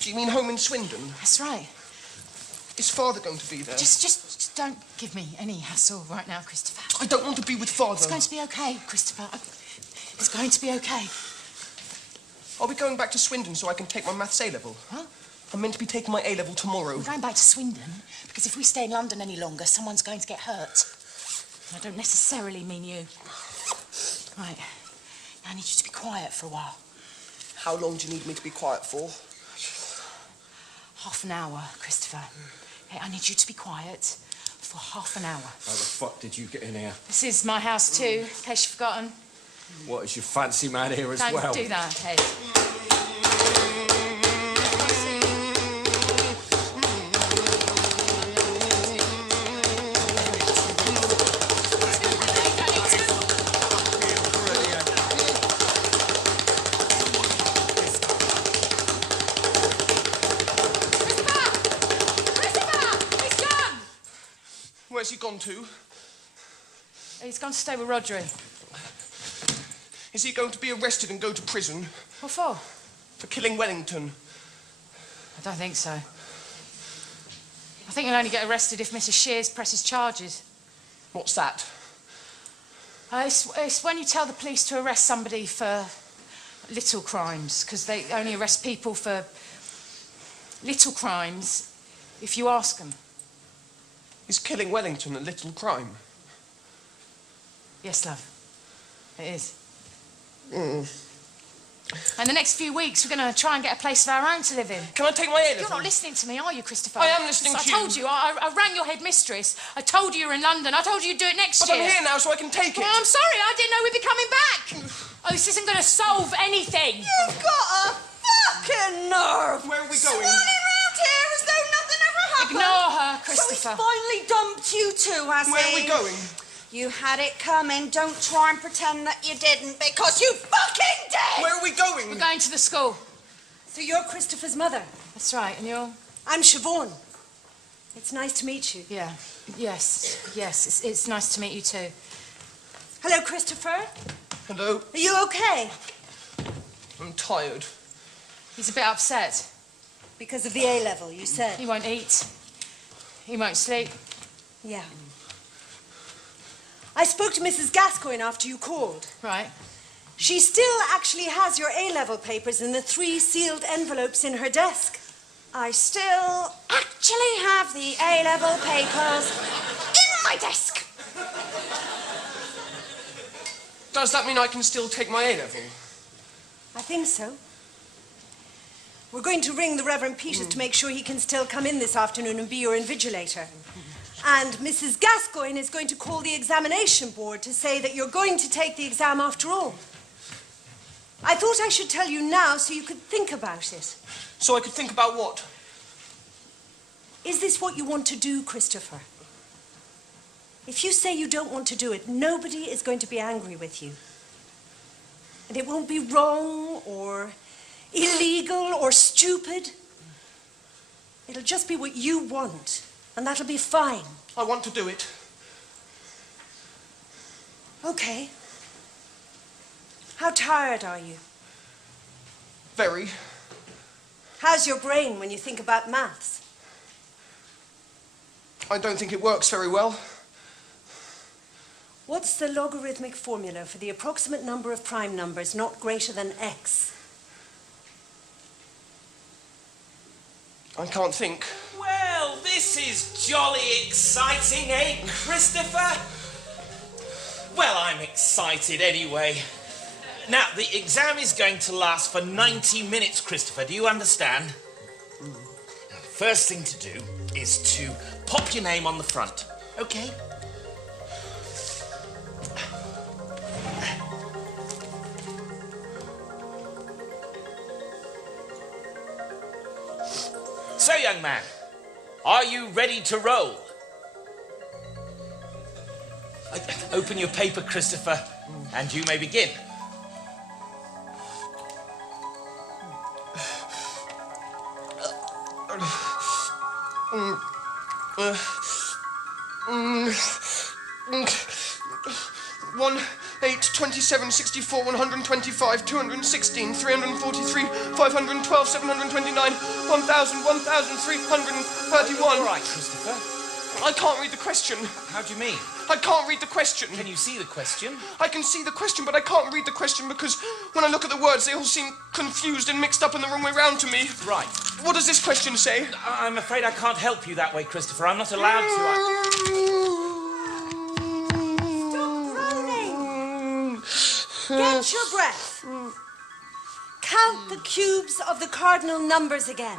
Do you mean home in Swindon? That's right. Is Father going to be there? Just don't give me any hassle right now, Christopher. I don't want to be with Father. It's going to be okay, Christopher. It's going to be okay. Are we going back to Swindon so I can take my maths A-level? Huh? I'm meant to be taking my A-level tomorrow. We're going back to Swindon because if we stay in London any longer, someone's going to get hurt. And I don't necessarily mean you. Right. Now I need you to be quiet for a while. How long do you need me to be quiet for? Half an hour, Christopher. Hey, I need you to be quiet for half an hour. How the fuck did you get in here? This is my house too, in case you've forgotten. What, is your fancy man here as Don't well? do that, Ed. Where's he gone to? He's gone to stay with Rodri. Is he going to be arrested and go to prison? What for? For killing Wellington. I don't think so. I think he'll only get arrested if Mrs. Shears presses charges. What's that? It's when you tell the police to arrest somebody for little crimes, because they only arrest people for little crimes if you ask them. Is killing Wellington a little crime? Yes, love. It is. Mm. And the next few weeks, we're going to try and get a place of our own to live in. Can I take my A-level? You're not listening to me, are you, Christopher? I am listening to you. I told you. I rang your headmistress. I told you were in London. I told you you'd do it next But year. I'm here now, so I can take it. Well, I'm sorry. I didn't know we'd be coming back. Oh, this isn't going to solve anything. You've got a fucking nerve. Where are we going? Swanning round here as though nothing ever happened. Ignore her, So Christopher. he's finally dumped you two, has he? Where are we going? You had it coming. Don't try and pretend that you didn't, because you fucking did! Where are we going? We're going to the school. So you're Christopher's mother? That's right. And you're? I'm Siobhan. It's nice to meet you. Yeah. Yes. Yes. It's nice to meet you too. Hello, Christopher. Hello. Are you okay? I'm tired. He's a bit upset. Because of the A-level, you said? He won't eat. He won't sleep. Yeah. I spoke to Mrs. Gascoigne after you called. Right. She still actually has your A-level papers in the 3 sealed envelopes in her desk. I still actually have the A-level papers in my desk. Does that mean I can still take my A-level? I think so. We're going to ring the Reverend Peters to make sure he can still come in this afternoon and be your invigilator. And Mrs. Gascoigne is going to call the examination board to say that you're going to take the exam after all. I thought I should tell you now so you could think about it. So I could think about what? Is this what you want to do, Christopher? If you say you don't want to do it, nobody is going to be angry with you. And it won't be wrong or illegal or stupid. It'll just be what you want, and that'll be fine. I want to do it. Okay. How tired are you? Very. How's your brain when you think about maths? I don't think it works very well. What's the logarithmic formula for the approximate number of prime numbers not greater than x? I can't think. Well, this is jolly exciting, eh, Christopher? Well, I'm excited anyway. Now, the exam is going to last for 90 minutes, Christopher. Do you understand? Now, the first thing to do is to pop your name on the front, okay? So, young man, are you ready to roll? Open your paper, Christopher, and you may begin. One, 8, 27, 64, 125, 216, 343, 512, 729, 1,000, 1,331. All right, Christopher. I can't read the question. How do you mean? I can't read the question. Can you see the question? I can see the question, but I can't read the question because when I look at the words, they all seem confused and mixed up in the wrong way round to me. Right. What does this question say? I'm afraid I can't help you that way, Christopher. I'm not allowed to. Get your breath. Count the cubes of the cardinal numbers again.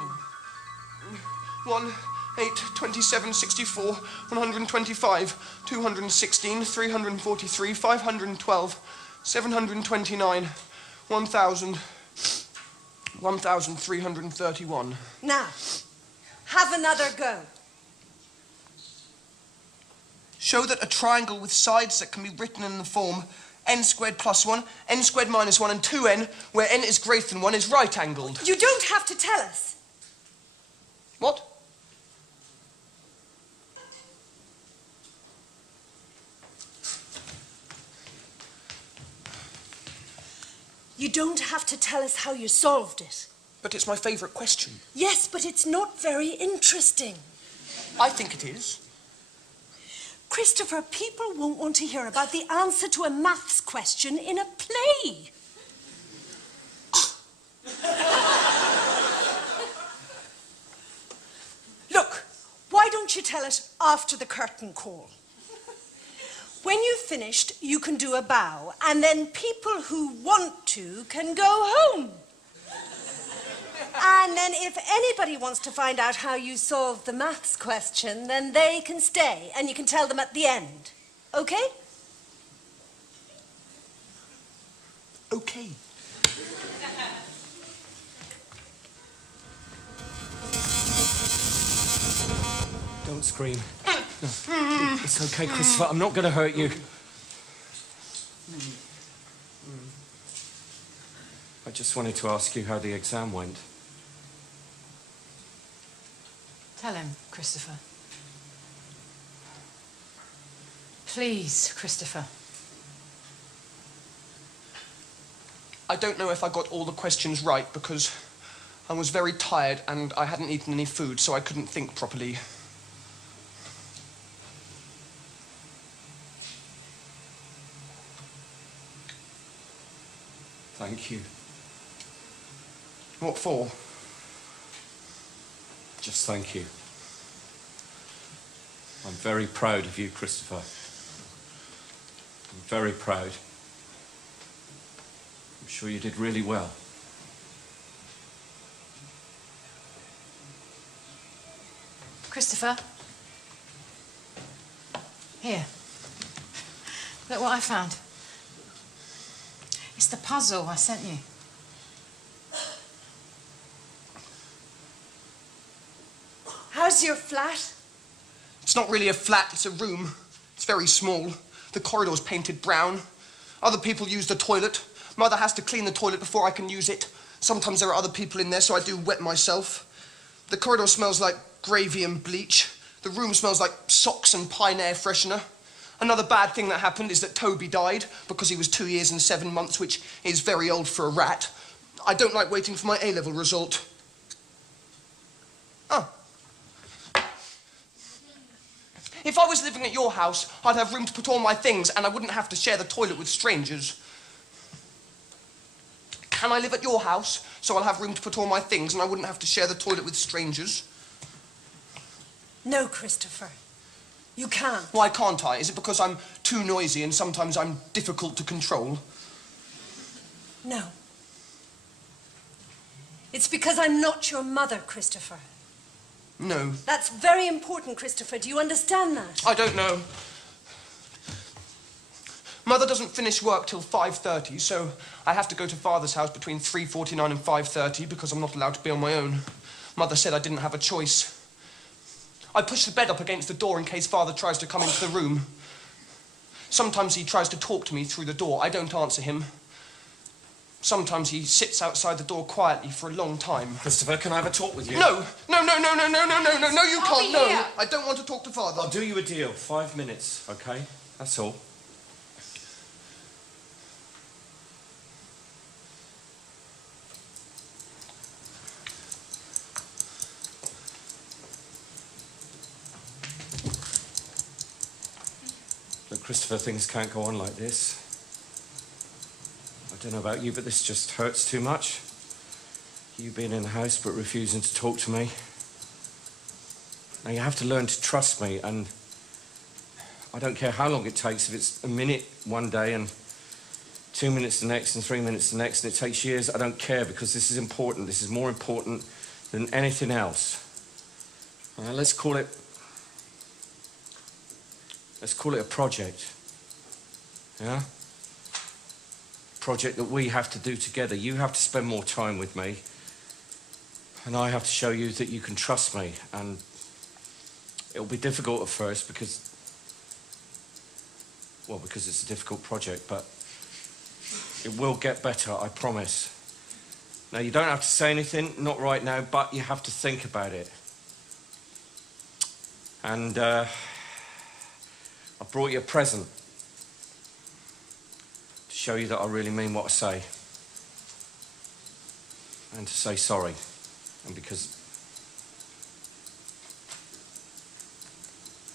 1, 8, 27, 64, 125, 216, 343, 512, 729, 1,000, 1,331. Now, have another go. Show that a triangle with sides that can be written in the form n squared plus 1, n squared minus 1, and 2n, where n is greater than 1, is right-angled. You don't have to tell us. What? You don't have to tell us how you solved it. But it's my favourite question. Yes, but it's not very interesting. I think it is. Christopher, people won't want to hear about the answer to a maths question in a play. Look, why don't you tell it after the curtain call? When you've finished, you can do a bow, and then people who want to can go home. And then if anybody wants to find out how you solved the maths question, then they can stay, and you can tell them at the end. Okay? Okay. Don't scream. No, it's okay, Christopher. I'm not going to hurt you. I just wanted to ask you how the exam went. Tell him, Christopher. Please, Christopher. I don't know if I got all the questions right because I was very tired and I hadn't eaten any food, so I couldn't think properly. Thank you. What for? Just thank you. I'm very proud of you, Christopher. I'm very proud. I'm sure you did really well. Christopher. Here. Look what I found. It's the puzzle I sent you. How's your flat? It's not really a flat, it's a room. It's very small. The corridor's painted brown. Other people use the toilet. Mother has to clean the toilet before I can use it. Sometimes there are other people in there, so I do wet myself. The corridor smells like gravy and bleach. The room smells like socks and pine air freshener. Another bad thing that happened is that Toby died because he was 2 years and 7 months, which is very old for a rat. I don't like waiting for my A-level result. Oh. If I was living at your house, I'd have room to put all my things and I wouldn't have to share the toilet with strangers. Can I live at your house so I'll have room to put all my things and I wouldn't have to share the toilet with strangers? No, Christopher. You can't. Why can't I? Is it because I'm too noisy and sometimes I'm difficult to control? No. It's because I'm not your mother, Christopher. No. That's very important, Christopher. Do you understand that? I don't know. Mother doesn't finish work till 5:30, so I have to go to Father's house between 3:49 and 5:30 because I'm not allowed to be on my own. Mother said I didn't have a choice. I push the bed up against the door in case Father tries to come into the room. Sometimes he tries to talk to me through the door. I don't answer him. Sometimes he sits outside the door quietly for a long time. Christopher, can I have a talk with you? No, you can't. No, here. I don't want to talk to Father. I'll do you a deal. 5 minutes, okay? That's all. Look, Christopher, things can't go on like this. I don't know about you, but this just hurts too much. You being in the house but refusing to talk to me. Now, you have to learn to trust me, and I don't care how long it takes. If it's a minute one day and 2 minutes the next and 3 minutes the next, and it takes years, I don't care, because this is important. This is more important than anything else. Let's call it a project. Yeah? Project that we have to do together. You have to spend more time with me, and I have to show you that you can trust me. And it'll be difficult at first because it's a difficult project, but it will get better, I promise. Now, you don't have to say anything, not right now, but you have to think about it. And I brought you a present to show you that I really mean what I say. And to say sorry. And because,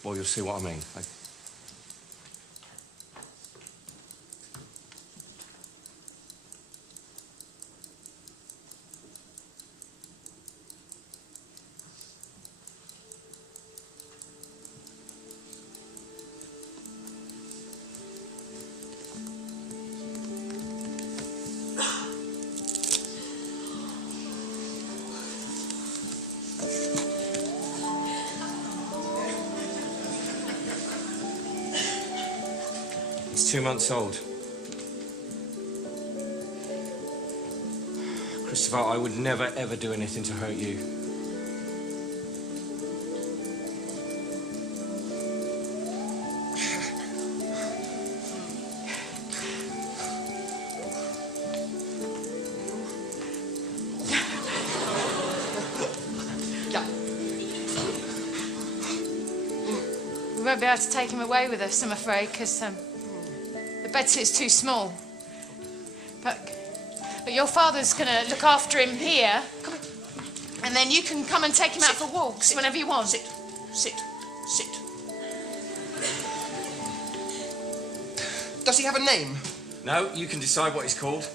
well, you'll see what I mean. He's 2 months old. Christopher, I would never, ever do anything to hurt you. We won't be able to take him away with us, I'm afraid, because the bedsuit's too small. But your father's going to look after him here, and then you can come and take him out for walks whenever you want. Sit. Does he have a name? No, you can decide what he's called.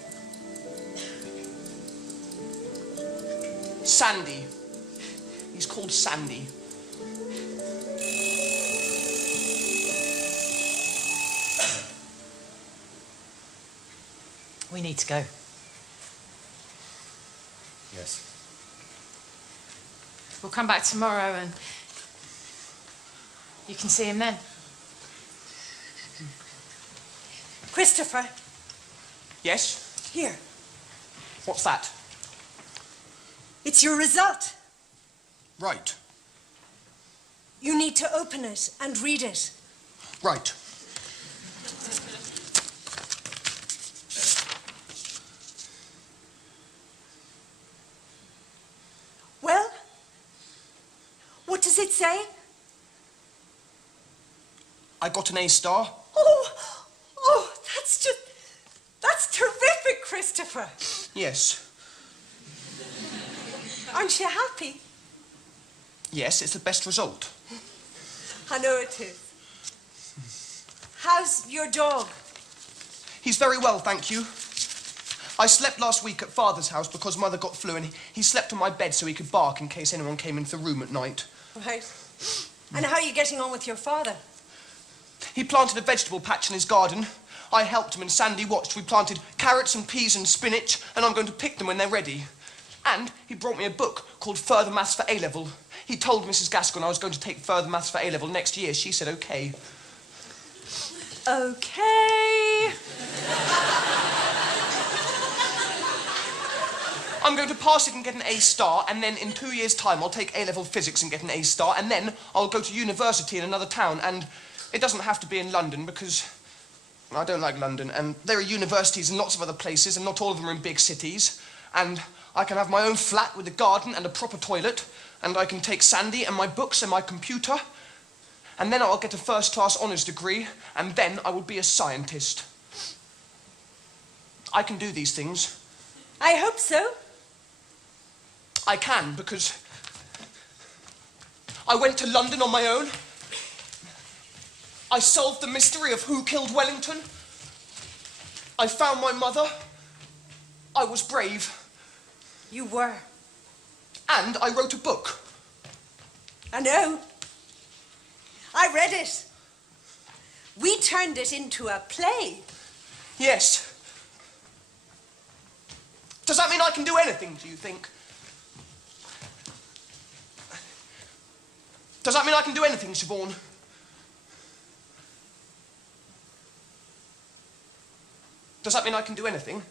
Sandy. He's called Sandy. We need to go. Yes. We'll come back tomorrow and you can see him then. Christopher. Yes? Here. What's that? It's your result. Right. You need to open it and read it. Right. Well, what does it say? I got an A star. Oh, that's terrific, Christopher. Yes. Aren't you happy? Yes, it's the best result. I know it is. How's your dog? He's very well, thank you. I slept last week at Father's house because Mother got flu, and he slept on my bed so he could bark in case anyone came into the room at night. Right. And how are you getting on with your father? He planted a vegetable patch in his garden. I helped him and Sandy watched. We planted carrots and peas and spinach, and I'm going to pick them when they're ready. And he brought me a book called Further Maths for A-Level. He told Mrs. Gascoigne I was going to take Further Maths for A-Level next year. She said okay. Okay. I'm going to pass it and get an A star, and then in 2 years' time I'll take A-level physics and get an A star, and then I'll go to university in another town, and it doesn't have to be in London because I don't like London, and there are universities in lots of other places, and not all of them are in big cities, and I can have my own flat with a garden and a proper toilet, and I can take Sandy and my books and my computer, and then I'll get a first-class honours degree, and then I will be a scientist. I can do these things. I hope so. I can, because I went to London on my own. I solved the mystery of who killed Wellington. I found my mother. I was brave. You were. And I wrote a book. I know. I read it. We turned it into a play. Yes. Does that mean I can do anything, do you think? Does that mean I can do anything, Siobhan? Does that mean I can do anything?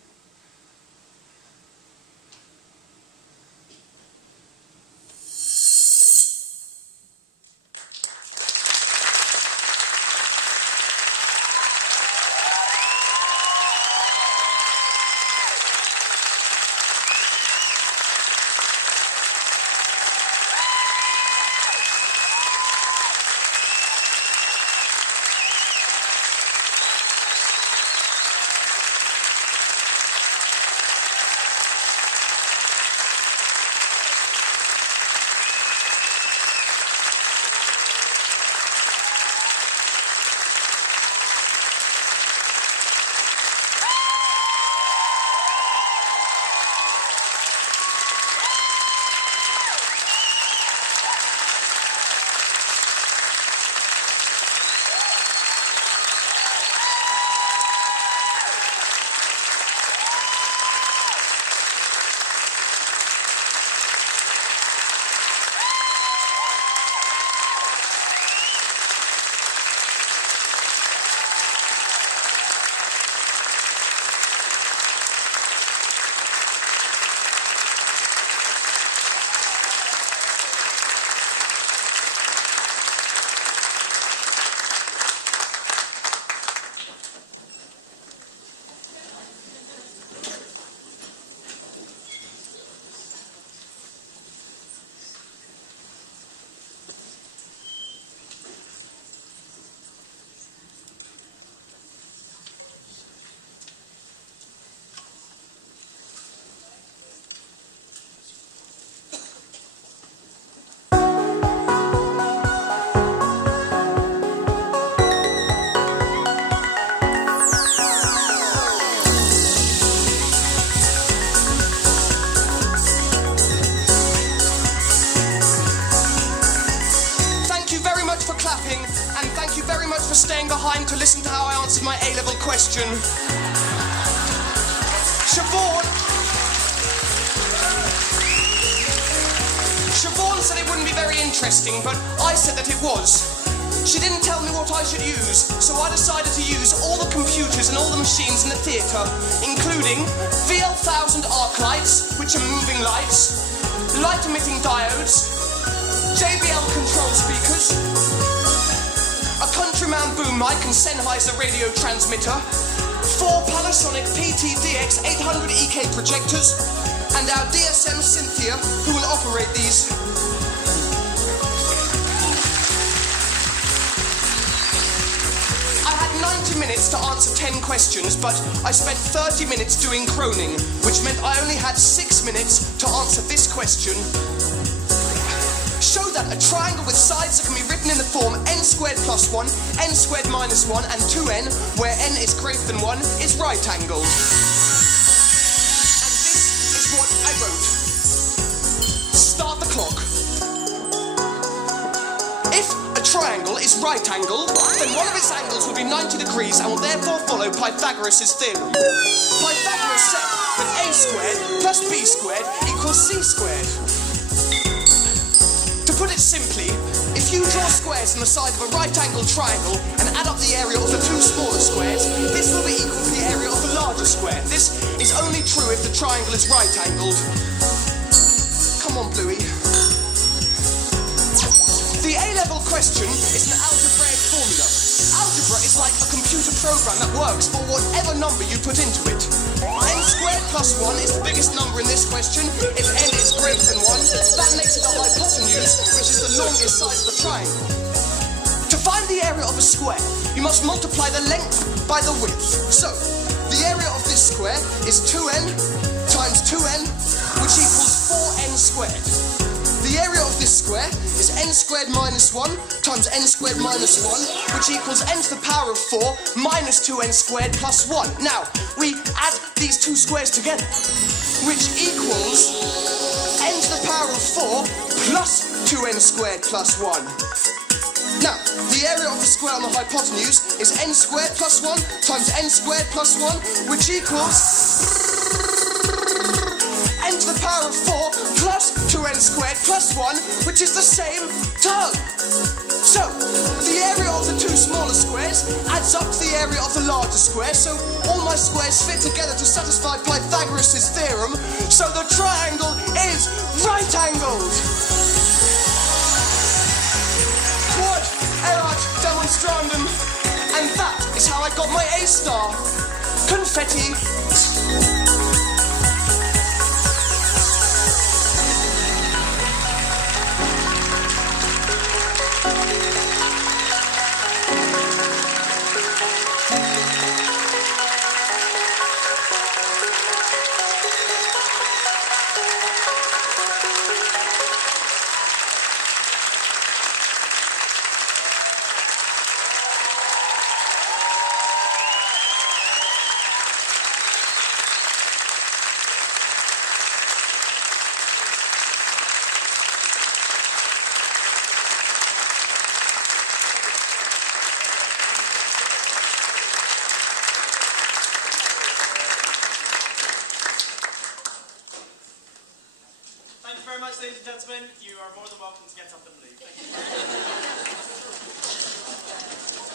For staying behind to listen to how I answered my A-level question. Siobhan said it wouldn't be very interesting, but I said that it was. She didn't tell me what I should use, so I decided to use all the computers and all the machines in the theatre, including VL1000 arc lights, which are moving lights, light-emitting diodes, JBL control speakers, a Countryman boom mic and Sennheiser radio transmitter, 4 Panasonic PTDX 800 EK projectors, and our DSM Cynthia, who will operate these. I had 90 minutes to answer 10 questions, but I spent 30 minutes doing croning, which meant I only had 6 minutes to answer this question. Show that a triangle with sides that can be written in the form n squared plus 1, n squared minus 1, and 2n, where n is greater than 1, is right angled. And this is what I wrote. Start the clock. If a triangle is right angled, then one of its angles will be 90 degrees and will therefore follow Pythagoras' theorem. Pythagoras said that a squared plus b squared equals c squared. To put it simply, if you draw squares on the side of a right-angled triangle and add up the area of the 2 smaller squares, this will be equal to the area of the larger square. This is only true if the triangle is right-angled. Come on, Bluey. The A-level question is an algebraic formula. Algebra is like a computer program that works for whatever number you put into it. N squared plus 1 is the biggest number in this question. If n is greater than 1, that makes it a hypotenuse, which is the longest side of the triangle. To find the area of a square, you must multiply the length by the width. So, the area of this square is 2n times 2n, which equals 4n squared. The area of this square is n squared minus 1 times n squared minus 1, which equals n to the power of 4 minus 2n squared plus 1. Now, we add these two squares together, which equals n to the power of 4 plus 2n squared plus 1. Now, the area of the square on the hypotenuse is n squared plus 1 times n squared plus 1, which equals n to the power of 4 plus 2n squared plus 1, which is the same term. So, the area of the two smaller squares adds up to the area of the larger square, so all my squares fit together to satisfy Pythagoras' theorem, so the triangle is right-angled. Quod erat demonstrandum. And that is how I got my A star. Confetti. Ladies and gentlemen, you are more than welcome to get up and leave. Thank you.